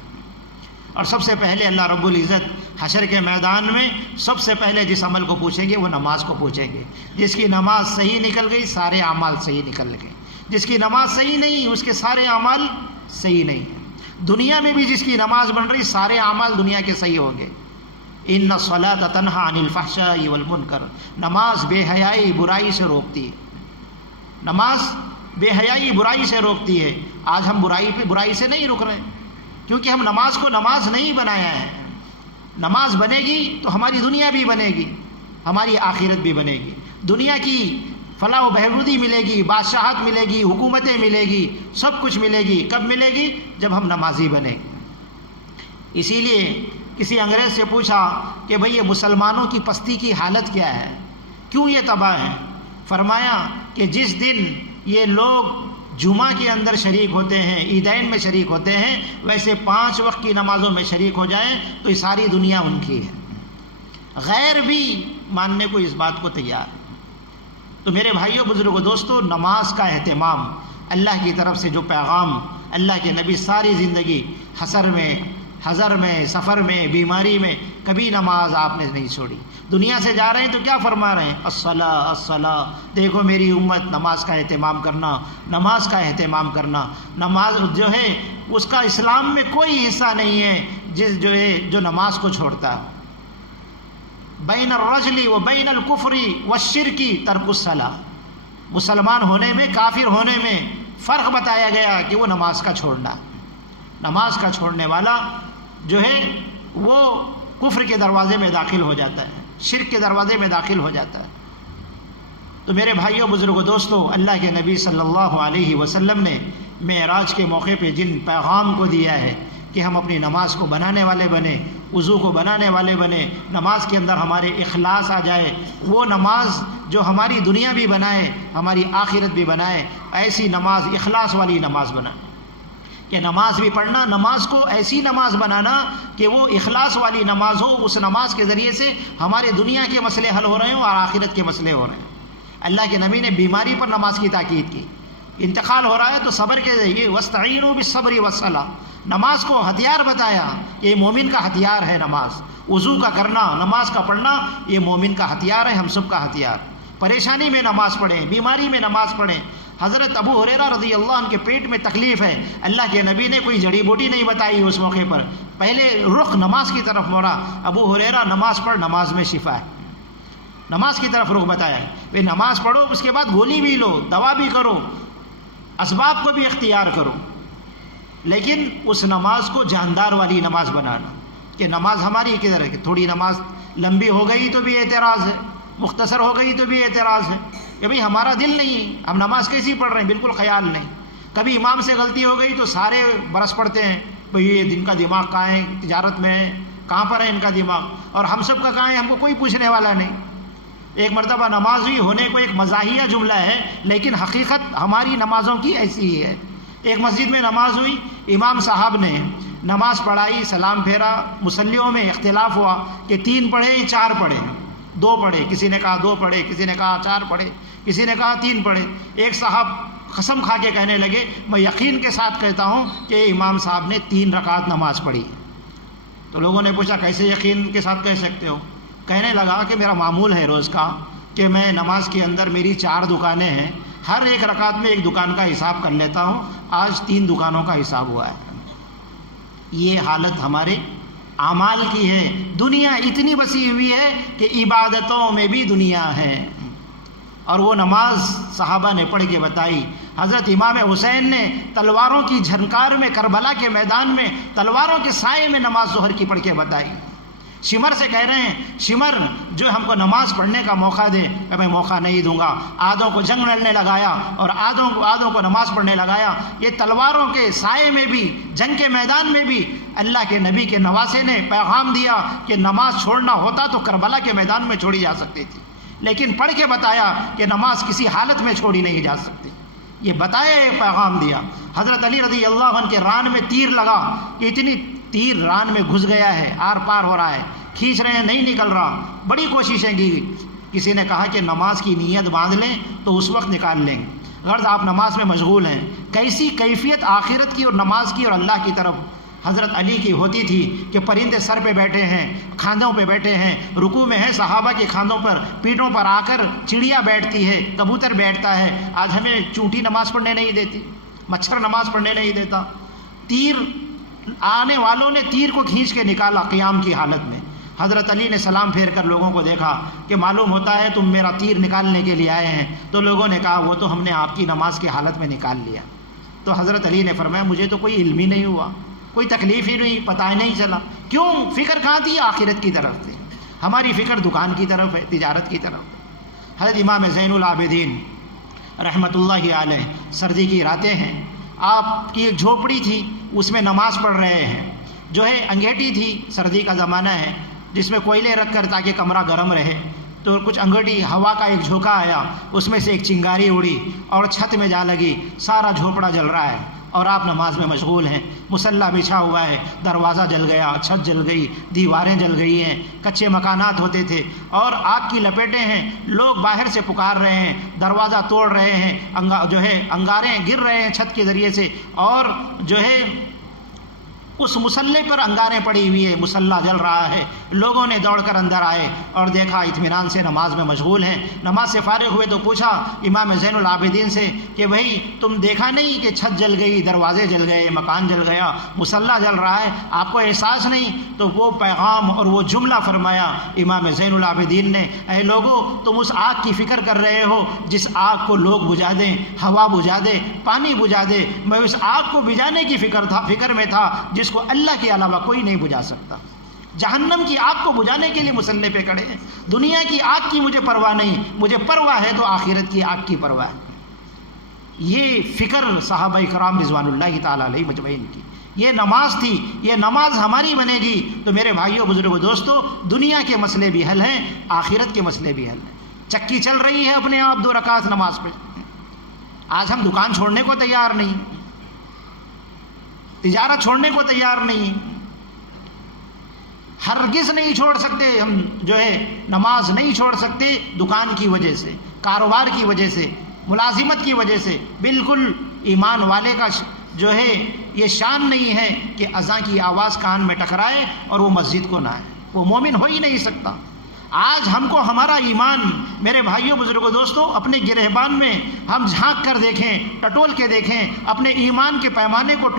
اور سب سے پہلے اللہ رب العزت حشر کے میدان میں سب سے پہلے جس عمل کو پوچھیں گے وہ نماز کو پوچھیں گے۔ جس کی نماز صحیح نکل گئی سارے اعمال صحیح نکل گئے، جس کی نماز صحیح نہیں اس کے سارے اعمال صحیح نہیں ہیں۔ دنیا میں بھی جس کی نماز بن رہی سارے اعمال دنیا کے صحیح ہوں گے۔ ان الصلاۃ تنہی عن الفحشاء والمنکر، نماز بے حیائی برائی سے روکتی ہے، نماز بے حیائی برائی سے روکتی ہے۔ آج ہم برائی سے نہیں رک رہے، کیونکہ ہم نماز کو نماز نہیں بنایا ہے۔ نماز بنے گی تو ہماری دنیا بھی بنے گی، ہماری آخرت بھی بنے گی، دنیا کی فلاح و بہبودی ملے گی، بادشاہت ملے گی، حکومتیں ملے گی، سب کچھ ملے گی۔ کب ملے گی؟ جب ہم نمازی بنے گے۔ اسی لیے کسی انگریز سے پوچھا کہ بھئی یہ مسلمانوں کی پستی کی حالت کیا ہے، کیوں یہ تباہ ہیں؟ فرمایا کہ جس دن یہ لوگ جمعہ کے اندر شریک ہوتے ہیں، عیدین میں شریک ہوتے ہیں، ویسے 5 وقت کی نمازوں میں شریک ہو جائیں تو یہ ساری دنیا ان کی ہے۔ غیر بھی ماننے کو اس بات کو تیار ہے۔ تو میرے بھائیوں، بزرگوں، دوستو، نماز کا اہتمام، اللہ کی طرف سے جو پیغام اللہ کے نبی ساری زندگی حضر میں، سفر میں، بیماری میں کبھی نماز آپ نے نہیں چھوڑی۔ دنیا سے جا رہے ہیں تو کیا فرما رہے ہیں؟ الصلاۃ الصلاۃ، دیکھو میری امت نماز کا اہتمام کرنا، نماز کا اہتمام کرنا۔ نماز جو ہے اس کا اسلام میں کوئی حصہ نہیں ہے جو نماز کو چھوڑتا ہے۔ بین الرجل و بین الکفر والشرک ترک الصلاۃ، مسلمان ہونے میں، کافر ہونے میں فرق بتایا گیا کہ وہ نماز کا چھوڑنا۔ نماز کا چھوڑنے والا جو ہے وہ کفر کے دروازے میں داخل ہو جاتا ہے، شرک کے دروازے میں داخل ہو جاتا ہے۔ تو میرے بھائیوں، بزرگوں، دوستو، اللہ کے نبی صلی اللہ علیہ وسلم نے معراج کے موقع پہ جن پیغام کو دیا ہے کہ ہم اپنی نماز کو بنانے والے بنیں، وضو کو بنانے والے بنیں، نماز کے اندر ہمارے اخلاص آ جائے، وہ نماز جو ہماری دنیا بھی بنائے، ہماری آخرت بھی بنائے، ایسی نماز، اخلاص والی نماز بنائے کہ نماز بھی پڑھنا، نماز کو ایسی نماز بنانا کہ وہ اخلاص والی نماز ہو، اس نماز کے ذریعے سے ہمارے دنیا کے مسئلے حل ہو رہے ہوں اور آخرت کے مسئلے ہو رہے ہیں۔ اللہ کے نبی نے بیماری پر نماز کی تاکید کی، انتقال ہو رہا ہے تو صبر کے ذریعے، وَاسْتَعِينُوا بِالصَّبْرِ وَالصَّلَاةِ، نماز کو ہتھیار بتایا، یہ مومن کا ہتھیار ہے نماز۔ وضو کا کرنا، نماز کا پڑھنا، یہ مومن کا ہتھیار ہے، ہم سب کا ہتھیار۔ پریشانی میں نماز پڑھیں، بیماری میں نماز پڑھیں۔ حضرت ابو ہریرہ رضی اللہ عنہ کے پیٹ میں تکلیف ہے، اللہ کے نبی نے کوئی جڑی بوٹی نہیں بتائی اس موقع پر، پہلے رخ نماز کی طرف موڑا، ابو ہریرہ نماز پڑھ، نماز میں شفا ہے، نماز کی طرف رخ بتایا ہے۔ نماز پڑھو، اس کے بعد گولی بھی لو، دوا بھی کرو، اسباب کو بھی اختیار کرو، لیکن اس نماز کو جاندار والی نماز بنانا کہ نماز ہماری کدھر ہے، کہ تھوڑی نماز لمبی ہو گئی تو بھی اعتراض ہے، مختصر ہو گئی تو بھی اعتراض ہے کہ بھئی ہمارا دل نہیں، ہم نماز کیسی پڑھ رہے ہیں، بالکل خیال نہیں۔ کبھی امام سے غلطی ہو گئی تو سارے برس پڑتے ہیں، بھئی یہ ان کا دماغ کہاں ہے، تجارت میں ہے، کہاں پر ہے ان کا دماغ، اور ہم سب کا کہاں ہے، ہم کو کوئی پوچھنے والا نہیں۔ ایک مرتبہ نماز ہوئی، ہونے کو ایک مزاحیہ جملہ ہے، لیکن حقیقت ہماری نمازوں کی ایسی ہی ہے۔ ایک مسجد میں نماز ہوئی، امام صاحب نے نماز پڑھائی، سلام پھیرا، مصلیوں میں اختلاف ہوا کہ 3 پڑھے 4 پڑھے، 2 پڑھے، کسی نے کہا 2 پڑھے، کسی نے کہا 4 پڑھے، کسی نے کہا 3 پڑھے۔ ایک صاحب قسم کھا کے کہنے لگے، میں یقین کے ساتھ کہتا ہوں کہ امام صاحب نے 3 رکعت نماز پڑھی۔ تو لوگوں نے پوچھا کیسے یقین کے ساتھ کہہ سکتے ہو؟ کہنے لگا کہ میرا معمول ہے روز کا کہ میں نماز کے اندر میری 4 دکانیں ہیں، ہر ایک رکعت میں ایک دکان کا حساب کر لیتا ہوں، آج 3 دکانوں کا حساب ہوا ہے۔ یہ حالت ہمارے اعمال کی ہے۔ دنیا اتنی وسیع ہوئی ہے کہ عبادتوں میں بھی دنیا ہے، اور وہ نماز صحابہ نے پڑھ کے بتائی۔ حضرت امام حسین نے تلواروں کی جھنکار میں، کربلا کے میدان میں تلواروں کے سائے میں نماز ظہر کی پڑھ کے بتائی۔ شمر سے کہہ رہے ہیں، شمر جو ہم کو نماز پڑھنے کا موقع دے، کہ میں موقع نہیں دوں گا۔ آدھوں کو جنگ لڑنے لگایا اور آدھوں کو نماز پڑھنے لگایا۔ یہ تلواروں کے سائے میں بھی، جنگ کے میدان میں بھی اللہ کے نبی کے نواسے نے پیغام دیا کہ نماز چھوڑنا ہوتا تو کربلا کے میدان میں چھوڑی جا سکتی تھی، لیکن پڑھ کے بتایا کہ نماز کسی حالت میں چھوڑی نہیں جا سکتی۔ یہ بتایا، یہ پیغام دیا۔ حضرت علی رضی اللہ عنہ کے ران میں تیر لگا کہ اتنی تیر ران میں گھس گیا ہے، آر پار ہو رہا ہے، کھینچ رہے ہیں، نہیں نکل رہا، بڑی کوششیں کی۔ کسی نے کہا کہ نماز کی نیت باندھ لیں تو اس وقت نکال لیں گے، غرض آپ نماز میں مشغول ہیں۔ کیسی کیفیت آخرت کی اور نماز کی اور اللہ کی طرف حضرت علی کی ہوتی تھی کہ پرندے سر پہ بیٹھے ہیں، کھاندوں پہ بیٹھے ہیں، رکوع میں ہے، صحابہ کے کھاندوں پر، پیٹوں پر آ کر چڑیا بیٹھتی ہے، کبوتر بیٹھتا ہے۔ آج ہمیں چونٹی نماز پڑھنے نہیں دیتی، مچھر نماز پڑھنے نہیں دیتا۔ تیر آنے والوں نے تیر کو کھینچ کے نکالا قیام کی حالت میں۔ حضرت علی نے سلام پھیر کر لوگوں کو دیکھا کہ معلوم ہوتا ہے تم میرا تیر نکالنے کے لیے آئے ہیں، تو لوگوں نے کہا وہ تو ہم نے آپ کی نماز کی حالت میں نکال لیا۔ تو حضرت علی نے فرمایا مجھے تو کوئی علم ہی نہیں ہوا، کوئی تکلیف ہی نہیں، پتہ ہی نہیں چلا. کیوں؟ فکر کہاں تھی؟ آخرت کی طرف تھی. ہماری فکر دکان کی طرف ہے، تجارت کی طرف. حضرت امام زین العابدین رحمۃ اللہ علیہ، سردی کی راتیں ہیں، آپ کی ایک جھوپڑی تھی، اس میں نماز پڑھ رہے ہیں. جو ہے انگیٹھی تھی، سردی کا زمانہ ہے، جس میں کوئلے رکھ کر تاکہ کمرہ گرم رہے. تو کچھ انگیٹھی، ہوا کا ایک جھونکا آیا، اس میں سے ایک چنگاری اڑی اور چھت میں جا لگی. سارا جھوپڑا جل رہا ہے اور آپ نماز میں مشغول ہیں. مصلی بچھا ہوا ہے، دروازہ جل گیا، چھت جل گئی، دیواریں جل گئی ہیں. کچے مکانات ہوتے تھے اور آگ کی لپیٹیں ہیں. لوگ باہر سے پکار رہے ہیں، دروازہ توڑ رہے ہیں، جو ہے انگاریں گر رہے ہیں چھت کے ذریعے سے، اور جو ہے اس مصلی پر انگاریں پڑی ہوئی ہے، مصلی جل رہا ہے. لوگوں نے دوڑ کر اندر آئے اور دیکھا اطمینان سے نماز میں مشغول ہیں. نماز سے فارغ ہوئے تو پوچھا امام زین العابدین سے کہ بھائی تم دیکھا نہیں کہ چھت جل گئی، دروازے جل گئے، مکان جل گیا، مصلی جل رہا ہے، آپ کو احساس نہیں؟ تو وہ پیغام اور وہ جملہ فرمایا امام زین العابدین نے، اے لوگو تم اس آگ کی فکر کر رہے ہو جس آگ کو لوگ بجھا دیں، ہوا بجھا دے، پانی بجھا دے. میں اس آگ کو بجھانے کی فکر میں تھا جس کو اللہ کے علاوہ کوئی نہیں بجھا سکتا. جہنم کی آگ کو بجھانے کے لیے مصلی پہ کھڑے ہیں. دنیا کی آگ کی مجھے پرواہ نہیں، مجھے پرواہ ہے تو آخرت کی آگ کی پرواہ ہے. یہ فکر صحابہ کرام رضوان اللہ تعالیٰ علیہ مجمعین کی. یہ نماز تھی، یہ نماز ہماری بنے گی تو میرے بھائیوں بزرگوں دوستو، دنیا کے مسئلے بھی حل ہیں، آخرت کے مسئلے بھی حل ہیں. چکی چل رہی ہے اپنے آپ 2 رکعت نماز پہ. آج ہم دکان چھوڑنے کو تیار نہیں، تجارت چھوڑنے کو تیار نہیں، ہرگز نہیں چھوڑ سکتے. ہم جو ہے نماز نہیں چھوڑ سکتے دکان کی وجہ سے، کاروبار کی وجہ سے، ملازمت کی وجہ سے. بالکل ایمان والے کا جو ہے یہ شان نہیں ہے کہ اذان کی آواز کان میں ٹکرائے اور وہ مسجد کو نہ آئے. وہ مومن ہو ہی نہیں سکتا. آج ہم کو ہمارا ایمان میرے بھائیوں بزرگوں دوستو اپنے گرہبان میں ہم جھانک کر دیکھیں، ٹٹول کے دیکھیں، اپنے ایمان کے پیمانے کو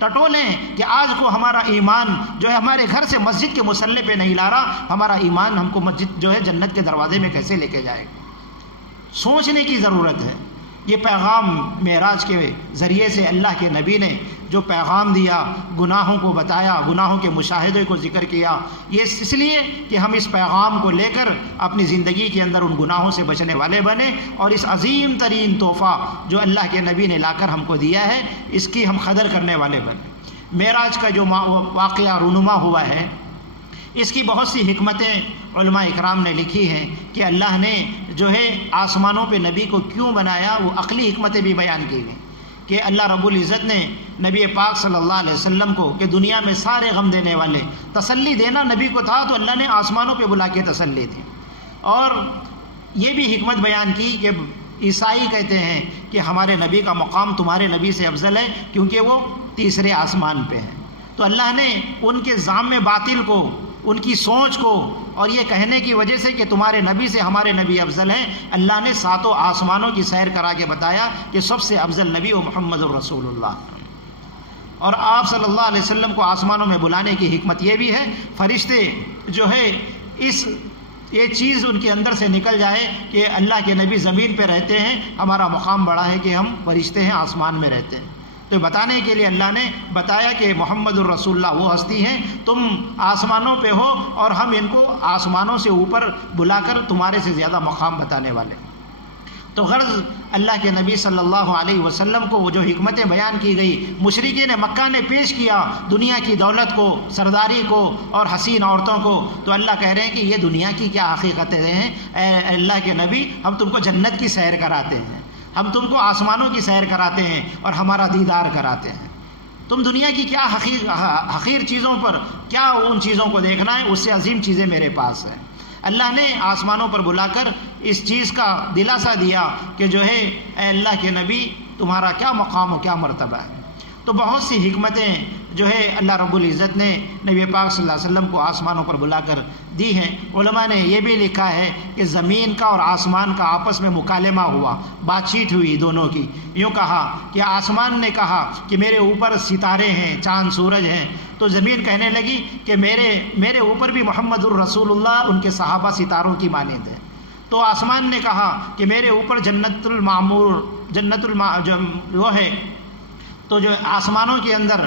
ٹٹولیں کہ آج کو ہمارا ایمان جو ہے ہمارے گھر سے مسجد کے مصلی پہ نہیں لا رہا. ہمارا ایمان ہم کو مسجد جو ہے جنت کے دروازے میں کیسے لے کے جائے گا؟ سوچنے کی ضرورت ہے. یہ پیغام معراج کے ذریعے سے اللہ کے نبی نے جو پیغام دیا، گناہوں کو بتایا، گناہوں کے مشاہدے کو ذکر کیا، یہ اس لیے کہ ہم اس پیغام کو لے کر اپنی زندگی کے اندر ان گناہوں سے بچنے والے بنیں اور اس عظیم ترین تحفہ جو اللہ کے نبی نے لا کر ہم کو دیا ہے اس کی ہم قدر کرنے والے بنیں. معراج کا جو واقعہ رونما ہوا ہے، اس کی بہت سی حکمتیں علماء اکرام نے لکھی ہیں کہ اللہ نے جو ہے آسمانوں پہ نبی کو کیوں بنایا. وہ عقلی حکمتیں بھی بیان کی گئیں کہ اللہ رب العزت نے نبی پاک صلی اللہ علیہ وسلم کو کہ دنیا میں سارے غم دینے والے، تسلی دینا نبی کو تھا، تو اللہ نے آسمانوں پہ بلا کے تسلی دی. اور یہ بھی حکمت بیان کی کہ عیسائی کہتے ہیں کہ ہمارے نبی کا مقام تمہارے نبی سے افضل ہے کیونکہ وہ 3رے آسمان پہ ہے. تو اللہ نے ان کے ظام باطل کو، ان کی سوچ کو اور یہ کہنے کی وجہ سے کہ تمہارے نبی سے ہمارے نبی افضل ہیں، اللہ نے 7 آسمانوں کی سیر کرا کے بتایا کہ سب سے افضل نبی و محمد الرسول اللہ. اور آپ صلی اللہ علیہ وسلم کو آسمانوں میں بلانے کی حکمت یہ بھی ہے، فرشتے جو ہے یہ چیز ان کے اندر سے نکل جائے کہ اللہ کے نبی زمین پہ رہتے ہیں، ہمارا مقام بڑا ہے کہ ہم فرشتے ہیں آسمان میں رہتے ہیں. تو بتانے کے لیے اللہ نے بتایا کہ محمد الرسول اللہ وہ ہستی ہیں، تم آسمانوں پہ ہو اور ہم ان کو آسمانوں سے اوپر بلا کر تمہارے سے زیادہ مقام بتانے والے. تو غرض اللہ کے نبی صلی اللہ علیہ وسلم کو وہ جو حکمتیں بیان کی گئی، مشرکین مکہ نے پیش کیا دنیا کی دولت کو، سرداری کو اور حسین عورتوں کو، تو اللہ کہہ رہے ہیں کہ یہ دنیا کی کیا حقیقتیں ہیں؟ اے اللہ کے نبی، ہم تم کو جنت کی سیر کراتے ہیں، ہم تم کو آسمانوں کی سیر کراتے ہیں اور ہمارا دیدار کراتے ہیں. تم دنیا کی کیا حقیر چیزوں پر کیا ان چیزوں کو دیکھنا ہے؟ اس سے عظیم چیزیں میرے پاس ہیں. اللہ نے آسمانوں پر بلا کر اس چیز کا دلاسا دیا کہ جو ہے اے اللہ کے نبی تمہارا کیا مقام و کیا مرتبہ ہے. تو بہت سی حکمتیں جو ہے اللہ رب العزت نے نبی پاک صلی اللہ علیہ وسلم کو آسمانوں پر بلا کر دی ہیں. علماء نے یہ بھی لکھا ہے کہ زمین کا اور آسمان کا آپس میں مکالمہ ہوا، بات چیت ہوئی دونوں کی. یوں کہا کہ آسمان نے کہا کہ میرے اوپر ستارے ہیں، چاند سورج ہیں، تو زمین کہنے لگی کہ میرے اوپر بھی محمد الرسول اللہ ان کے صحابہ ستاروں کی مانند ہیں. تو آسمان نے کہا کہ میرے اوپر جنت المعمور جو ہے، تو جو آسمانوں کے اندر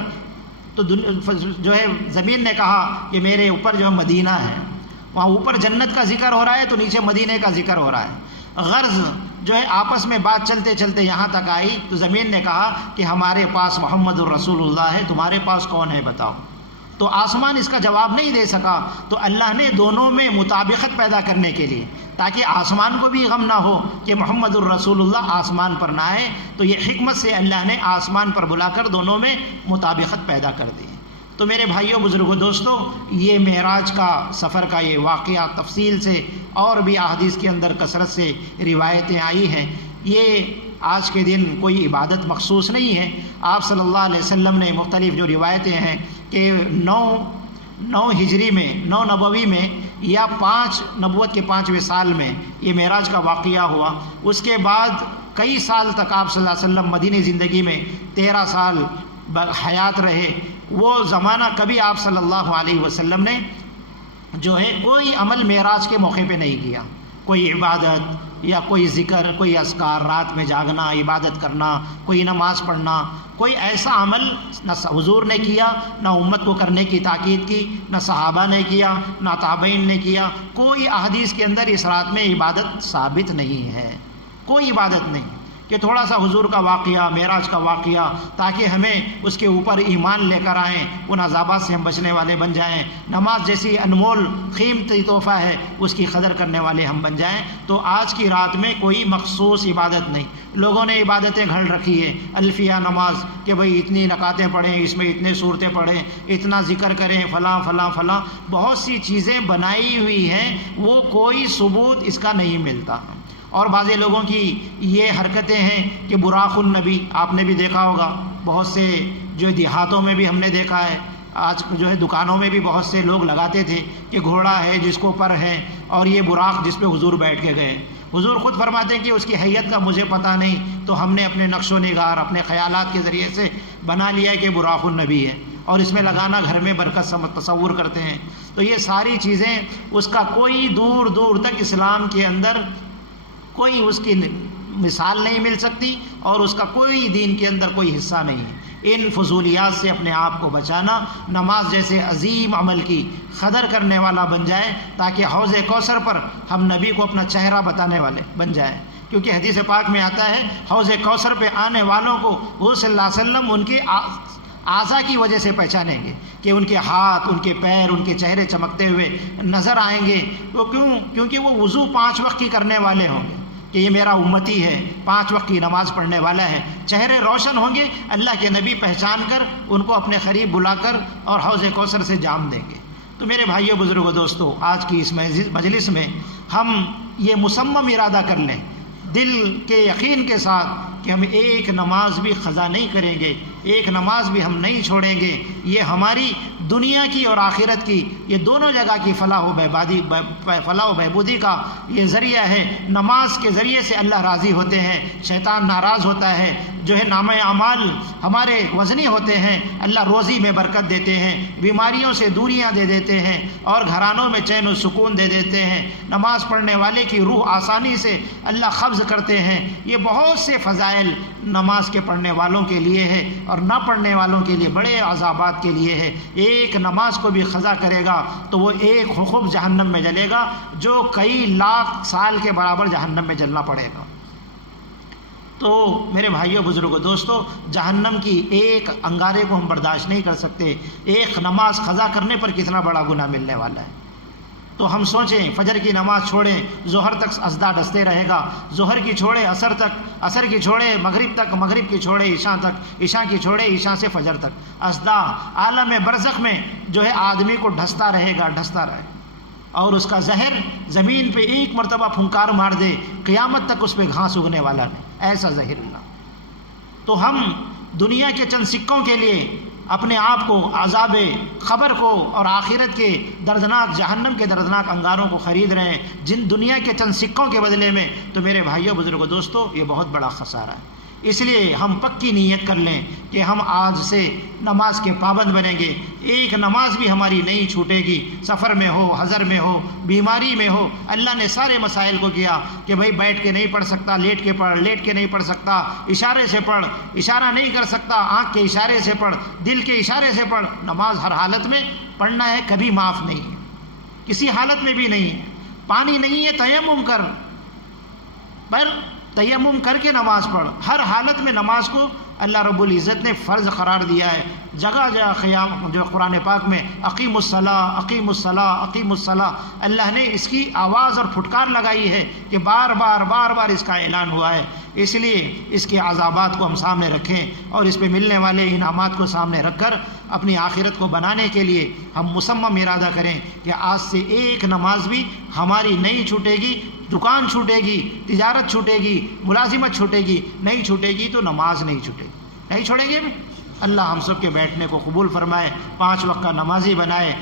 تو جو ہے زمین نے کہا کہ میرے اوپر جو ہے مدینہ ہے، وہاں اوپر جنت کا ذکر ہو رہا ہے تو نیچے مدینے کا ذکر ہو رہا ہے۔ غرض جو ہے آپس میں بات چلتے چلتے یہاں تک آئی تو زمین نے کہا کہ ہمارے پاس محمد الرسول اللہ ہے، تمہارے پاس کون ہے بتاؤ؟ تو آسمان اس کا جواب نہیں دے سکا، تو اللہ نے دونوں میں مطابقت پیدا کرنے کے لیے، تاکہ آسمان کو بھی غم نہ ہو کہ محمد الرسول اللہ آسمان پر نہ آئے، تو یہ حکمت سے اللہ نے آسمان پر بلا کر دونوں میں مطابقت پیدا کر دی۔ تو میرے بھائیوں بزرگوں دوستو، یہ معراج کا سفر کا یہ واقعہ تفصیل سے اور بھی احادیث کے اندر کثرت سے روایتیں آئی ہیں۔ یہ آج کے دن کوئی عبادت مخصوص نہیں ہے۔ آپ صلی اللہ علیہ وسلم نے مختلف جو روایتیں ہیں کہ 9 ہجری میں، 9 نبوی میں یا 5 نبوت کے 5ویں سال میں یہ معراج کا واقعہ ہوا۔ اس کے بعد کئی سال تک آپ صلی اللہ علیہ وسلم مدینی زندگی میں 13 سال حیات رہے۔ وہ زمانہ کبھی آپ صلی اللہ علیہ وسلم نے جو ہے کوئی عمل معراج کے موقع پہ نہیں کیا، کوئی عبادت یا کوئی ذکر، کوئی اذکار، رات میں جاگنا، عبادت کرنا، کوئی نماز پڑھنا، کوئی ایسا عمل نہ حضور نے کیا، نہ امت کو کرنے کی تاکید کی، نہ صحابہ نے کیا، نہ تابعین نے کیا۔ کوئی احادیث کے اندر اس رات میں عبادت ثابت نہیں ہے، کوئی عبادت نہیں کہ تھوڑا سا حضور کا واقعہ، معراج کا واقعہ، تاکہ ہمیں اس کے اوپر ایمان لے کر آئیں، ان عذابات سے ہم بچنے والے بن جائیں۔ نماز جیسی انمول قیمتی تحفہ ہے، اس کی قدر کرنے والے ہم بن جائیں۔ تو آج کی رات میں کوئی مخصوص عبادت نہیں۔ لوگوں نے عبادتیں گھڑ رکھی ہے، الفیہ نماز کہ بھئی اتنی نکاتیں پڑھیں، اس میں اتنے صورتیں پڑھیں، اتنا ذکر کریں، فلاں فلاں فلاں، بہت سی چیزیں بنائی ہوئی ہیں، وہ کوئی ثبوت اس کا نہیں ملتا۔ اور بعض لوگوں کی یہ حرکتیں ہیں کہ براق النبی، آپ نے بھی دیکھا ہوگا، بہت سے جو دیہاتوں میں بھی ہم نے دیکھا ہے، آج جو ہے دکانوں میں بھی بہت سے لوگ لگاتے تھے کہ گھوڑا ہے جس کو پر ہے، اور یہ براق جس پہ حضور بیٹھ کے گئے۔ حضور خود فرماتے ہیں کہ اس کی حیت کا مجھے پتہ نہیں، تو ہم نے اپنے نقش و نگار، اپنے خیالات کے ذریعے سے بنا لیا ہے کہ براق النبی ہے، اور اس میں لگانا گھر میں برکت تصور کرتے ہیں۔ تو یہ ساری چیزیں، اس کا کوئی دور دور تک اسلام کے اندر کوئی اس کی مثال نہیں مل سکتی، اور اس کا کوئی دین کے اندر کوئی حصہ نہیں ہے۔ ان فضولیات سے اپنے آپ کو بچانا، نماز جیسے عظیم عمل کی قدر کرنے والا بن جائے، تاکہ حوض کوثر پر ہم نبی کو اپنا چہرہ بتانے والے بن جائیں۔ کیونکہ حدیث پاک میں آتا ہے حوض کوثر پہ آنے والوں کو حضور صلی اللہ علیہ وسلم ان کے اعضاء کی وجہ سے پہچانیں گے، کہ ان کے ہاتھ، ان کے پیر، ان کے چہرے چمکتے ہوئے نظر آئیں گے۔ تو کیونکہ وہ وضو 5 وقت کی کرنے والے ہوں گے، کہ یہ میرا امتی ہے، 5 وقت کی نماز پڑھنے والا ہے۔ چہرے روشن ہوں گے، اللہ کے نبی پہچان کر ان کو اپنے قریب بلا کر اور حوض کوثر سے جام دیں گے۔ تو میرے بھائیوں بزرگوں دوستو، آج کی اس مجلس میں ہم یہ مصمم ارادہ کر لیں دل کے یقین کے ساتھ کہ ہم ایک نماز بھی قضا نہیں کریں گے، ایک نماز بھی ہم نہیں چھوڑیں گے۔ یہ ہماری دنیا کی اور آخرت کی، یہ دونوں جگہ کی فلاح و بہبودی کا یہ ذریعہ ہے۔ نماز کے ذریعے سے اللہ راضی ہوتے ہیں، شیطان ناراض ہوتا ہے، جو ہے نامہ اعمال ہمارے وزنی ہوتے ہیں، اللہ روزی میں برکت دیتے ہیں، بیماریوں سے دوریاں دے دیتے ہیں، اور گھرانوں میں چین و سکون دے دیتے ہیں۔ نماز پڑھنے والے کی روح آسانی سے اللہ قبض کرتے ہیں۔ یہ بہت سے فضائل نماز کے پڑھنے والوں کے لیے ہے، اور نہ پڑھنے والوں کے لیے بڑے عذابات کے لیے ہے۔ ایک نماز کو بھی قضا کرے گا تو وہ ایک حقوق جہنم میں جلے گا، جو کئی لاکھ سال کے برابر جہنم میں جلنا پڑے گا۔ تو میرے بھائیوں بزرگوں دوستو، جہنم کی ایک انگارے کو ہم برداشت نہیں کر سکتے۔ ایک نماز قضا کرنے پر کتنا بڑا گناہ ملنے والا ہے۔ تو ہم سوچیں، فجر کی نماز چھوڑیں، ظہر تک اذدا ڈستے رہے گا، ظہر کی چھوڑے عصر تک، عصر کی چھوڑے مغرب تک، مغرب کی چھوڑے عشاء تک، عشاء کی چھوڑے عشاء سے فجر تک، اذدا عالم برزخ میں جو ہے آدمی کو ڈھستا رہے گا، ڈھستا رہے گا، اور اس کا زہر زمین پہ ایک مرتبہ پھنکار مار دے، قیامت تک اس پہ گھاس اگنے والا نہیں، ایسا زہر اللہ۔ تو ہم دنیا کے چند سکوں کے لیے اپنے آپ کو عذاب قبر کو اور آخرت کے دردناک جہنم کے دردناک انگاروں کو خرید رہے ہیں، جن دنیا کے چند سکوں کے بدلے میں۔ تو میرے بھائیوں بزرگوں دوستو، یہ بہت بڑا خسارہ ہے۔ اس لیے ہم پکی نیت کر لیں کہ ہم آج سے نماز کے پابند بنیں گے، ایک نماز بھی ہماری نہیں چھوٹے گی، سفر میں ہو، حضر میں ہو، بیماری میں ہو۔ اللہ نے سارے مسائل کو کیا کہ بھائی بیٹھ کے نہیں پڑھ سکتا لیٹ کے پڑھ، لیٹ کے نہیں پڑھ سکتا اشارے سے پڑھ، اشارہ نہیں کر سکتا آنکھ کے اشارے سے پڑھ، دل کے اشارے سے پڑھ۔ نماز ہر حالت میں پڑھنا ہے، کبھی معاف نہیں ہے، کسی حالت میں بھی نہیں ہے۔ پانی نہیں ہے تیمم کر، پر تیمم کر کے نماز پڑھ۔ ہر حالت میں نماز کو اللہ رب العزت نے فرض قرار دیا ہے۔ جگہ جگہ قیام جو قرآن پاک میں اقیم الصلاۃ اقیم الصلاۃ اقیم الصلاۃ، اللہ نے اس کی آواز اور پھٹکار لگائی ہے کہ بار بار اس کا اعلان ہوا ہے۔ اس لیے اس کے عذابات کو ہم سامنے رکھیں اور اس پہ ملنے والے انعامات کو سامنے رکھ کر اپنی آخرت کو بنانے کے لیے ہم مصمم ارادہ کریں کہ آج سے ایک نماز بھی ہماری نہیں چھوٹے گی۔ دکان چھوٹے گی، تجارت چھوٹے گی، ملازمت چھوٹے گی، نہیں چھوٹے گی تو نماز نہیں چھوٹے گی، نہیں چھوڑیں گے۔ اللہ ہم سب کے بیٹھنے کو قبول فرمائے، 5 وقت کا نمازی بنائے،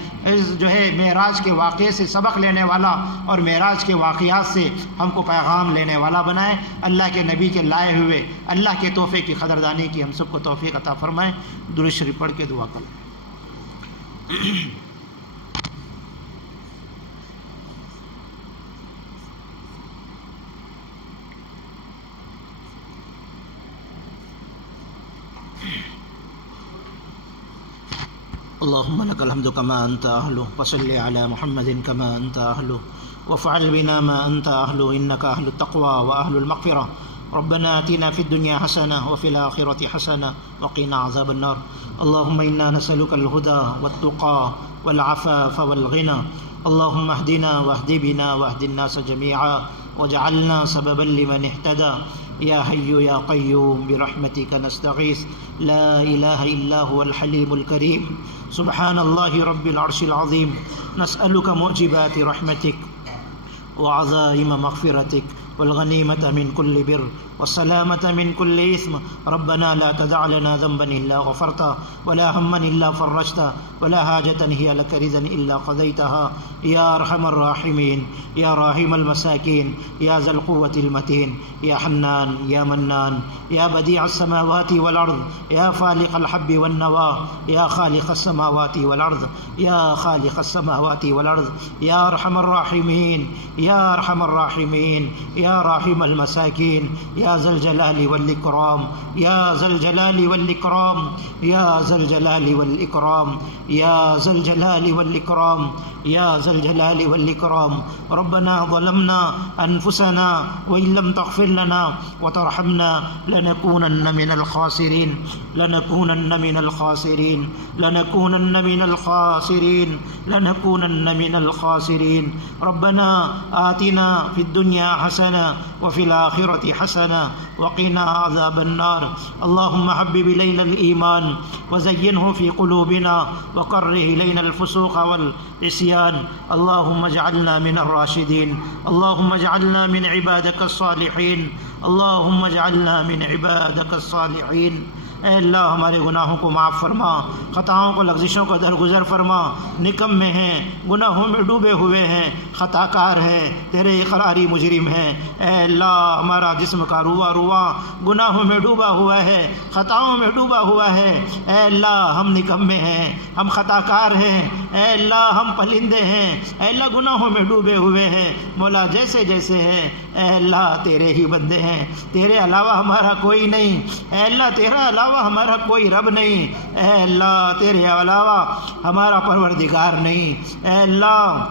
جو ہے معراج کے واقعے سے سبق لینے والا اور معراج کے واقعات سے ہم کو پیغام لینے والا بنائے۔ اللہ کے نبی کے لائے ہوئے اللہ کے تحفے کی قدردانی کی ہم سب کو توفیق عطا فرمائے۔ درود شریف پڑھ کے دعا کریں۔ اللهم لك الحمد كما أنت أهله، وصل على محمد كما أنت أهله، وافعل بنا ما أنت أهله، إنك أهل التقوى وأهل المغفرة۔ ربنا آتنا في الدنيا حسنة وفي الآخرة حسنة وقنا عذاب النار۔ اللهم إنا نسألك الهدى والتقى والعفاف والغنى، اللهم اهدنا واهد بنا واهد الناس جميعا واجعلنا سببا لمن اهتدى، يا حي يا قيوم برحمتك نستغيث، لا إله إلا هو الحليم الكريم، سبحان الله رب العرش العظيم، نسألك موجبات رحمتك وعظائم مغفرتك والغنيمة من كل بر والسلامة من كل إثم۔ ربنا لا تدع لنا ذنبا إلا غفرته ولا هما إلا فرجته ولا حاجة هي لك رضا إلا قضيتها، يا أرحم الراحمين، يا راحم المساكين، يا ذا القوة المتين، يا حنان، يا منان، يا بديع السماوات والأرض، يا فالق الحب والنوى، يا خالق السماوات والأرض، يا خالق السماوات والأرض، يا أرحم الراحمين، يا أرحم الراحمين، يا راحم المساكين، يا ذا الجلال والإكرام، يا ذا الجلال والإكرام، يا ذا الجلال والإكرام، يا ذا الجلال والإكرام، يا ذا الجلال والإكرام۔ ربنا ظلمنا أنفسنا وإن لم تغفر لنا وترحمنا لنكونن من الخاسرين، لنكونن من الخاسرين، لنكونن من الخاسرين، لنكونن من الخاسرين۔ ربنا آتنا في الدنيا حسنة وفي الآخرة حسنة وقنا عذاب النار۔ اللهم حبب إلينا الإيمان وزينه في قلوبنا وكره إلينا الفسوق والعصيان، اللهم اجعلنا من الراشدين، اللهم اجعلنا من عبادك الصالحين، اللهم اجعلنا من عبادك الصالحين۔ اے اللہ ہمارے گناہوں کو معاف فرما، خطاؤں کو لغزشوں کو درگزر فرما، نکم میں ہیں، گناہوں میں ڈوبے ہوئے ہیں، خطا کار ہیں، تیرے اقراری مجرم ہیں۔ اے اللہ ہمارا جسم کا رواں گناہوں میں ڈوبا ہوا ہے، خطاؤں میں ڈوبا ہوا ہے۔ اے اللہ ہم نکمے ہیں، ہم خطا کار ہیں، اے اللہ ہم پلندے ہیں، اے اللہ گناہوں میں ڈوبے ہوئے ہیں۔ مولا جیسے جیسے ہیں اے اللہ تیرے ہی بندے ہیں، تیرے علاوہ ہمارا کوئی نہیں، اے اللہ تیرا علاوہ ہمارا کوئی رب نہیں، اے اللہ تیرے علاوہ ہمارا پروردگار نہیں۔ اے اللہ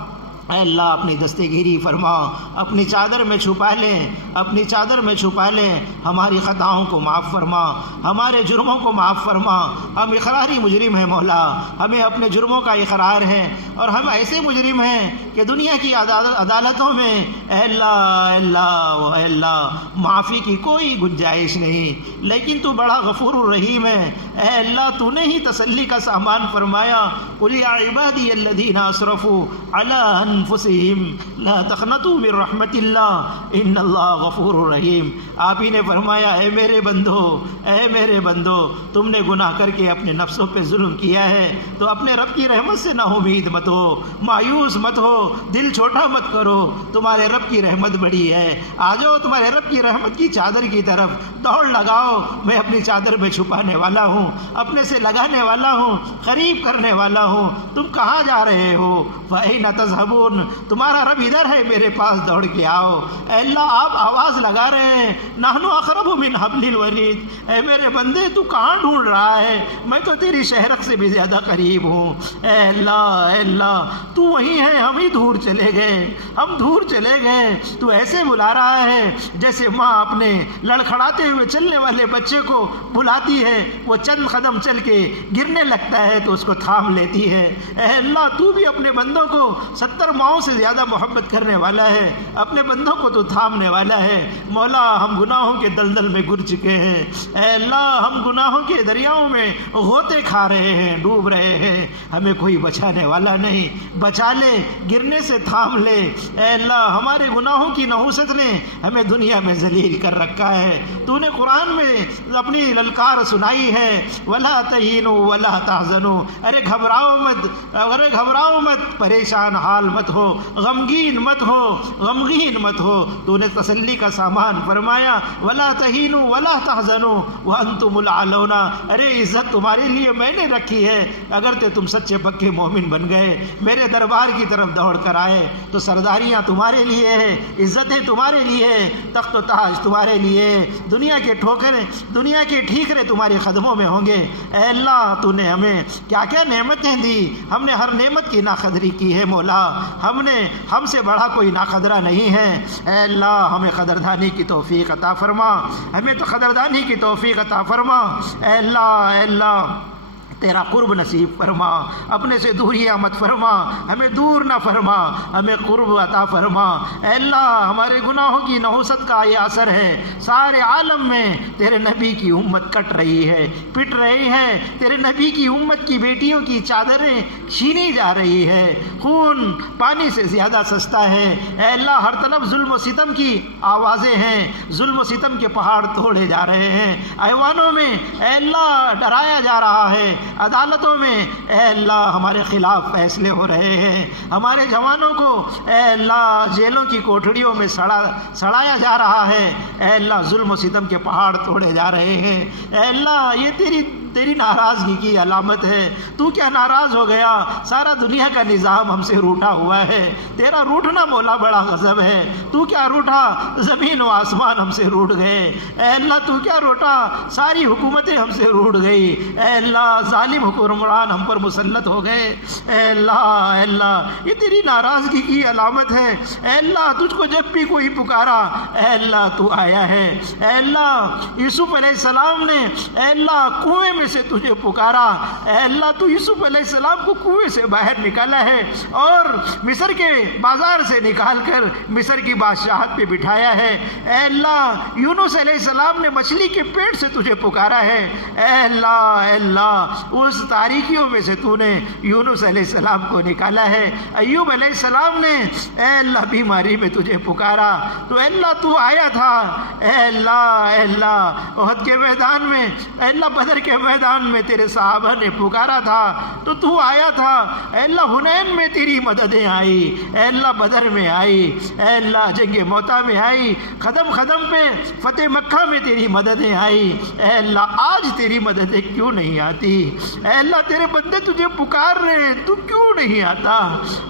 اپنی دستگیری فرما، اپنی چادر میں چھپا لیں، اپنی چادر میں چھپا لیں، ہماری خطاؤں کو معاف فرما، ہمارے جرموں کو معاف فرما۔ ہم اقراری مجرم ہیں مولا، ہمیں اپنے جرموں کا اقرار ہے، اور ہم ایسے مجرم ہیں کہ دنیا کی عدالتوں میں اے اللہ معافی کی کوئی گنجائش نہیں، لیکن تو بڑا غفور الرحیم ہے۔ اے اللہ تو نے ہی تسلی کا سامان فرمایا، قل یا عبادی الذین اسرفوا علی انفسہم لا تقنطوا من رحمت اللہ ان اللہ غفور رحیم۔ آپ ہی نے فرمایا اے میرے بندو، اے میرے بندو، تم نے گناہ کر کے اپنے نفسوں پہ ظلم کیا ہے تو اپنے رب کی رحمت سے نا امید مت ہو، مایوس مت ہو، دل چھوٹا مت کرو، تمہارے رب کی رحمت بڑی ہے۔ آ جاؤ تمہارے رب کی رحمت کی چادر کی طرف دوڑ لگاؤ، میں اپنی چادر میں چھپانے والا ہوں، اپنے سے لگانے والا ہوں، قریب کرنے والا ہوں۔ تم کہاں جا رہے ہو؟ فَأَيْنَ تَذْهَبُونَ، تمہارا رب ادھر ہے، میرے پاس دوڑ کے آؤ۔ اے اللہ آپ آواز لگا رہے ہیں نحن اقرب من حبل الورید، اے میرے بندے تو کہاں ڈھونڈ رہا ہے؟ میں تو تیری شہرک سے بھی زیادہ قریب ہوں۔ اے اللہ تو وہیں ہے، ہم ہی دور چلے گئے، ہم دور چلے گئے۔ تو ایسے بلا رہا ہے جیسے ماں اپنے لڑکھڑاتے ہوئے چلنے والے بچے کو بلاتی ہے، وہ چند قدم چل کے گرنے لگتا ہے تو اس کو تھام لیتی ہے۔ اے اللہ تو بھی اپنے بندوں کو 70 ماؤں سے زیادہ محبت کرنے والا ہے، اپنے بندوں کو تو تھامنے والا ہے۔ مولا ہم گناہوں کے دلدل میں گر چکے ہیں، اے اللہ ہم گناہوں کے دریاؤں میں غوطے کھا رہے ہیں، ڈوب رہے ہیں، ہمیں کوئی بچانے والا نہیں، بچا لے، گرنے سے تھام لے۔ اے اللہ ہمارے گناہوں کی نحوست نے ہمیں دنیا میں ذلیل کر رکھا ہے۔ تو نے قرآن میں اپنی للکار سنائی ہے وَلَا تَهِنُوا وَلَا تَحْزَنُوا، ارے گھبراؤ مت، ارے گھبراؤ مت، پریشان حال مت ہو، غمگین مت ہو، غمگین مت ہو۔ تو نے تسلی کا سامان فرمایا وَلَا تَهِنُوا وَلَا تَحْزَنُوا وَأَنْتُمُ الْأَعْلَوْنَ، ارے عزت تمہارے لیے میں نے رکھی ہے، اگر تم سچے پکے مومن بن گئے، میرے دربار کی طرف دوڑ کر آئے تو سرداریاں تمہارے لیے ہے، عزتیں تمہارے لیے، تخت و تاج تمہارے لیے، دنیا کے ٹھوکرے، دنیا کے ٹھیکرے تمہارے قدموں میں ہوں گے۔ اے اللہ تو نے ہمیں کیا کیا نعمتیں دی، ہم نے ہر نعمت کی ناقدری کی ہے مولا، ہم سے بڑا کوئی ناقدرہ نہیں ہے۔ اے اللہ ہمیں قدردانی کی توفیق عطا فرما، ہمیں تو قدردانی کی توفیق عطا فرما۔ اے اللہ تیرا قرب نصیب فرما، اپنے سے دوریاں مت فرما، ہمیں دور نہ فرما، ہمیں قرب عطا فرما۔ اے اللہ ہمارے گناہوں کی نحوست کا یہ اثر ہے، سارے عالم میں تیرے نبی کی امت کٹ رہی ہے، پٹ رہی ہے، تیرے نبی کی امت کی بیٹیوں کی چادریں چھینی جا رہی ہے، خون پانی سے زیادہ سستا ہے۔ اے اللہ ہر طرف ظلم و ستم کی آوازیں ہیں، ظلم و ستم کے پہاڑ توڑے جا رہے ہیں، ایوانوں میں اے اللہ ڈرایا جا رہا ہے، عدالتوں میں اے اللہ ہمارے خلاف فیصلے ہو رہے ہیں، ہمارے جوانوں کو اے اللہ جیلوں کی کوٹڑیوں میں سڑایا جا رہا ہے۔ اے اللہ ظلم و ستم کے پہاڑ توڑے جا رہے ہیں۔ اے اللہ یہ تیری ناراضگی کی علامت ہے۔ تو کیا ناراض ہو گیا؟ سارا دنیا کا نظام ہم سے روٹا ہوا ہے، تیرا روٹنا مولا بڑا غضب ہے۔ تو کیا روٹا؟ زمین و آسمان ہم سے روٹ گئے۔ اے اللہ تو کیا روٹا؟ ساری حکومتیں ہم سے روٹ گئی۔ اے اللہ ظالم حکمران ہم پر مسلط ہو گئے۔ اے اللہ یہ تیری ناراضگی کی علامت ہے۔ اے اللہ تجھ کو جب بھی کوئی پکارا اے اللہ تو آیا ہے۔ اے اللہ یوسف علیہ السلام نے اے اللہ کنویں میں سے تجھے پکارا، اے اللہ تو یوسف علیہ السلام کو کنویں سے باہر نکالا ہے اور مصر کے بازار سے نکال کر مصر کی بادشاہت پہ بٹھایا ہے۔ اے اللہ یونس علیہ السلام نے مچھلی کے پیٹ سے تجھے پکارا ہے۔ اے اللہ اس تاریکیوں میں سے تو نے یونس علیہ السلام کو نکالا ہے۔ ایوب علیہ السلام نے اے اللہ بیماری میں تجھے پکارا تو اے اللہ تو آیا تھا۔ اے اللہ احد کے میدان میں اے اللہ بدر کے میدان میں تیرے صحابہ نے پکارا تھا تو آیا تھا۔ اے اللہ حنین میں تیری مددیں آئی، اے اللہ بدر میں آئی، اے اللہ جنگ موتا میں آئی، قدم قدم پہ فتح مکہ میں تیری مددیں آئی۔ اے اللہ آج تیری مددیں کیوں نہیں آتی؟ اے اللہ تیرے بندے تجھے پکار رہے ہیں، تو کیوں نہیں آتا؟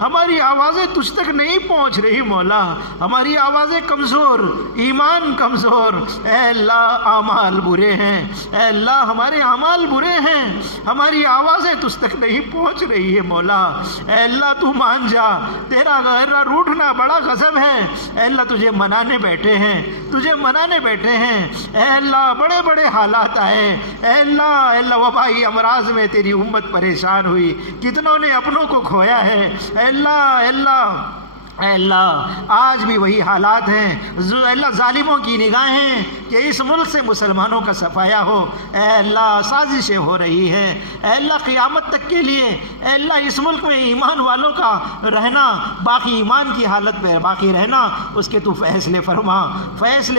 ہماری آوازیں تجھ تک نہیں پہنچ رہی مولا، ہماری آوازیں کمزور، ایمان کمزور۔ اے اللہ اعمال برے ہیں، اے اللہ ہمارے اعمال برے ہیں، ہماری آوازیں تجھ تک نہیں پہنچ رہی ہے مولا۔ اے اللہ تو مان جا، تیرا روٹنا بڑا غضب ہے۔ اے اللہ تجھے منانے بیٹھے ہیں، تجھے منانے بیٹھے ہیں۔ اے اللہ بڑے بڑے حالات آئے، اے اللہ وبائی امراض میں تیری امت پریشان ہوئی، کتنوں نے اپنوں کو کھویا ہے۔ اے اللہ آج بھی وہی حالات ہیں۔ اللہ ظالموں کی نگاہیں کہ اس ملک سے مسلمانوں کا صفایا ہو۔ اے اللہ سازشیں ہو رہی ہے، اے اللہ قیامت تک کے لیے اے اللہ اس ملک میں ایمان والوں کا رہنا، باقی ایمان کی حالت پہ باقی رہنا، اس کے تو فیصلے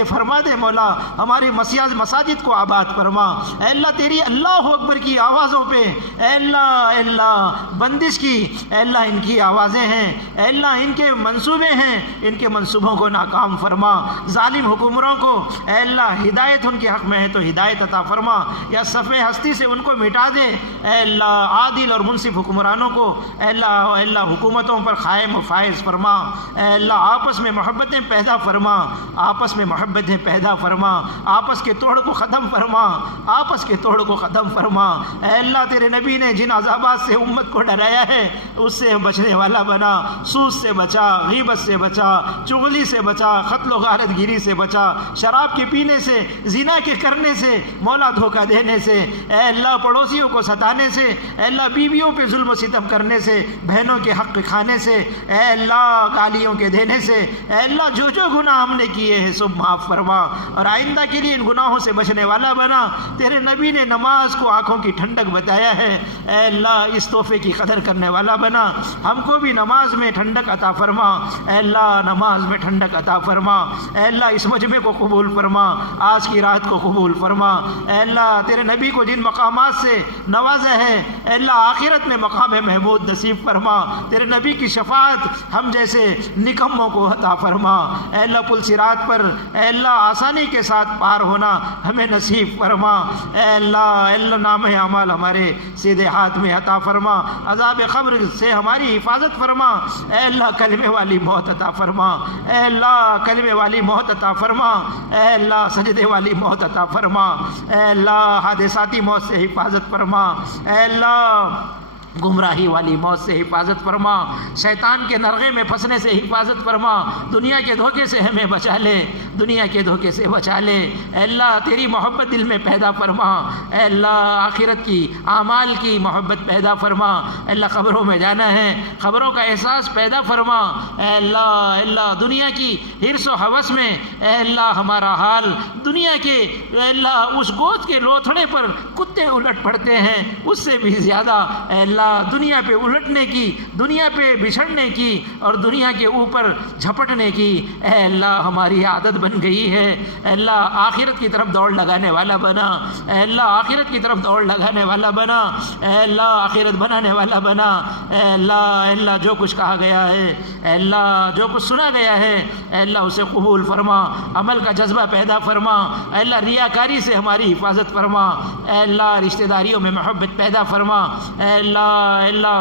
فرما دے مولا۔ ہماری مساجد کو آباد فرما اے اللہ، تیری اللہ اکبر کی آوازوں پہ اے اللہ بندش کی اے اللہ ان کی آوازیں ہیں، اے اللہ ان کے منصوبے ہیں، ان کے منصوبوں کو ناکام فرما۔ ظالم حکمروں کو اے اللہ ہدایت ان کے حق میں ہے تو ہدایت عطا فرما، یا صفحہ ہستی سے ان کو مٹا دے اے اللہ۔ عادل اور منصف حکمرانوں کو اے اللہ حکومتوں پر قائم و فائز فرما اے اللہ۔ آپس میں محبتیں پیدا فرما، آپس میں محبتیں پیدا فرما، آپس کے توڑ کو ختم فرما، آپس کے توڑ کو ختم فرما اے اللہ۔ تیرے نبی نے جن عذابات سے امت کو ڈرایا ہے اس سے بچنے والا بنا، سود سے بچا، غیبت سے بچا، چغلی سے بچا، قتل و غارت گیری سے بچا، شراب کے پینے سے، زنا کے کرنے سے، مولا دھوکہ دینے سے اے اللہ، پڑوسیوں کو ستانے سے اے اللہ، بیویوں پہ ظلم و ستم کرنے سے، بہنوں کے حق کھانے سے اے اللہ، گالیوں کے دینے سے اے اللہ، جو گناہ ہم نے کیے ہیں سب معاف فرما، اور آئندہ کے لیے ان گناہوں سے بچنے والا بنا۔ تیرے نبی نے نماز کو آنکھوں کی ٹھنڈک بتایا ہے اے اللہ، اس تحفے کی قدر کرنے والا بنا۔ ہم کو بھی نماز میں ٹھنڈک عطا فرما اے اللہ، نماز میں ٹھنڈک عطا فرما اے اللہ۔ اس مجمع کو قبول فرما، آج کی رات کو قبول فرما اے اللہ۔ تیرے نبی کو جن مقامات سے نوازا ہے اے اللہ، آخرت میں مقام محمود نصیب فرما۔ تیرے نبی کی شفاعت ہم جیسے نکموں کو عطا فرما اے اللہ۔ پل صراط پر اے اللہ آسانی کے ساتھ پار ہونا ہمیں نصیب فرما اے اللہ۔ نام اعمال ہمارے سیدھے ہاتھ میں عطا فرما، عذاب قبر سے ہماری حفاظت فرما اے اللہ۔ کلمے والی موت عطا فرما اے اللہ، کلمے والی موت عطا فرما اے اللہ۔ سجدے والی موت عطا فرما اے اللہ۔ حادثاتی موت سے حفاظت فرما اے اللہ۔ گمراہی والی موت سے حفاظت فرما، شیطان کے نرغے میں پھنسنے سے حفاظت فرما، دنیا کے دھوکے سے ہمیں بچا لے، دنیا کے دھوکے سے بچا لے اے اللہ۔ تیری محبت دل میں پیدا فرما اے اللہ، آخرت کی اعمال کی محبت پیدا فرما اے اللہ۔ قبروں میں جانا ہے، قبروں کا احساس پیدا فرما اے اللہ۔ دنیا کی حرص و ہوس میں اے اللہ ہمارا حال، دنیا کے اے اللہ اس گود کے لوتھڑے پر کتے الٹ پڑتے ہیں اس سے بھی زیادہ اے اللہ دنیا پہ الٹنے کی، دنیا پہ بچھڑنے کی اور دنیا کے اوپر جھپٹنے کی اے اللہ ہماری عادت بن گئی ہے اے اللہ۔ آخرت کی طرف دوڑ لگانے والا بنا اے اللہ، آخرت کی طرف دوڑ لگانے والا بنا اے اللہ، آخرت بنانے والا بنا اے اللہ۔ جو کچھ کہا گیا ہے اے اللہ، جو کچھ سنا گیا ہے اے اللہ، اسے قبول فرما، عمل کا جذبہ پیدا فرما اے اللہ۔ ریاکاری سے ہماری حفاظت فرما اے اللہ۔ رشتہ داریوں میں محبت پیدا فرما اے اللہ۔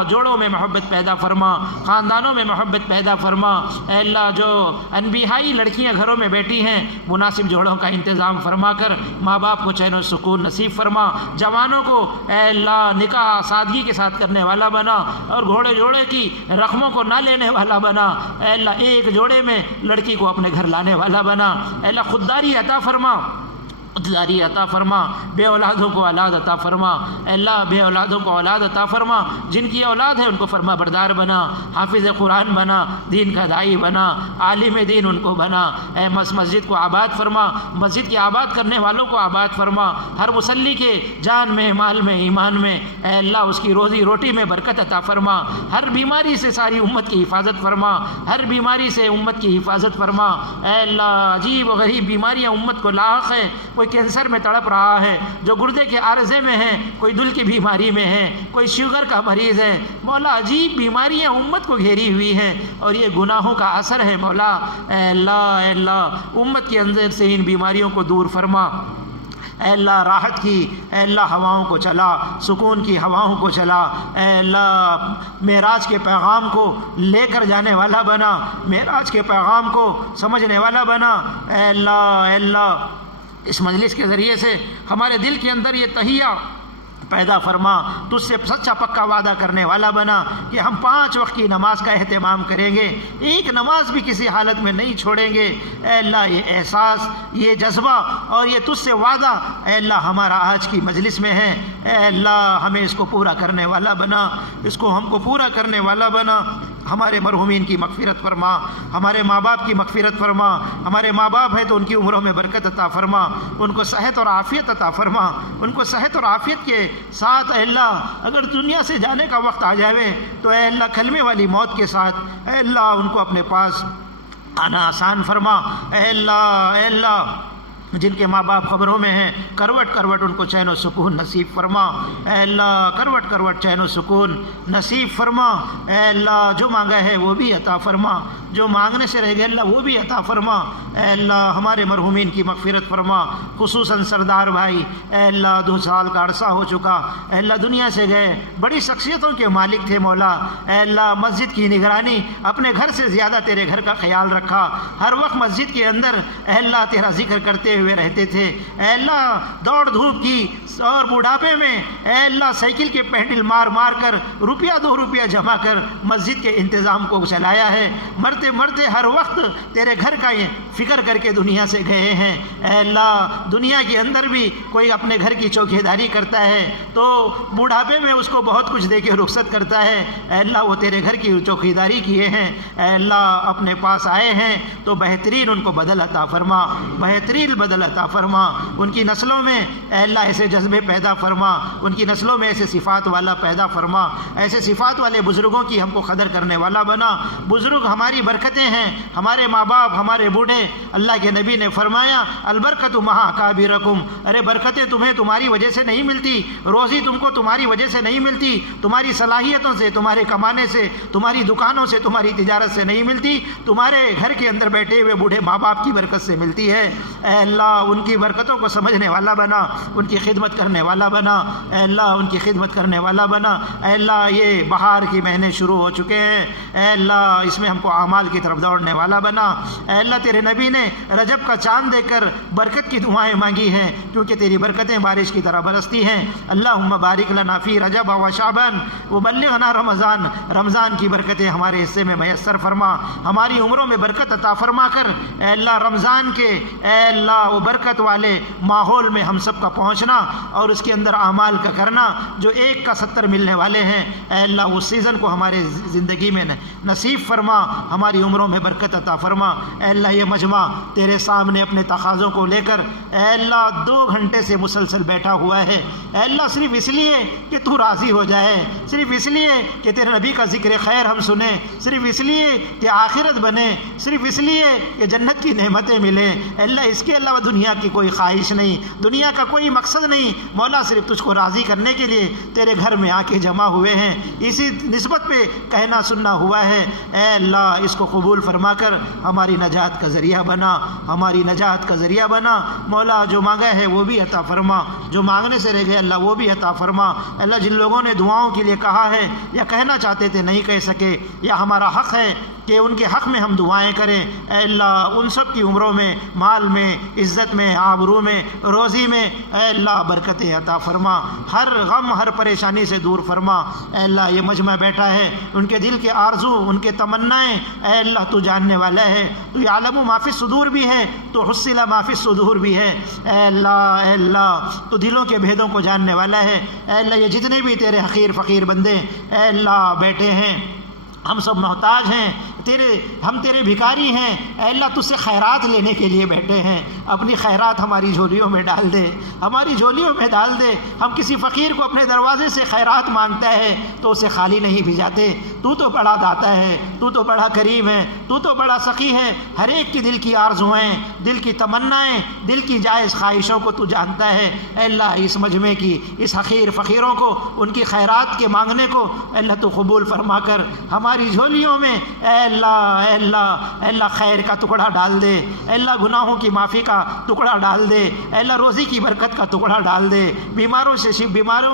جوڑوں میں محبت پیدا فرما، خاندانوں میں محبت پیدا فرما اے اللہ۔ جو انبیائی لڑکیاں گھروں میں بیٹھی ہیں مناسب جوڑوں کا انتظام فرما کر ماں باپ کو چین و سکون نصیب فرما۔ جوانوں کو اے اللہ نکاح سادگی کے ساتھ کرنے والا بنا اور گھوڑے جوڑے کی رقموں کو نہ لینے والا بنا اے اللہ۔ ایک جوڑے میں لڑکی کو اپنے گھر لانے والا بنا اے اللہ۔ خودداری عطا فرما، خودداری عطا فرما، بے اولادوں کو اولاد عطا فرما اے اللہ۔ بے اولادوں کو اولاد عطا فرما، جن کی اولاد ہے ان کو فرما بردار بنا، حافظ قرآن بنا، دین کا داعی بنا، عالم دین ان کو بنا اے۔ مسجد کو آباد فرما، مسجد کے آباد کرنے والوں کو آباد فرما، ہر مصلی کے جان میں، مال میں، ایمان میں اے اللہ اس کی روزی روٹی میں برکت عطا فرما۔ ہر بیماری سے ساری امت کی حفاظت فرما، ہر بیماری سے امت کی حفاظت فرما اے اللہ۔ عجیب و غریب بیماریاں امت کو لاحق ہے، کوئی کینسر میں تڑپ رہا ہے، جو گردے کے عارضے میں ہے، کوئی دل کی بیماری میں ہے، کوئی شوگر کا مریض ہے مولا۔ عجیب بیماریاں امت کو گھیری ہوئی ہیں اور یہ گناہوں کا اثر ہے مولا اے اللہ۔ امت کے اندر سے ان بیماریوں کو دور فرما اے اللہ۔ راحت کی اے اللہ ہواؤں کو چلا، سکون کی ہواؤں کو چلا اے اللہ۔ معراج کے پیغام کو لے کر جانے والا بنا، معراج کے پیغام کو سمجھنے والا بنا اے اللہ۔ اس مجلس کے ذریعے سے ہمارے دل کے اندر یہ تہیہ پیدا فرما، تجھ سے سچا پکا وعدہ کرنے والا بنا کہ ہم 5 وقت کی نماز کا اہتمام کریں گے، ایک نماز بھی کسی حالت میں نہیں چھوڑیں گے اے اللہ۔ یہ احساس، یہ جذبہ اور یہ تجھ سے وعدہ اے اللہ ہمارا آج کی مجلس میں ہے اے اللہ۔ ہمیں اس کو پورا کرنے والا بنا، اس کو ہم کو پورا کرنے والا بنا ہمارے مرحومین کی مغفرت فرما، ہمارے ماں باپ کی مغفرت فرما، ہمارے ماں باپ ہیں تو ان کی عمروں میں برکت عطا فرما، ان کو صحت اور عافیت عطا فرما، ان کو صحت اور عافیت کے ساتھ اے اللہ اگر دنیا سے جانے کا وقت آ جائے تو اے اللہ کلمے والی موت کے ساتھ اے اللہ ان کو اپنے پاس آنا آسان فرما۔ اے اللہ جن کے ماں باپ قبروں میں ہیں کروٹ کروٹ ان کو چین و سکون نصیب فرما، اے اللہ کروٹ کروٹ چین و سکون نصیب فرما، اے اللہ جو مانگا ہے وہ بھی عطا فرما، جو مانگنے سے رہ گئے اللہ وہ بھی عطا فرما، اے اللہ ہمارے مرحومین کی مغفرت فرما، خصوصاً سردار بھائی اے اللہ 2 سال کا عرصہ ہو چکا اے اللہ دنیا سے گئے، بڑی شخصیتوں کے مالک تھے مولا، اے اللہ مسجد کی نگرانی اپنے گھر سے زیادہ تیرے گھر کا خیال رکھا، ہر وقت مسجد کے اندر اے اللہ تیرا ذکر کرتے ہوئے رہتے تھے، اے اللہ دوڑ دھوپ کی اور بڑھاپے میں اے اللہ سائیکل کے پینڈل مار مار کر روپیہ 2 روپیہ جمع کر مسجد کے انتظام کو چلایا ہے، مرتے مرتے ہر وقت تیرے گھر کا یہ فکر کر کے دنیا سے گئے ہیں، اے اللہ دنیا کے اندر بھی کوئی اپنے گھر کی چوکیداری کرتا ہے تو بڑھاپے میں اس کو بہت کچھ دے کے رخصت کرتا ہے، اے اللہ وہ تیرے گھر کی چوکیداری کیے ہیں، اے اللہ اپنے پاس آئے ہیں تو بہترین ان کو بدل عطا فرما، بہترین بدل عطا فرما، ان کی نسلوں میں اے اللہ ایسے جذبے پیدا فرما، ان کی نسلوں میں ایسے صفات والا پیدا فرما، ایسے صفات والے بزرگوں کی ہم کو قدر کرنے والا بنا، بزرگ ہماری برکتیں ہیں، ہمارے ماں باپ ہمارے بوڑھے، اللہ کے نبی نے فرمایا البرکت مع اکابرکم، ارے برکتیں تمہیں تمہاری وجہ سے نہیں ملتی، روزی تم کو تمہاری وجہ سے نہیں ملتی، تمہاری صلاحیتوں سے، تمہارے کمانے سے، تمہاری دکانوں سے، تمہاری تجارت سے نہیں ملتی، تمہارے گھر کے اندر بیٹھے ہوئے بوڑھے ماں باپ کی برکت سے ملتی ہے، اے اللہ ان کی برکتوں کو سمجھنے والا بنا، ان کی خدمت کرنے والا بنا، اے اللہ ان کی خدمت کرنے والا بنا، اے اللہ یہ بہار کی مہینے شروع ہو چکے ہیں، اے اللہ اس میں ہم کو اعمال کی طرف دوڑنے والا بنا، اے اللہ تیرے نبی نے رجب کا چاند دے کر برکت کی دعائیں مانگی ہیں کیونکہ تیری برکتیں بارش کی طرح برستی ہیں، اللہم بارک لنا فی رجب و شعبان وبلغنا رمضان، رمضان کی برکتیں ہمارے حصے میں میسر فرما، ہماری عمروں میں برکت عطا فرما کر اے اللہ رمضان کے اے اللہ وہ برکت والے ماحول میں ہم سب کا پہنچنا اور اس کے اندر اعمال کا کرنا جو 1 کا 70 ملنے والے ہیں، اے اللہ اس سیزن کو ہمارے زندگی میں نصیب فرما، ہماری عمروں میں برکت عطا فرما، اے اللہ یہ مجمع تیرے سامنے اپنے تقاضوں کو لے کر اے اللہ 2 گھنٹے سے مسلسل بیٹھا ہوا ہے، اے اللہ صرف اس لیے کہ تو راضی ہو جائے، صرف اس لیے کہ تیرے نبی کا ذکر خیر ہم سنیں، صرف اس لیے کہ آخرت بنے، صرف اس لیے کہ جنت کی نعمتیں ملیں، اے اللہ اس کے علاوہ دنیا کی کوئی خواہش نہیں، دنیا کا کوئی مقصد نہیں، مولا صرف تجھ کو راضی کرنے کے لیے تیرے گھر میں آ کے جمع ہوئے ہیں، اسی نسبت پہ کہنا سننا ہوا ہے، اے اللہ اس کو قبول فرما کر ہماری نجات کا ذریعہ بنا، ہماری نجات کا ذریعہ بنا، مولا جو مانگا ہے وہ بھی عطا فرما، جو مانگنے سے رہ گئے اللہ وہ بھی عطا فرما، اللہ جن لوگوں نے دعاؤں کے لیے کہا ہے یا کہنا چاہتے تھے نہیں کہہ سکے یا ہمارا حق ہے کہ ان کے حق میں ہم دعائیں کریں، اے اللہ ان سب کی عمروں میں، مال میں، عزت میں، آبرو میں، روزی میں اے اللہ برکتیں عطا فرما، ہر غم ہر پریشانی سے دور فرما، اے اللہ یہ مجمع بیٹھا ہے ان کے دل کے آرزو ان کے تمنائیں اے اللہ تو جاننے والا ہے، تو یعلم ما فی الصدور بھی ہے تو حصل ما فی الصدور بھی ہے، اے اللہ تو دلوں کے بھیدوں کو جاننے والا ہے، اے اللہ یہ جتنے بھی تیرے حقیر فقیر بندے اے اللہ بیٹھے ہیں ہم سب محتاج ہیں، ہم تیرے بھکاری ہیں، اے اللہ تجھ سے خیرات لینے کے لیے بیٹھے ہیں، اپنی خیرات ہماری جھولیوں میں ڈال دے، ہماری جھولیوں میں ڈال دے، ہم کسی فقیر کو اپنے دروازے سے خیرات مانگتا ہے تو اسے خالی نہیں بھیجاتے، تو تو بڑا داتا ہے، تو تو بڑا کریم ہے، تو تو بڑا سخی ہے، ہر ایک کی دل کی آرزوئیں، دل کی تمنائیں، دل کی جائز خواہشوں کو تو جانتا ہے، اے اللہ اس مجمع کی اس حقیر فقیروں کو ان کی خیرات کے مانگنے کو اے اللہ تو قبول فرما کر ہماری جھولیوں میں اے اللہ خیر کا ٹکڑا ڈال دے، اے اللہ گناہوں کی معافی کا ٹکڑا ڈال دے، اے اللہ روزی کی برکت کا ٹکڑا ڈال دے، بیماروں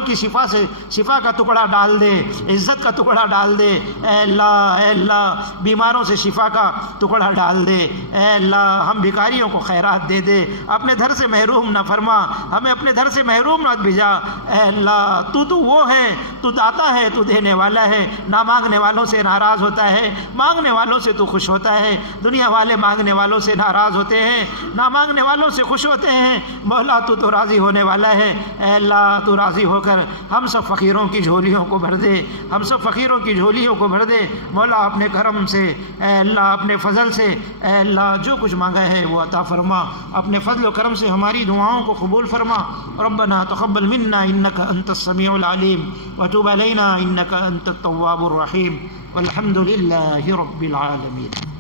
کی شفا کا ٹکڑا ڈال دے، عزت کا ٹکڑا ڈال دے، اے اللہ بیماروں سے شفا کا ٹکڑا ڈال دے، اے اللہ ہم بھکاریوں کو خیرات دے دے، اپنے گھر سے محروم نہ فرما، ہمیں اپنے گھر سے محروم نہ بھیجا، اے اللہ تو وہ ہے، تو داتا ہے، تو دینے والا ہے، نہ مانگنے والوں سے ناراض ہوتا ہے، مانگنے والوں سے تو خوش ہوتا ہے، دنیا والے مانگنے والوں سے ناراض ہوتے ہیں، نہ مانگنے والوں سے خوش ہوتے ہیں۔ مولا تو راضی ہونے والا ہے، اے اللہ تو راضی ہو کر ہم سب فقیروں کی جھولیوں کو بھر دے، ہم سب فقیروں کی جھولیوں کو بھر دے مولا اپنے کرم سے، اے اللہ اپنے فضل سے، اے اللہ جو کچھ مانگا ہے وہ عطا فرما، اپنے فضل و کرم سے ہماری دعاؤں کو قبول فرما۔ ربنا تقبل منا انك انت السميع العليم وتب علينا انك انت التواب الرحيم والحمد لله رب العالمين۔